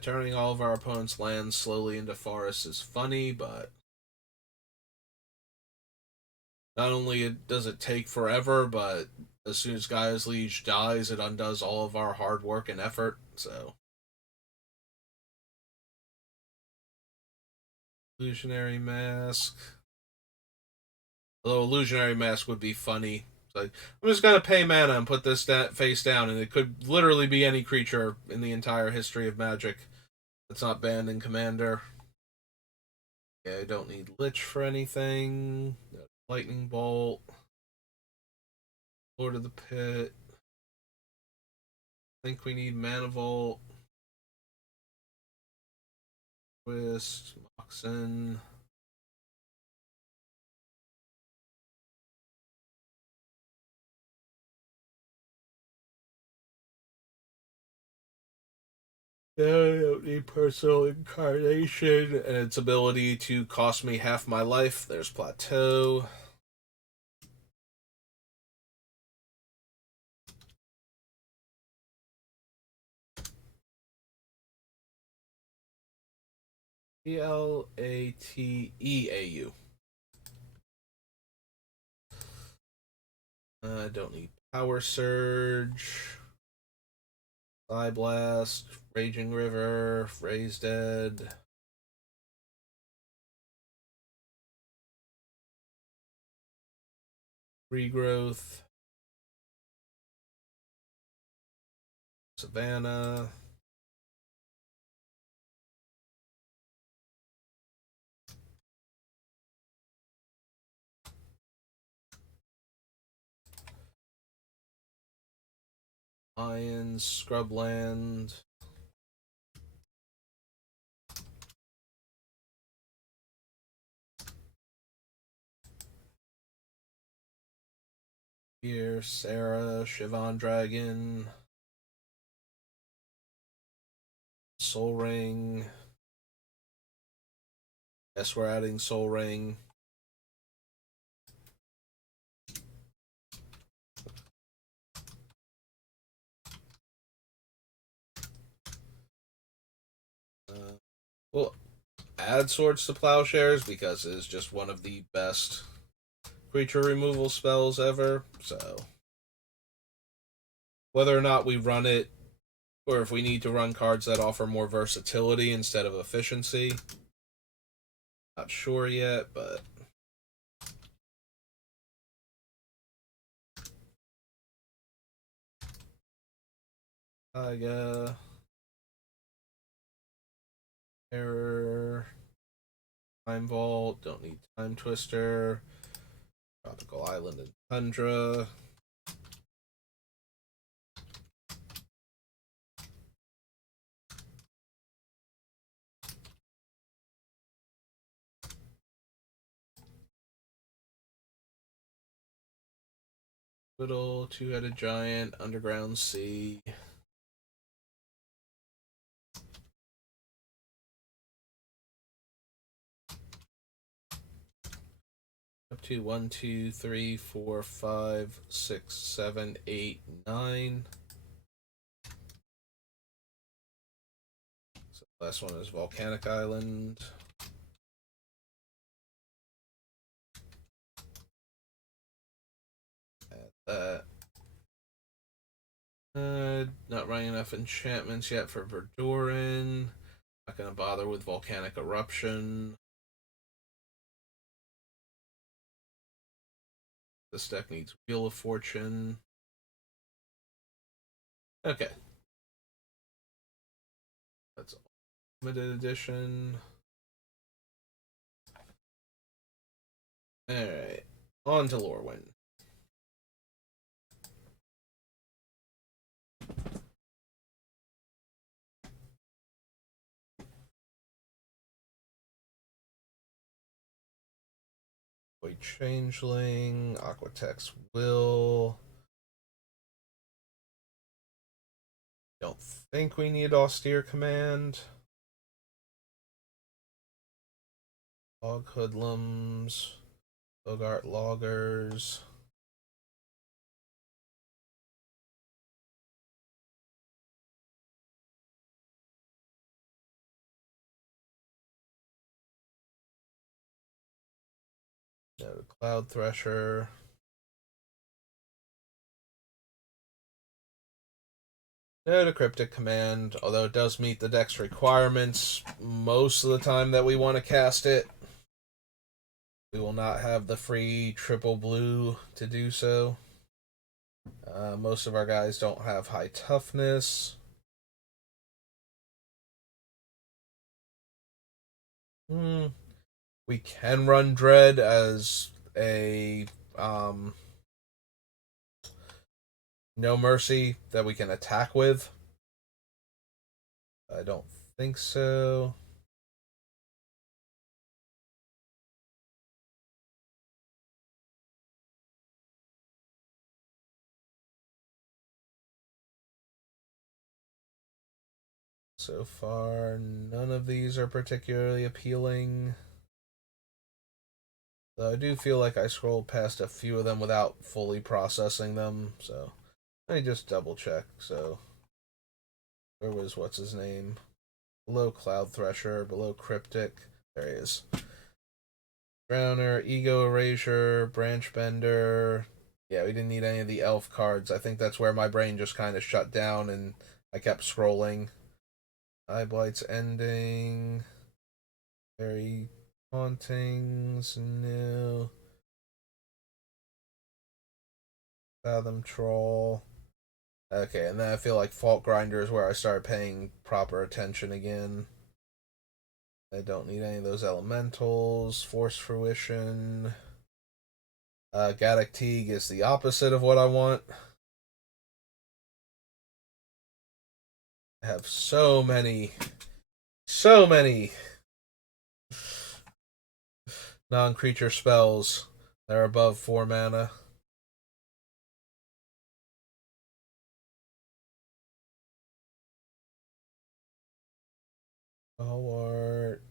Turning all of our opponent's lands slowly into forests is funny, but not only does it take forever, but as soon as Gaia's Liege dies, it undoes all of our hard work and effort, so. Illusionary Mask. Although Illusionary Mask would be funny. It's like, I'm just gonna pay mana and put this face down, and it could literally be any creature in the entire history of Magic that's not banned in Commander. Yeah, I don't need Lich for anything. Lightning Bolt. Lord of the Pit. I think we need Mana Vault. Twist. Moxen. Yeah, I don't need Personal Incarnation and its ability to cost me half my life. There's Plateau. Plateau. I don't need Power Surge. Fly Blast. Raging River. Raise Dead. Regrowth. Savannah. Lions. Scrubland. Here, Sarah, Shivan Dragon, Soul Ring. Yes, we're adding Soul Ring. We'll add Swords to Plowshares because it is just one of the best creature removal spells ever. So, whether or not we run it, or if we need to run cards that offer more versatility instead of efficiency, not sure yet, but. Taiga. Error. Time Vault. Don't need Time Twister. Tropical Island and Tundra. Little Two-Headed Giant, Underground Sea. Up to 1, 2, 3, 4, 5, 6, 7, 8, 9. Last one is Volcanic Island. Add that. Not running enough enchantments yet for Verdurin. Not gonna bother with Volcanic Eruption. This deck needs Wheel of Fortune. Okay. That's limited edition. Alright. On to Lorwyn. Void Changeling, Aquatex Will. Don't think we need Austere Command. Log Hoodlums, Bogart Loggers. No, Cloud Thresher. No to Cryptic Command, although it does meet the deck's requirements most of the time that we want to cast it. We will not have the free triple blue to do so. Most of our guys don't have high toughness. We can run Dread as a no mercy that we can attack with. I don't think so. So far, none of these are particularly appealing. Though I do feel like I scrolled past a few of them without fully processing them, so let me just double check. So, where was what's his name? Below Cloud Thresher, below Cryptic. There he is. Drowner, Ego Erasure, Branch Bender. Yeah, we didn't need any of the elf cards. I think that's where my brain just kind of shut down and I kept scrolling. Eye Blight's ending. Very Hauntings, no. Fathom Troll. Okay, and then I feel like Fault Grinder is where I started paying proper attention again. I don't need any of those elementals. Force Fruition. Gaddock Teague is the opposite of what I want. I have so many non-creature spells that are above 4 mana. Stalwart.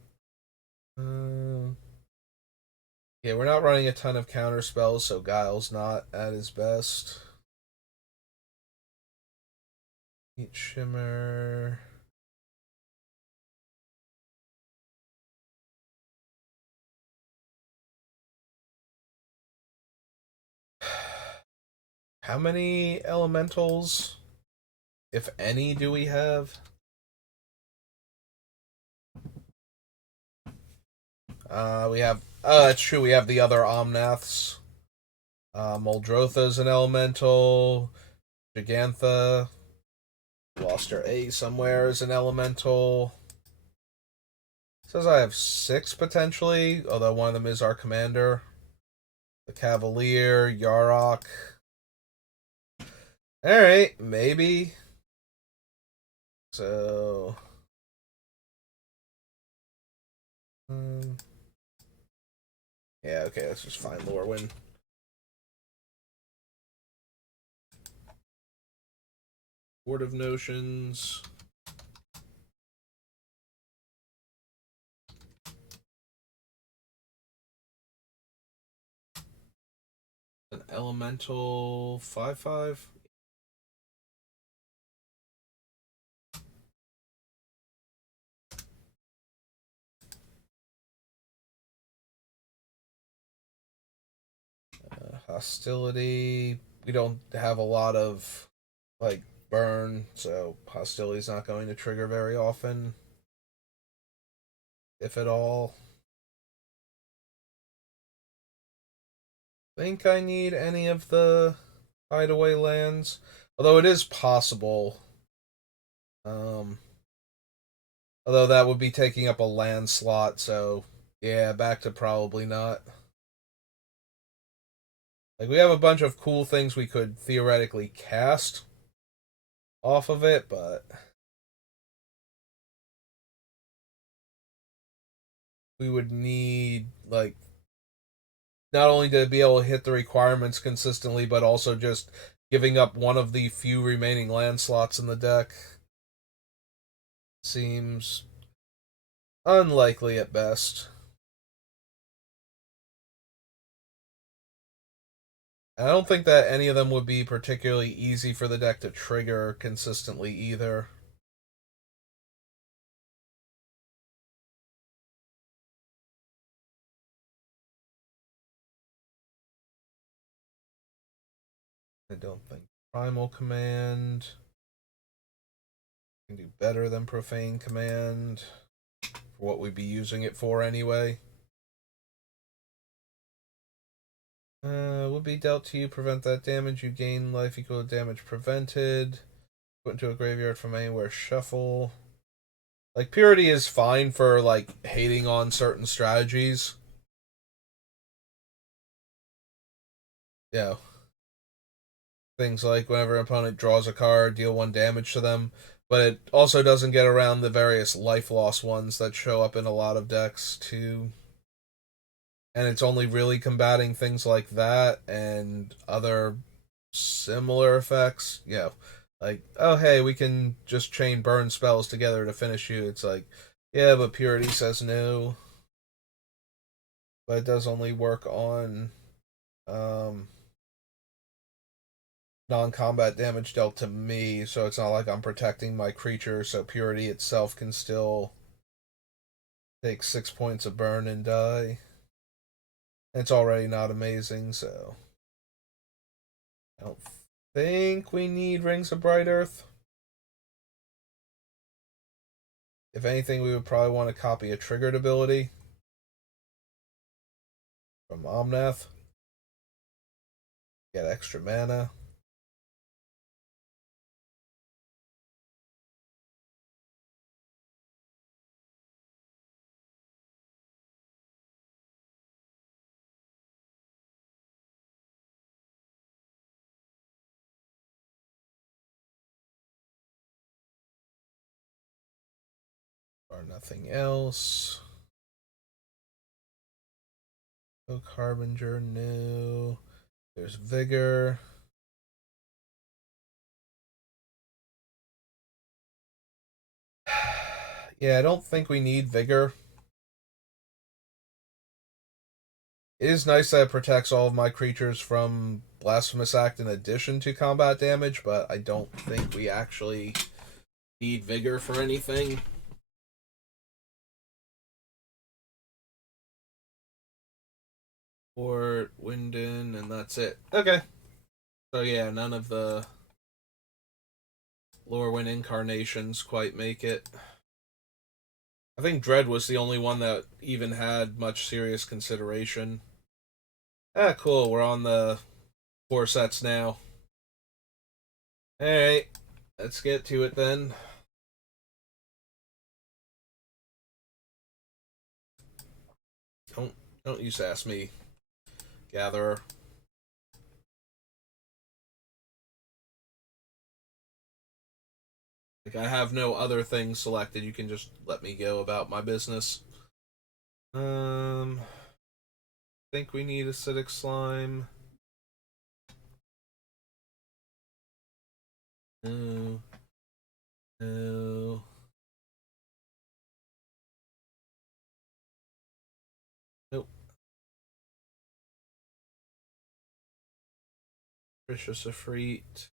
Yeah, we're not running a ton of counter spells, so Guile's not at his best. Heat Shimmer. How many elementals, if any, do we have? We have. Oh, that's true. We have the other Omnaths. Muldrotha's an elemental. Gigantha. Lost her A somewhere as an elemental. Says I have 6 potentially, although one of them is our commander. The Cavalier, Yarok. Alright, maybe. So. Yeah, okay, let's just find Lorwyn. Board of Notions. An elemental 5/5. Hostility. We don't have a lot of like burn, so hostility's not going to trigger very often, if at all. Think I need any of the hideaway lands, although it is possible. Um, although that would be taking up a land slot, so yeah, back to probably not. Like we have a bunch of cool things we could theoretically cast off of it, but we would need like not only to be able to hit the requirements consistently, but also just giving up one of the few remaining land slots in the deck seems unlikely at best. I don't think that any of them would be particularly easy for the deck to trigger consistently either. I don't think Primal Command can do better than Profane Command for what we'd be using it for anyway. Would be dealt to you, prevent that damage. You gain life equal to damage prevented. Put into a graveyard from anywhere, shuffle. Like, Purity is fine for, like, hating on certain strategies. Yeah. Things like whenever an opponent draws a card, deal 1 damage to them. But it also doesn't get around the various life loss ones that show up in a lot of decks, too. And it's only really combating things like that and other similar effects. Yeah. Like, oh, hey, we can just chain burn spells together to finish you. It's like, yeah, but Purity says no. But it does only work on um, non-combat damage dealt to me, so it's not like I'm protecting my creature, so Purity itself can still take 6 points of burn and die. It's already not amazing, so I don't think we need Rings of Bright Earth. If anything, we would probably want to copy a triggered ability from Omnath. Get extra mana. Or nothing else. Oak Harbinger, no. There's Vigor. Yeah, I don't think we need Vigor. It is nice that it protects all of my creatures from Blasphemous Act in addition to combat damage, but I don't think we actually need Vigor for anything. Or Winden, and that's it. Okay. So yeah, none of the Lorwyn incarnations quite make it. I think Dread was the only one that even had much serious consideration. Ah, cool. We're on the 4 sets now. Alright, let's get to it then. Don't don't you sass me, Gatherer. Like I have no other things selected. You can just let me go about my business. Think we need acidic slime. No. No. Nope. Precious Efreet.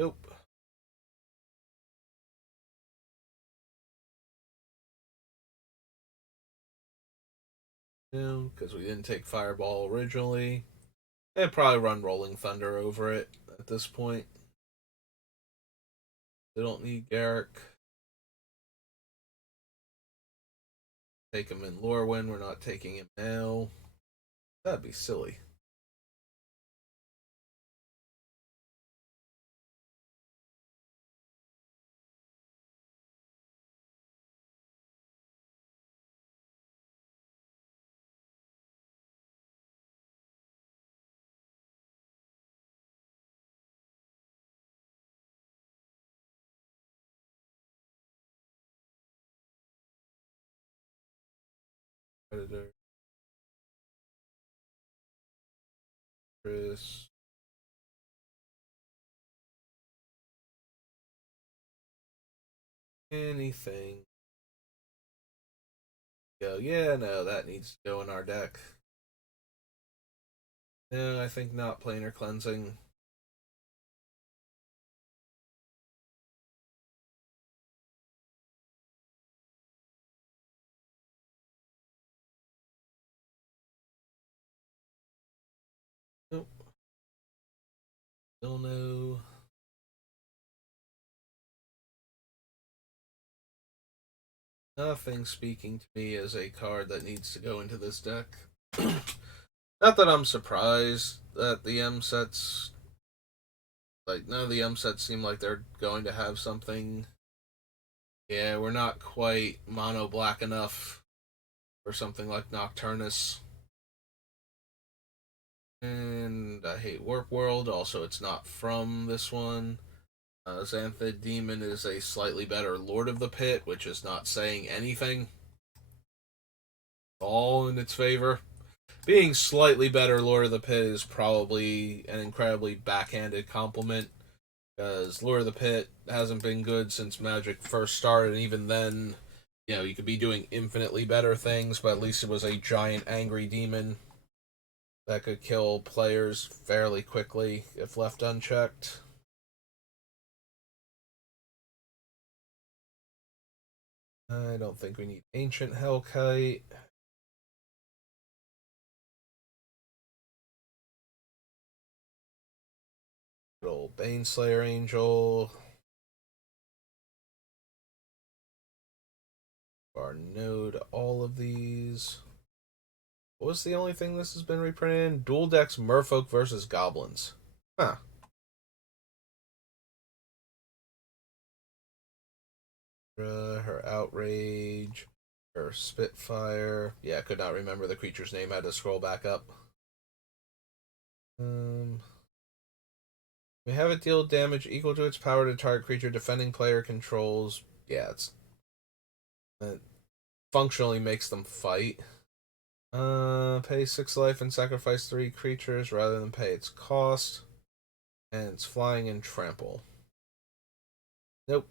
Nope. No, because we didn't take Fireball originally. They'd probably run Rolling Thunder over it at this point. They don't need Garrick. Take him in Lorwyn. We're not taking him now. That'd be silly. Predator. Chris. Anything. Go, yeah, no, that needs to go in our deck. No, I think not planar cleansing. Nope. Still no. Nothing speaking to me as a card that needs to go into this deck. Not that I'm surprised that the M sets, like, none of the M sets seem like they're going to have something. Yeah, we're not quite mono black enough for something like Nocturnus. And I hate Warp World. Also, it's not from this one. Xanthid Demon is a slightly better Lord of the Pit, which is not saying anything. All in its favor. Being slightly better Lord of the Pit is probably an incredibly backhanded compliment, because Lord of the Pit hasn't been good since Magic first started, and even then, you know, you could be doing infinitely better things, but at least it was a giant angry demon that could kill players fairly quickly if left unchecked. I don't think we need Ancient Hellkite. Good old Baneslayer Angel. Our no to all of these. What was the only thing this has been reprinted in? Dual decks Merfolk versus Goblins. Huh. Her Outrage. Her Spitfire. Yeah, I could not remember the creature's name. I had to scroll back up. We have it deal damage equal to its power to target creature defending player controls. Yeah, it functionally makes them fight. Pay 6 life and sacrifice 3 creatures rather than pay its cost. And it's flying and trample. Nope.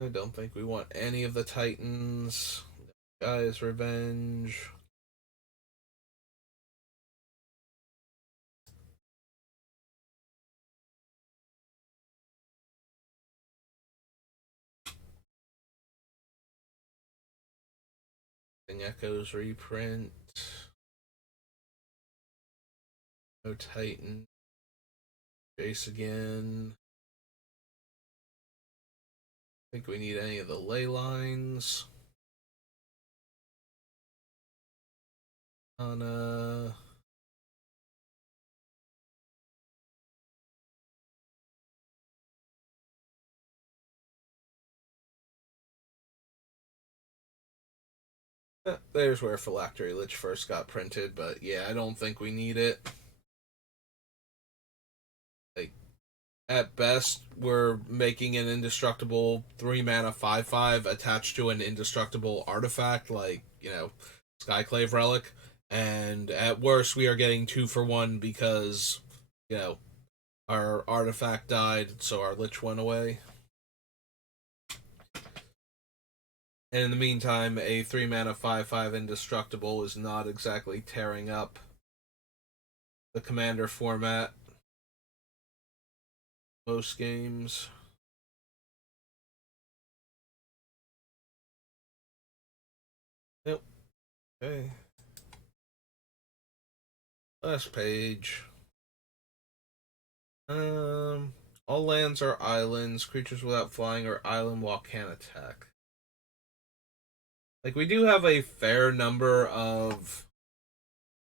I don't think we want any of the Titans. Guy's Revenge. Echoes reprint. No Titan. Chase again. Think we need any of the ley lines. On there's where Phylactery Lich first got printed, but yeah, I don't think we need it. Like, at best, we're making an indestructible 3 mana 5/5 attached to an indestructible artifact, like, you know, Skyclave Relic. And at worst, we are getting 2 for 1 because, you know, our artifact died, so our Lich went away. And in the meantime, a 3 mana 5/5 indestructible is not exactly tearing up the commander format most games. Yep. Okay. Last page. All lands are islands. Creatures without flying or island wall can attack. Like, we do have a fair number of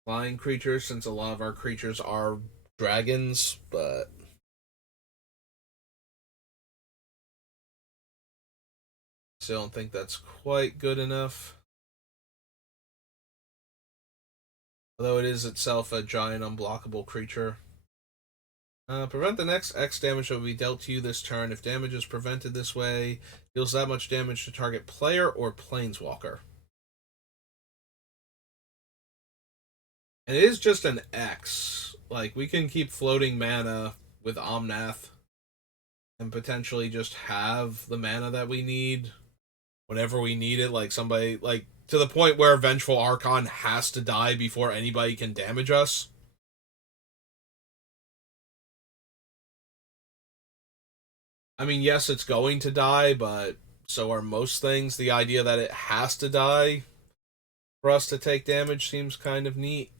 flying creatures since a lot of our creatures are dragons, but still don't think that's quite good enough. Although it is itself a giant unblockable creature. Prevent the next X damage that will be dealt to you this turn. If damage is prevented this way, deals that much damage to target player or planeswalker. And it is just an X. Like, we can keep floating mana with Omnath and potentially just have the mana that we need whenever we need it. Like, somebody, like, to the point where Vengeful Archon has to die before anybody can damage us. I mean, yes, it's going to die, but so are most things. The idea that it has to die for us to take damage seems kind of neat.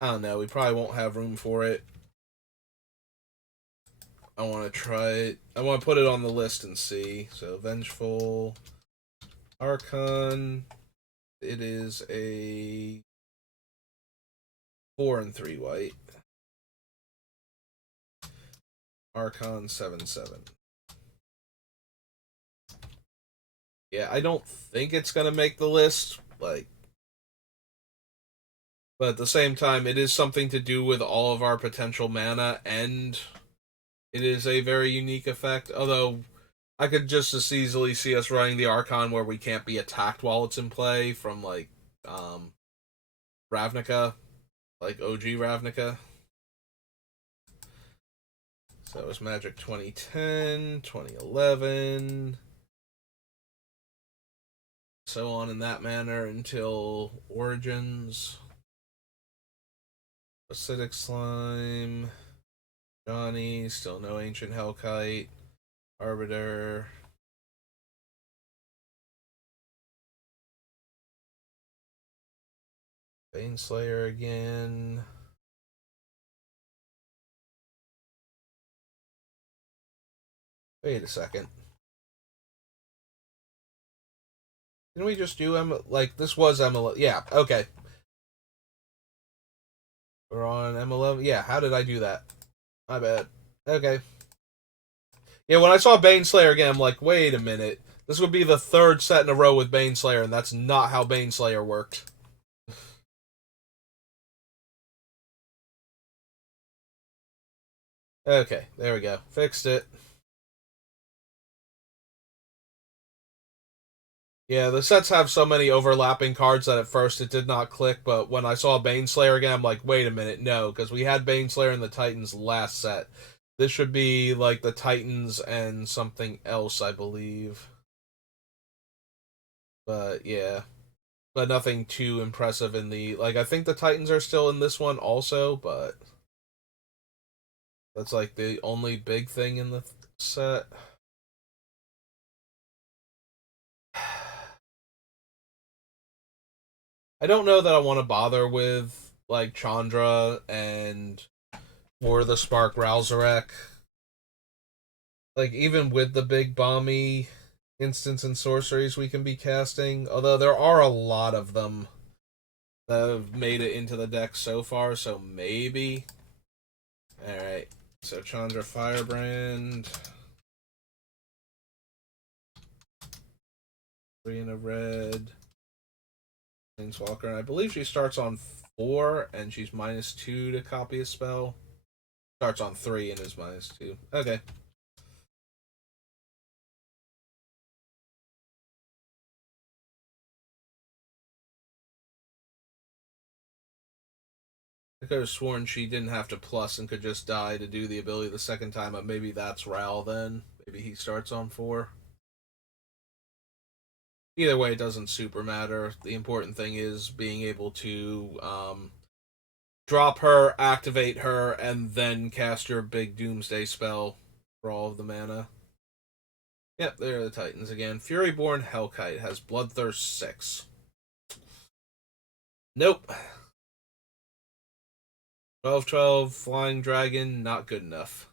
I don't know. We probably won't have room for it. I want to try it. I want to put it on the list and see. So, Vengeful Archon. It is a 4 and 3 white. Archon 7/7. Yeah, I don't think it's gonna make the list. Like, but at the same time, it is something to do with all of our potential mana, and it is a very unique effect. Although I could just as easily see us running the Archon where we can't be attacked while it's in play from like Ravnica, like OG Ravnica. So it was Magic 2010, 2011, so on in that manner until Origins. Acidic Slime, Johnny, still no Ancient Hellkite, Arbiter. Baneslayer again. Wait a second. Didn't we just do like this was M11? Yeah, okay. We're on M11. Yeah, how did I do that? My bad. Okay. Yeah, when I saw Baneslayer again, I'm like, wait a minute. This would be the third set in a row with Baneslayer, and that's not how Baneslayer worked. Okay, there we go. Fixed it. Yeah, the sets have so many overlapping cards that at first it did not click, but when I saw Baneslayer again, I'm like, wait a minute, no, because we had Baneslayer and the Titans last set. This should be like the Titans and something else, I believe. But yeah, but nothing too impressive in the like. I think the Titans are still in this one also, but that's like the only big thing in the set. I don't know that I want to bother with like Chandra and or the Spark Ralzarek. Like, even with the big bomby instants and sorceries we can be casting, although there are a lot of them that have made it into the deck so far, so maybe. Alright, so Chandra Firebrand. 3 in a red. Planeswalker, and I believe she starts on 4, and she's -2 to copy a spell. Starts on 3 and is -2. Okay. I could have sworn she didn't have to plus and could just die to do the ability the second time, but maybe that's Ral then. Maybe he starts on 4. Either way, it doesn't super matter. The important thing is being able to drop her, activate her, and then cast your big Doomsday spell for all of the mana. Yep, there are the Titans again. Furyborn Hellkite has Bloodthirst 6. Nope. 12/12 Flying Dragon, not good enough.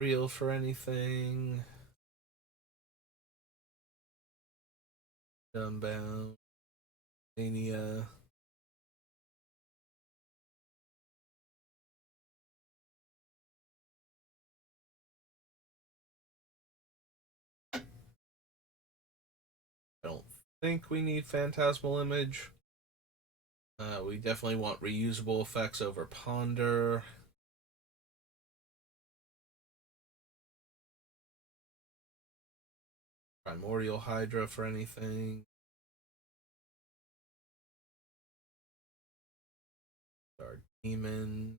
Real for anything. Gunbound. Mania. I don't think we need Phantasmal Image. We definitely want reusable effects over Ponder. Primordial Hydra for anything. Dark Demon.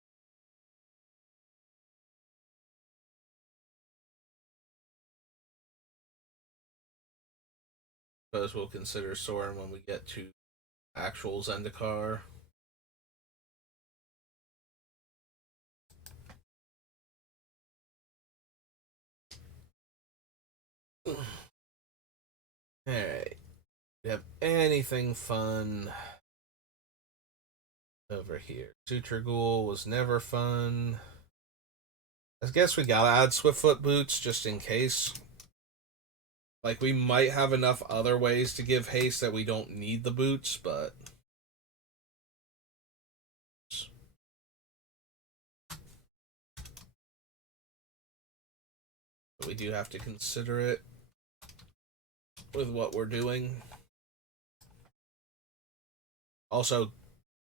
Suppose we'll consider Soren when we get to actual Zendikar. Alright. We have anything fun over here? Suture Ghoul was never fun. I guess we gotta add Swiftfoot Boots just in case. Like, we might have enough other ways to give haste that we don't need the boots, but we do have to consider it with what we're doing. Also,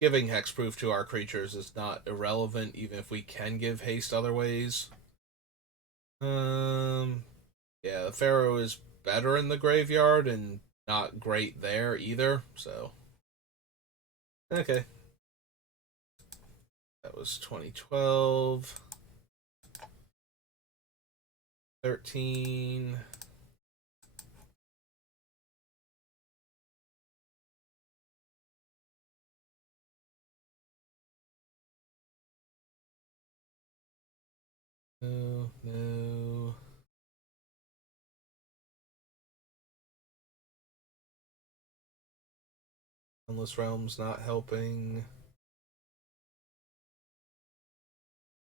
giving hexproof to our creatures is not irrelevant, even if we can give haste other ways. Yeah, the Pharaoh is better in the graveyard and not great there either, so. Okay. That was 2012. 13. No, no. Endless Realms not helping.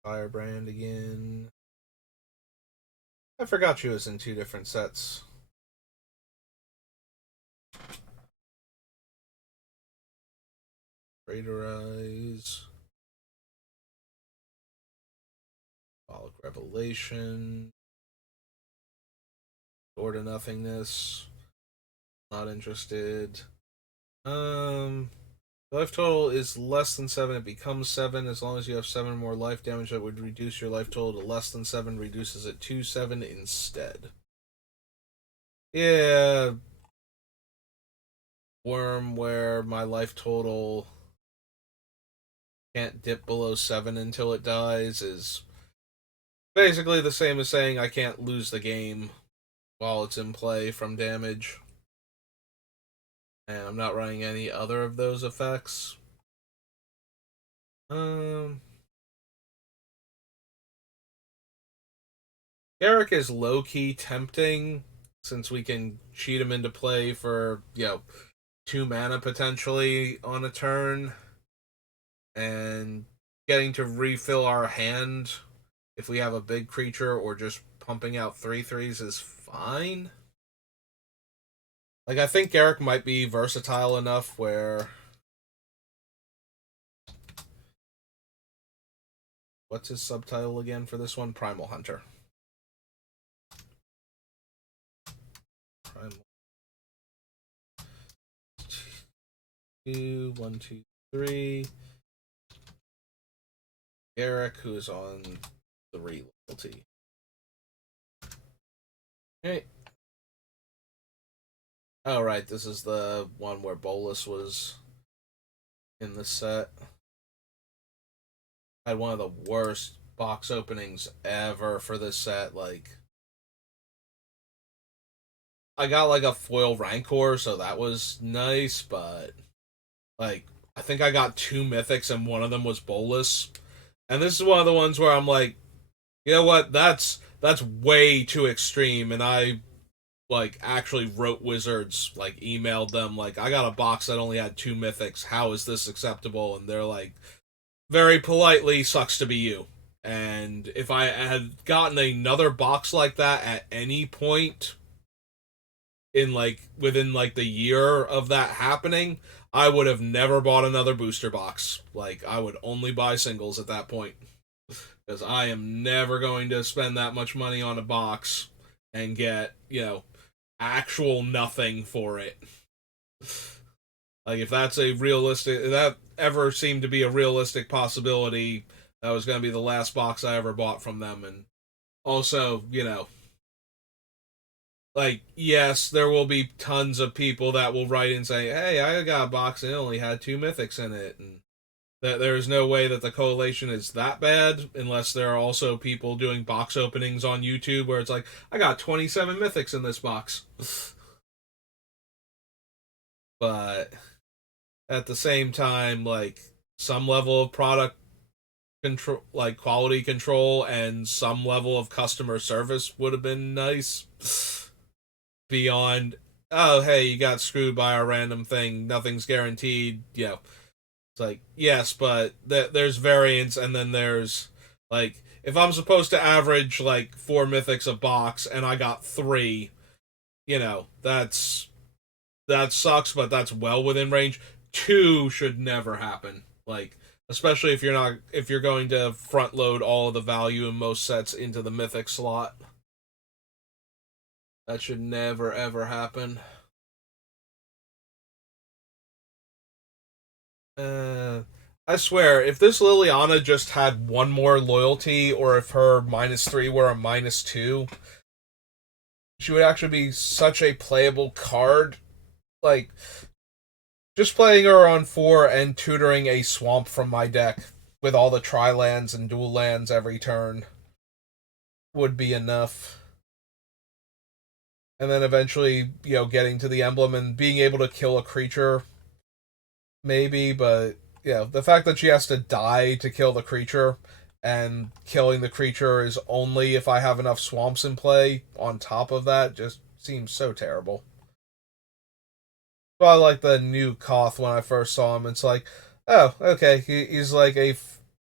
Firebrand again. I forgot she was in 2 different sets. Raiderize. Symbolic Revelation. Door to Nothingness. Not interested. Life total is less than 7, it becomes 7. As long as you have 7 more life damage, that would reduce your life total to less than 7, reduces it to 7 instead. Yeah. Worm, where my life total can't dip below 7 until it dies, is basically the same as saying I can't lose the game while it's in play from damage. And I'm not running any other of those effects. Garrick is low-key tempting, since we can cheat him into play for, 2 mana potentially on a turn. And getting to refill our hand if we have a big creature or just pumping out 3/3s is fine. Like, I think Garrick might be versatile enough where... What's his subtitle again for this one? Primal Hunter. Primal. 2, 1, 2, 3. Eric, who's on 3 loyalty. Okay. Oh, right. This is the one where Bolus was in the set. I had one of the worst box openings ever for this set. Like, I got like a foil Rancor, so that was nice, but like, I think I got 2 mythics and one of them was Bolus. And this is one of the ones where I'm like, you know what? That's way too extreme. And I like actually wrote Wizards, like emailed them, like I got a box that only had 2 mythics. How is this acceptable? And they're like, very politely, sucks to be you. And if I had gotten another box like that at any point in like within like the year of that happening, I would have never bought another booster box. Like I would only buy singles at that point because I am never going to spend that much money on a box and get, actual nothing for it. Like if that's a realistic, if that ever seemed to be a realistic possibility, that was going to be the last box I ever bought from them. And also, like yes, there will be tons of people that will write and say, "Hey, I got a box and it only had 2 mythics in it," and that there is no way that the correlation is that bad unless there are also people doing box openings on YouTube where it's like, "I got 27 mythics in this box," but at the same time, like some level of product control, like quality control, and some level of customer service would have been nice. Beyond, oh hey, you got screwed by a random thing, nothing's guaranteed. It's like yes, but there's variance, and then there's like if I'm supposed to average like 4 mythics a box and I got 3, that sucks, but that's well within range. 2 should never happen. Like especially if you're going to front load all of the value in most sets into the mythic slot. That should never ever happen. Uh I swear, if this Liliana just had one more loyalty, or if her -3 were a -2, she would actually be such a playable card. Like, just playing her on 4 and tutoring a swamp from my deck with all the tri lands and dual lands every turn would be enough. And then eventually, getting to the emblem and being able to kill a creature, maybe, but the fact that she has to die to kill the creature, and killing the creature is only if I have enough swamps in play on top of that, just seems so terrible. But I like the new Koth when I first saw him. It's like, oh, okay, he's like a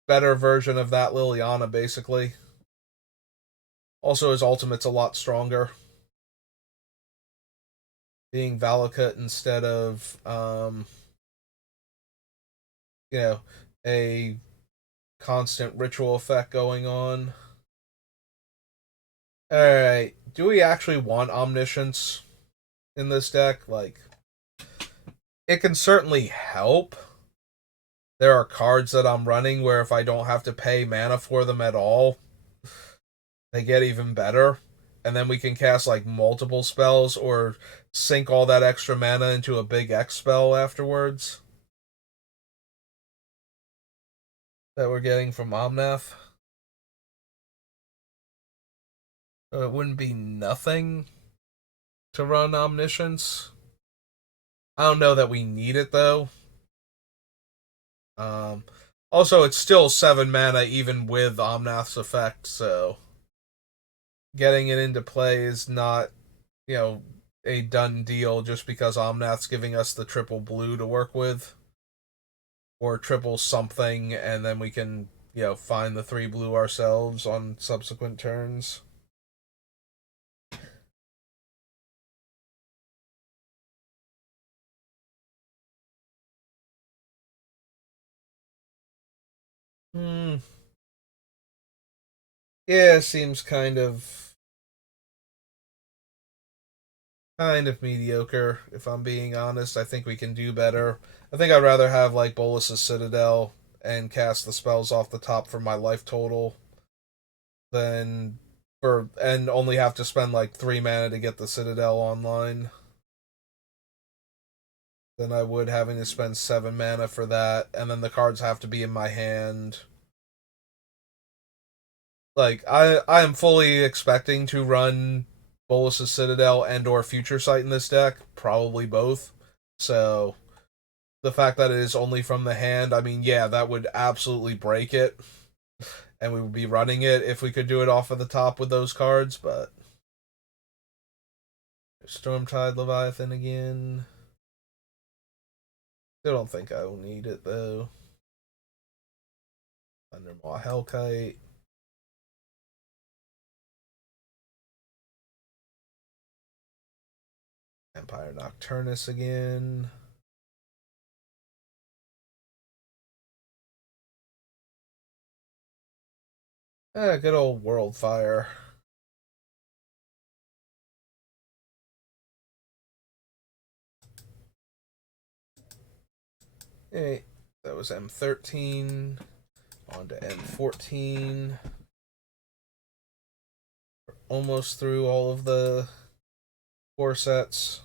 better version of that Liliana, basically. Also, his ultimate's a lot stronger. Being Valakut instead of, you know, a constant ritual effect going on. Alright, do we actually want Omniscience in this deck? Like, it can certainly help. There are cards that I'm running where if I don't have to pay mana for them at all, they get even better. And then we can cast like multiple spells or sink all that extra mana into a big X spell afterwards that we're getting from Omnath. It wouldn't be nothing to run Omniscience. I don't know that we need it though. Um, Also, it's still 7 mana even with Omnath's effect, so getting it into play is not, you know, a done deal just because Omnath's giving us the triple blue to work with, or triple something, and then we can, find the 3 blue ourselves on subsequent turns. Hmm. Yeah, seems kind of kind of mediocre, if I'm being honest. I think we can do better. I think I'd rather have like Bolus's Citadel and cast the spells off the top for my life total than for and only have to spend like 3 mana to get the Citadel online than I would having to spend 7 mana for that, and then the cards have to be in my hand. Like I am fully expecting to run Bolus's Citadel and or Future Sight in this deck, probably both. So the fact that it is only from the hand, I mean, yeah, that would absolutely break it, and we would be running it if we could do it off of the top with those cards. But Stormtide Leviathan again. Still don't think I will need it though. Thundermaw Hellkite. Empire Nocturnus again. Good old Worldfire. Hey, that was M13. On to M14. We're almost through all of the 4 sets.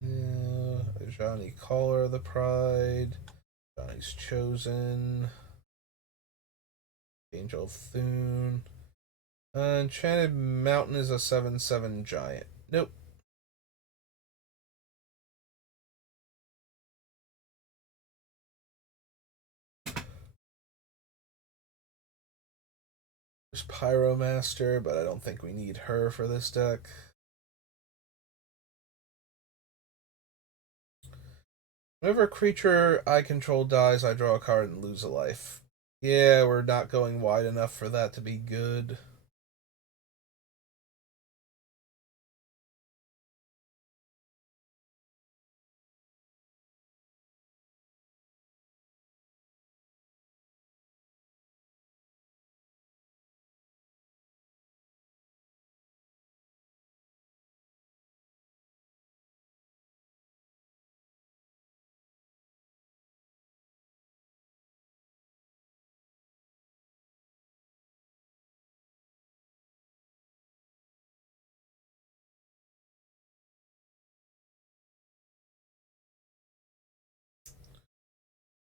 Yeah, Johnny Caller of the Pride. Johnny's Chosen. Angel Thune. Enchanted Mountain is a 7/7 giant. Nope. There's Pyromaster, but I don't think we need her for this deck. Whenever a creature I control dies, I draw a card and lose a life. Yeah, we're not going wide enough for that to be good.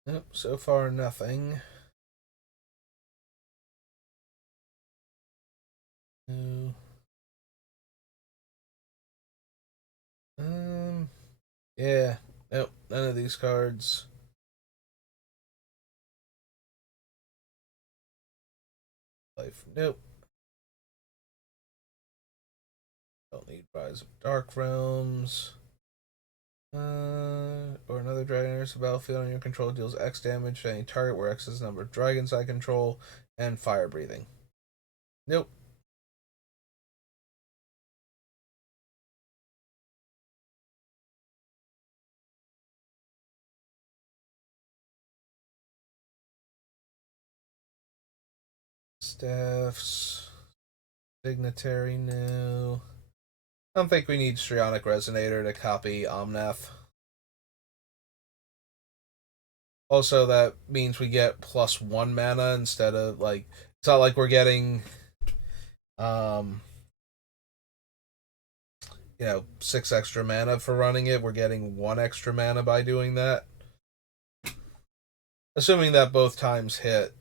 Nope, so far nothing. No. Yeah. Nope, none of these cards. Life. Nope. Don't need Rise of Dark Realms. Or another dragon enters the battlefield on your control deals X damage to any target where X is the number of dragons I control, and fire breathing. Nope. Staffs. Dignitary, no. I don't think we need Strionic Resonator to copy Omnath. Also, that means we get +1 mana instead of like it's not like we're getting um 6 extra mana for running it. We're getting 1 extra mana by doing that. Assuming that both times hit,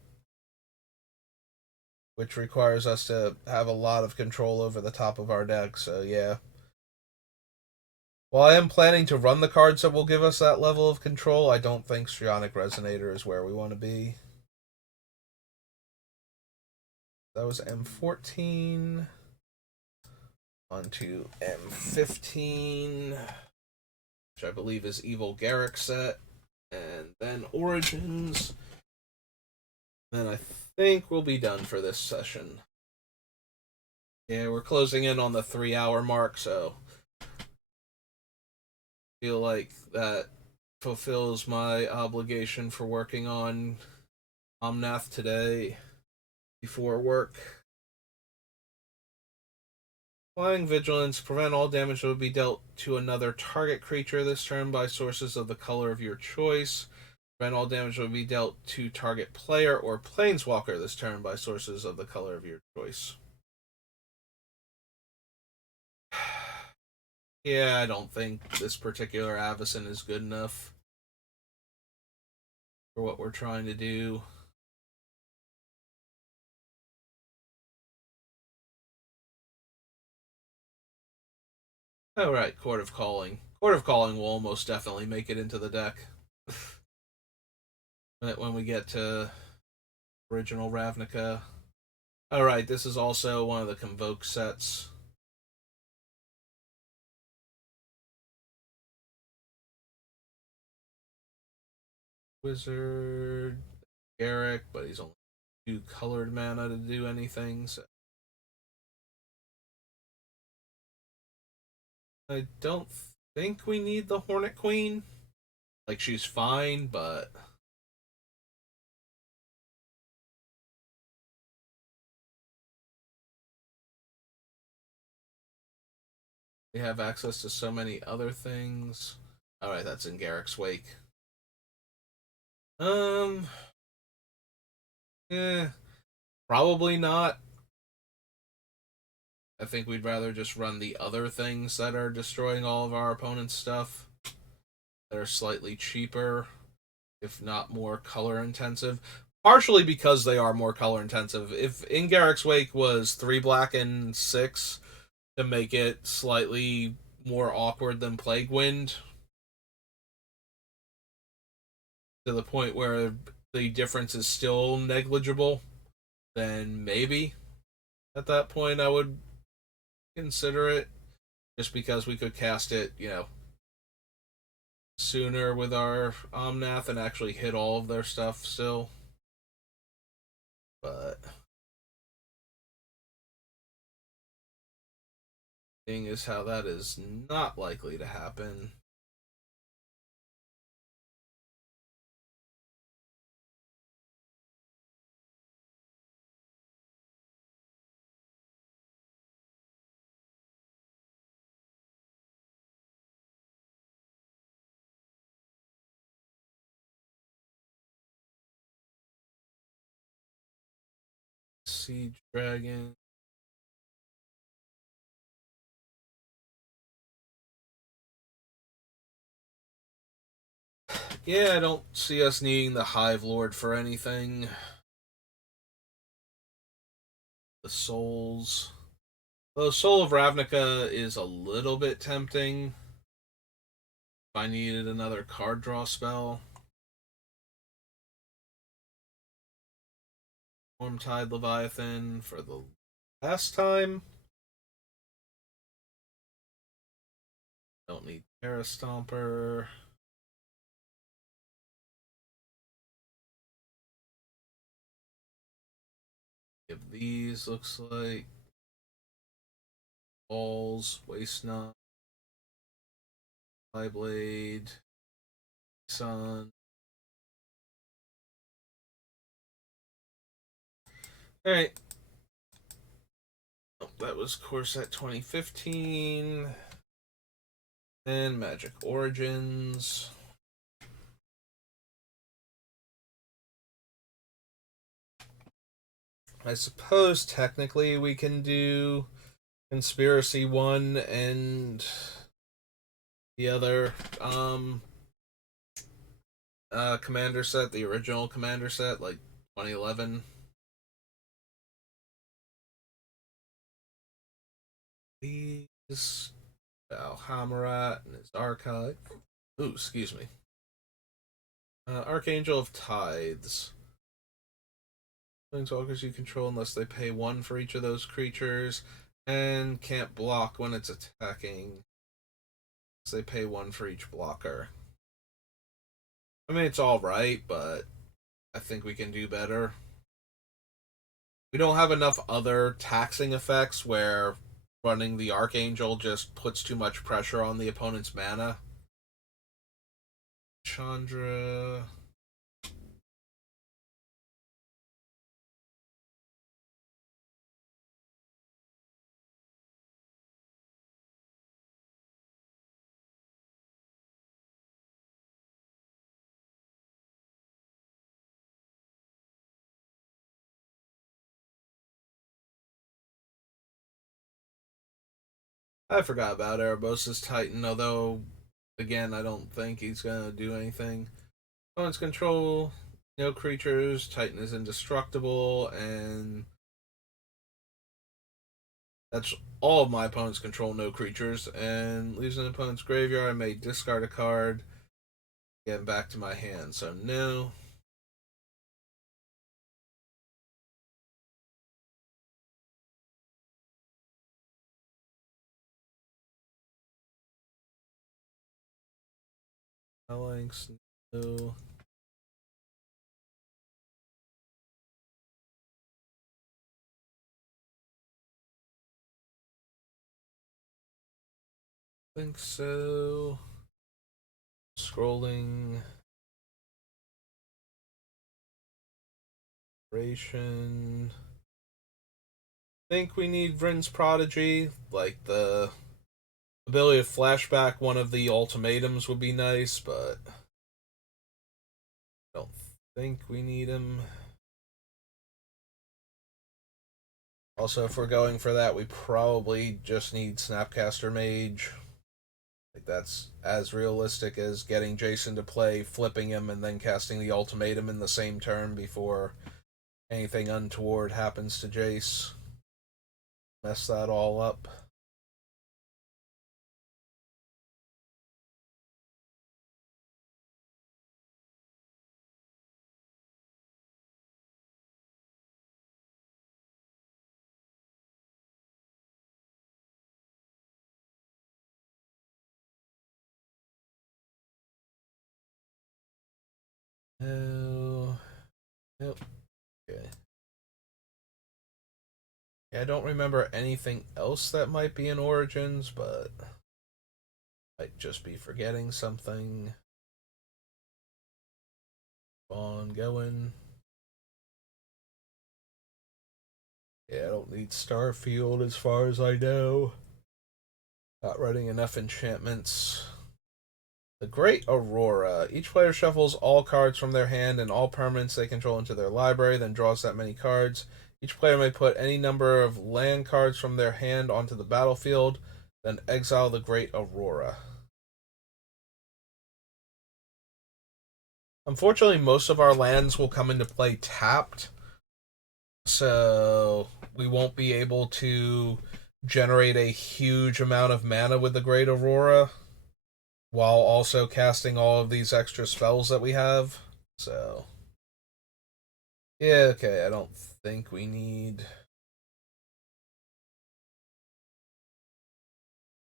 which requires us to have a lot of control over the top of our deck, so yeah. While I am planning to run the cards that will give us that level of control, I don't think Strionic Resonator is where we want to be. That was M14. On to M15, which I believe is Evil Garrick set. And then Origins. Then I think we'll be done for this session. Yeah, we're closing in on the 3 hour mark, so feel like that fulfills my obligation for working on Omnath today before work. Flying Vigilance. Prevent all damage that would be dealt to another target creature this turn by sources of the color of your choice. Prevent all damage that would be dealt to target player or planeswalker this turn by sources of the color of your choice. Yeah, I don't think this particular Avacyn is good enough for what we're trying to do. Oh, right, Court of Calling. Court of Calling will almost definitely make it into the deck when we get to original Ravnica. All right, this is also one of the Convoke sets. Wizard, Garrick, but he's only 2 colored mana to do anything, so I don't think we need the Hornet Queen. Like, she's fine, but we have access to so many other things. Alright, that's in Garrick's wake. Yeah, probably not. I think we'd rather just run the other things that are destroying all of our opponent's stuff. That are slightly cheaper, if not more color intensive. Partially because they are more color intensive. If In Garrick's Wake was 3 black and 6 to make it slightly more awkward than Plague Wind, to the point where the difference is still negligible, then maybe at that point I would consider it. Just because we could cast it, sooner with our Omnath and actually hit all of their stuff still. But thing is how that is not likely to happen. Siege Dragon. Yeah, I don't see us needing the Hive Lord for anything. The Souls. The Soul of Ravnica is a little bit tempting. If I needed another card draw spell. Stormtide Leviathan for the last time. Don't need Terra Stomper. Give these, looks like. Balls, Waste Not, Blade, Sun. Alright. Oh, that was Core Set 2015. And Magic Origins. I suppose technically we can do Conspiracy 1 and the other commander set, the original commander set, like 2011. These Alhamarat and his archive. Ooh, excuse me. Archangel of Tides. Planeswalkers you control unless they pay 1 for each of those creatures, and can't block when it's attacking. So they pay 1 for each blocker. I mean, it's alright, but I think we can do better. We don't have enough other taxing effects where running the Archangel just puts too much pressure on the opponent's mana. Chandra. I forgot about Erebos' Titan, although, again, I don't think he's gonna do anything. Opponent's control, no creatures, Titan is indestructible, and that's all of my opponent's control, no creatures, and leaves an opponent's graveyard. I may discard a card, get back to my hand, so no. Phalanx, no. Think so. Scrolling. Ration. Think we need Vryn's Prodigy. Like the ability to flashback one of the ultimatums would be nice, but I don't think we need him. Also, if we're going for that, we probably just need Snapcaster Mage. Like that's as realistic as getting Jason to play, flipping him, and then casting the ultimatum in the same turn before anything untoward happens to Jace. Mess that all up. Oh, yep. Okay. Yeah, I don't remember anything else that might be in Origins, but might just be forgetting something. On going. Yeah, I don't need Starfield as far as I know. Not running enough enchantments. The Great Aurora. Each player shuffles all cards from their hand and all permanents they control into their library, then draws that many cards. Each player may put any number of land cards from their hand onto the battlefield, then exile the Great Aurora. Unfortunately, most of our lands will come into play tapped, so we won't be able to generate a huge amount of mana with the Great Aurora while also casting all of these extra spells that we have. So, yeah, okay, I don't think we need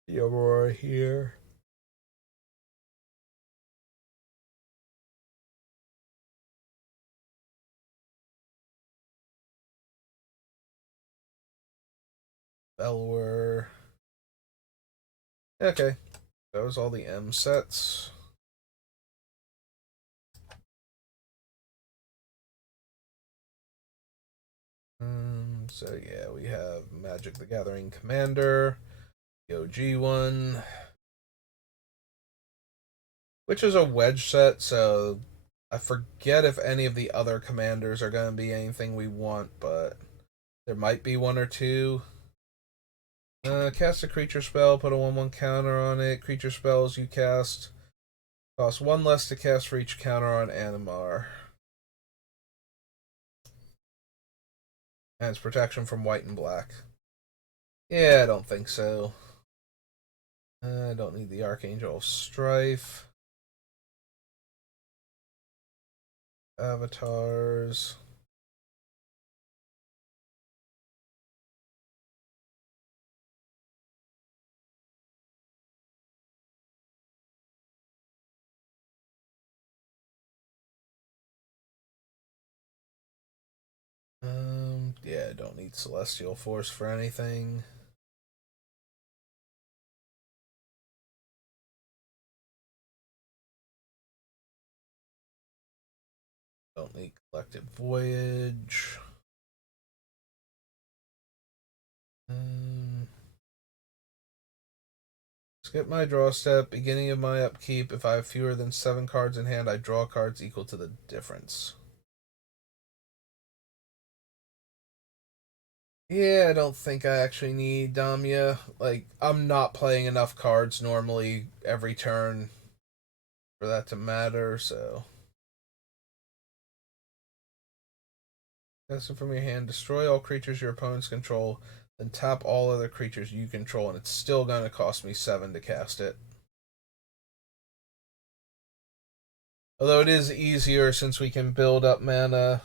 the Aurora here. Belwer. Okay, that was all the M sets. So yeah, we have Magic the Gathering Commander, the OG one, which is a wedge set, so I forget if any of the other commanders are going to be anything we want, but there might be one or two. Cast a creature spell, put a 1/1 counter on it. Creature spells you cast cost one less to cast for each counter on Animar. And it's protection from white and black. Yeah, I don't think so. I don't need the Archangel of Strife. Avatars. Yeah, I don't need Celestial Force for anything. Don't need Collective Voyage. Skip my draw step. Beginning of my upkeep. If I have fewer than 7 cards in hand, I draw cards equal to the difference. Yeah, I don't think I actually need Damia. Like, I'm not playing enough cards normally every turn for that to matter, so. Cast it from your hand, destroy all creatures your opponents control, then tap all other creatures you control, and it's still gonna cost me 7 to cast it. Although it is easier since we can build up mana.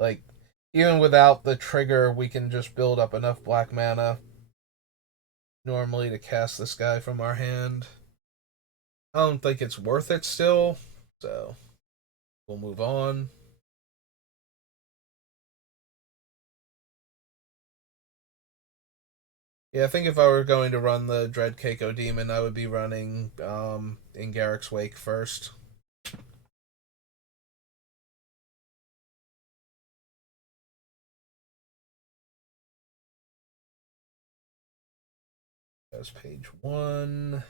Like, even without the trigger, we can just build up enough black mana normally to cast this guy from our hand. I don't think it's worth it still, so we'll move on. Yeah, I think if I were going to run the Dread Keiko Demon, I would be running in Garrick's Wake first. That's page 1.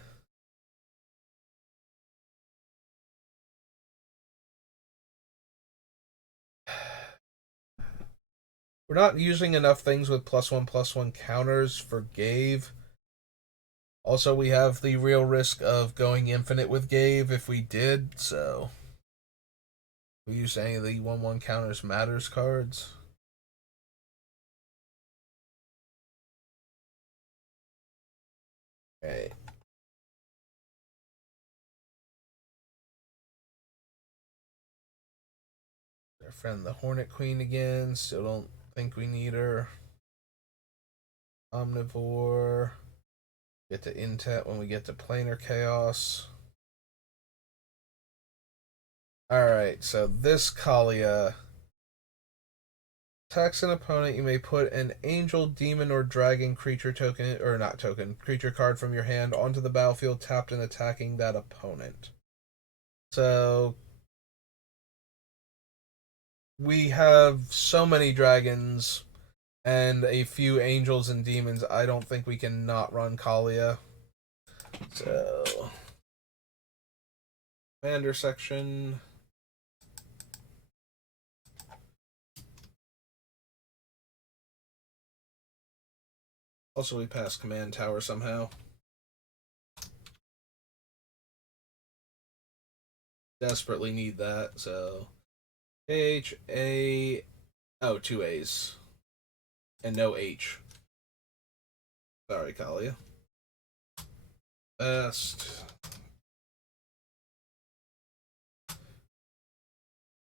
We're not using enough things with +1/+1 counters for Gave. Also, we have the real risk of going infinite with Gave if we did, so we use any of the 1/1 counters matters cards. Okay. Our friend the Hornet Queen again. Still don't think we need her. Omnivore. Get to Intet when we get to Planar Chaos. Alright, so this Kalia attacks an opponent. You may put an angel, demon, or dragon creature token, or not token, creature card from your hand onto the battlefield, tapped and attacking that opponent. So we have so many dragons and a few angels and demons. I don't think we can not run Kalia. So, commander section. Also, we pass command tower somehow. Desperately need that. So, H A. Oh, 2 A's and no H. Sorry, Kalia. Best.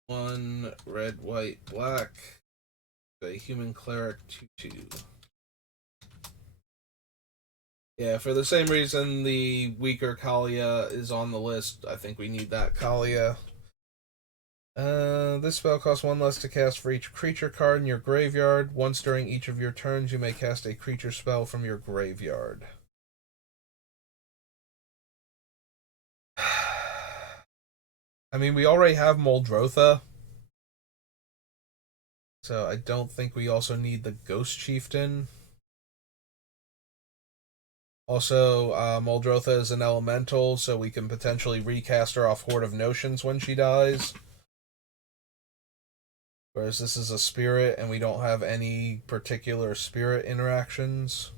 1 red, white, black. A human cleric 2/2. Yeah, for the same reason the weaker Kalia is on the list, I think we need that Kalia. This spell costs 1 less to cast for each creature card in your graveyard. Once during each of your turns, you may cast a creature spell from your graveyard. I mean, we already have Moldrotha, so I don't think we also need the Ghost Chieftain. Also, Moldrotha is an elemental, so we can potentially recast her off Horde of Notions when she dies. Whereas this is a spirit, and we don't have any particular spirit interactions.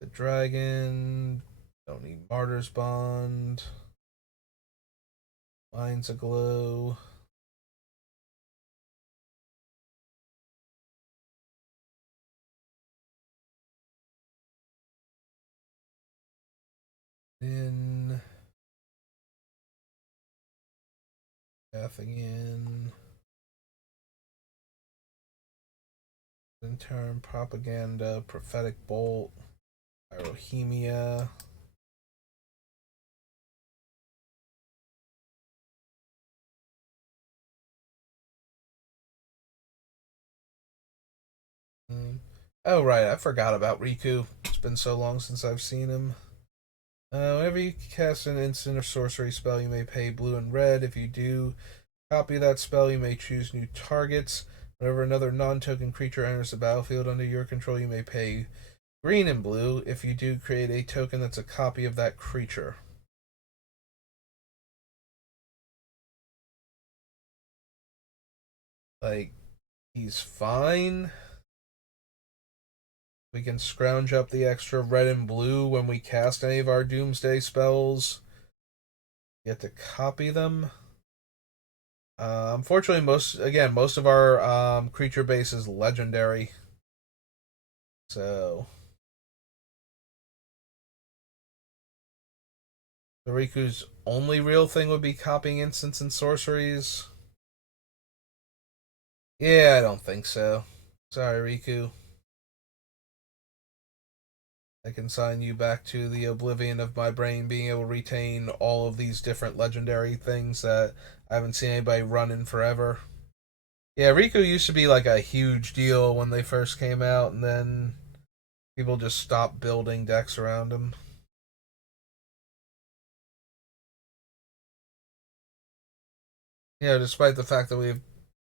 The dragon. Don't need Martyr's Bond. Mind's Aglow. In. Nothing in. In turn, Propaganda. Prophetic Bolt. Pyrohemia. Oh, right, I forgot about Riku. It's been so long since I've seen him. Whenever you cast an instant or sorcery spell, you may pay blue and red. If you do copy that spell, you may choose new targets. Whenever another non-token creature enters the battlefield under your control, you may pay green and blue. If you do, create a token that's a copy of that creature. Like, He's fine. We can scrounge up the extra red and blue when we cast any of our Doomsday spells. Get to copy them. Unfortunately, most of our creature base is legendary. So the Riku's only real thing would be copying instants and sorceries. Yeah, I don't think so. Sorry, Riku. I can sign you back to the oblivion of my brain being able to retain all of these different legendary things that I haven't seen anybody run in forever. Yeah, Riku used to be like a huge deal when they first came out, and then people just stopped building decks around him. Despite the fact that we've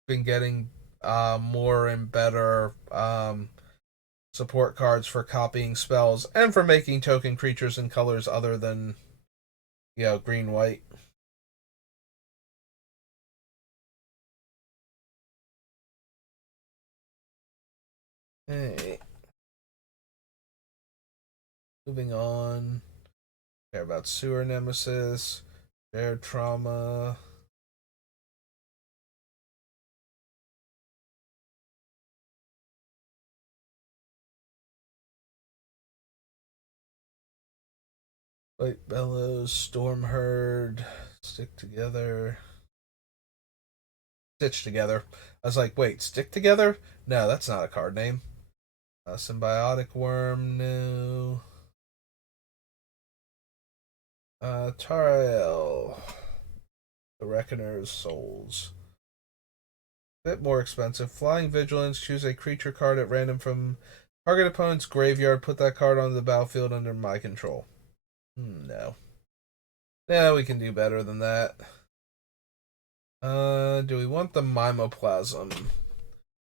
been getting more and better support cards for copying spells and for making token creatures in colors other than green white. Hey, moving on. Care about sewer nemesis, shared trauma. White bellows, storm herd, stick together. Stitch together. I was like, wait, stick together? No, that's not a card name. Symbiotic worm, no. Tarael. The Reckoner's Souls. Bit more expensive. Flying Vigilance. Choose a creature card at random from target opponent's graveyard. Put that card on the battlefield under my control. No. Yeah, we can do better than that. Do we want the Mimoplasm?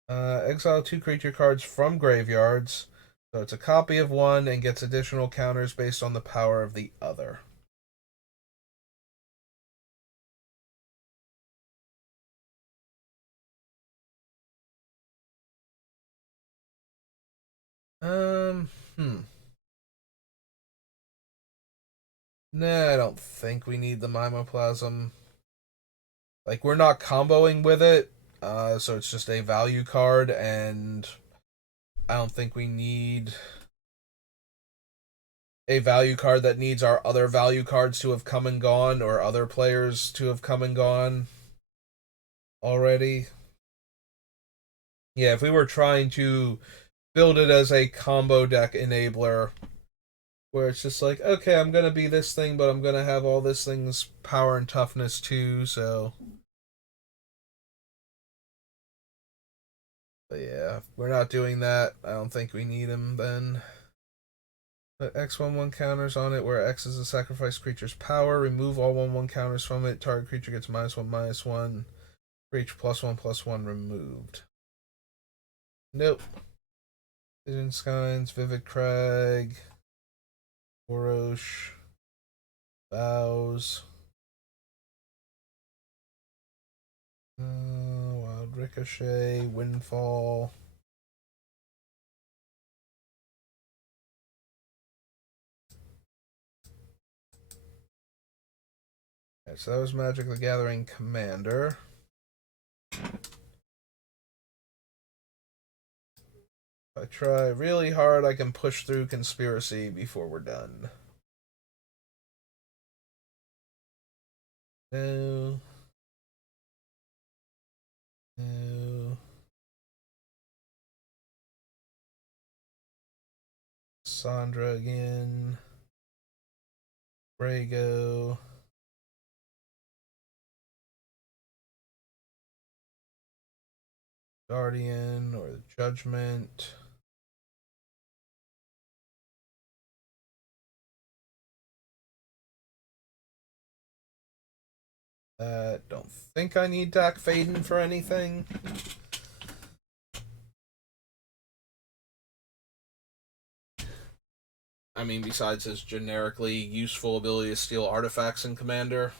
Exile 2 creature cards from graveyards. So it's a copy of one and gets additional counters based on the power of the other. Um, hmm. Nah, I don't think we need the Mimoplasm. Like, we're not comboing with it, so it's just a value card, and I don't think we need a value card that needs our other value cards to have come and gone, or other players to have come and gone already. Yeah, if we were trying to build it as a combo deck enabler, where it's just like, okay, I'm gonna be this thing, but I'm gonna have all this thing's power and toughness too, so. But yeah, if we're not doing that, I don't think we need him then. Put X1/1 counters on it, where X is a sacrifice creature's power. Remove all 1/1 counters from it. Target creature gets -1/-1. For each +1/+1 removed. Nope. Vision Skines, Vivid Crag, Orosh, Bows, Wild Ricochet, Windfall. Okay, so that was Magic the Gathering Commander. If I try really hard, I can push through Conspiracy before we're done. No. No. Sandra again. Brago. Guardian or the Judgment. Don't think I need Dak Faden for anything. I mean, besides his generically useful ability to steal artifacts in Commander,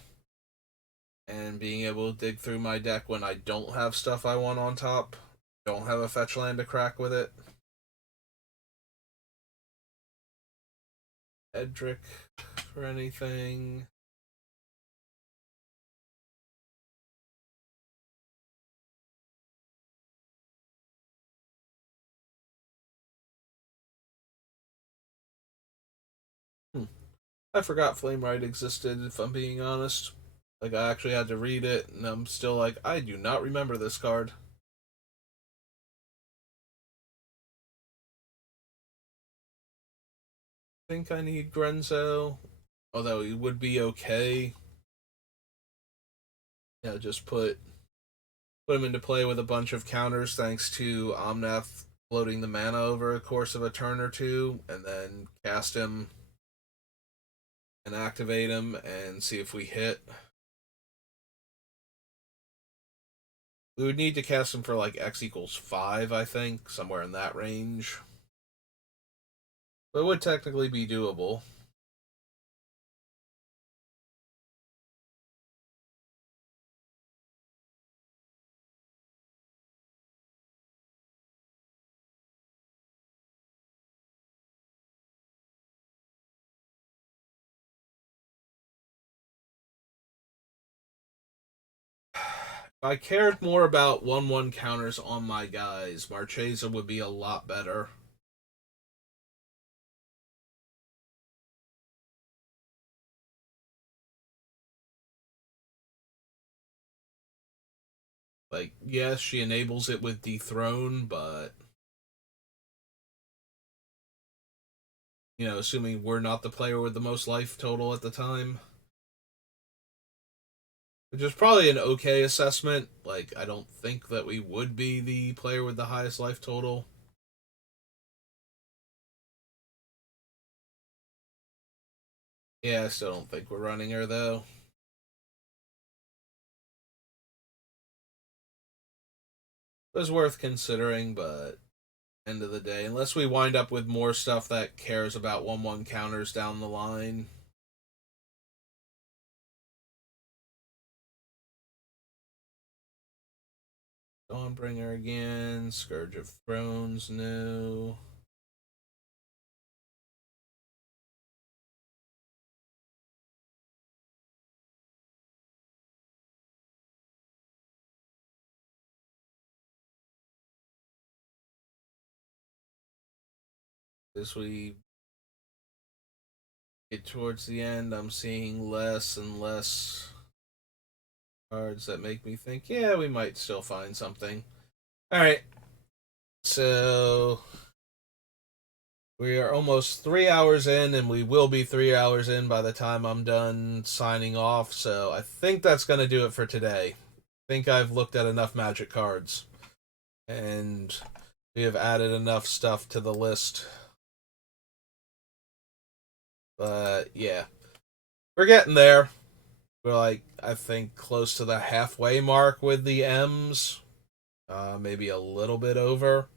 and being able to dig through my deck when I don't have stuff I want on top. Don't have a fetch land to crack with it. Edric for anything. I forgot Flame Ride existed, if I'm being honest. Like, I actually had to read it, and I'm still like, I do not remember this card. I think I need Grenzo, although he would be okay. Yeah, just put him into play with a bunch of counters thanks to Omnath floating the mana over a course of a turn or two, and then cast him and activate him and see if we hit. We would need to cast him for like X equals 5, I think, somewhere in that range. But it would technically be doable. If I cared more about 1/1 counters on my guys, Marchesa would be a lot better. Like, yes, she enables it with Dethrone, but assuming we're not the player with the most life total at the time. Which is probably an okay assessment. Like, I don't think that we would be the player with the highest life total. Yeah, I still don't think we're running her, though. It was worth considering, but end of the day, unless we wind up with more stuff that cares about 1/1 counters down the line. Dawnbringer again, Scourge of Thrones, no. As we get towards the end, I'm seeing less and less cards that make me think, yeah, we might still find something. All right, so we are almost 3 hours in, and we will be 3 hours in by the time I'm done signing off. So I think that's going to do it for today. I think I've looked at enough Magic cards, and we have added enough stuff to the list. But yeah, we're getting there. We're like, I think, close to the halfway mark with the M's, maybe a little bit over.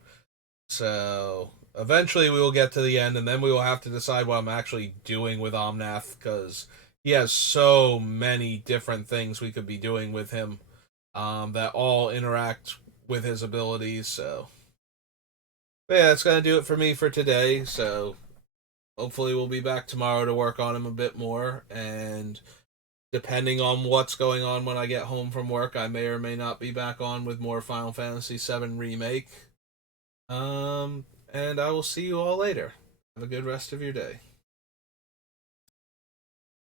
So eventually we will get to the end, and then we will have to decide what I'm actually doing with Omnath, because he has so many different things we could be doing with him that all interact with his abilities. So, but yeah, that's going to do it for me for today. So hopefully we'll be back tomorrow to work on him a bit more, and depending on what's going on when I get home from work, I may or may not be back on with more Final Fantasy VII Remake. And I will see you all later. Have a good rest of your day.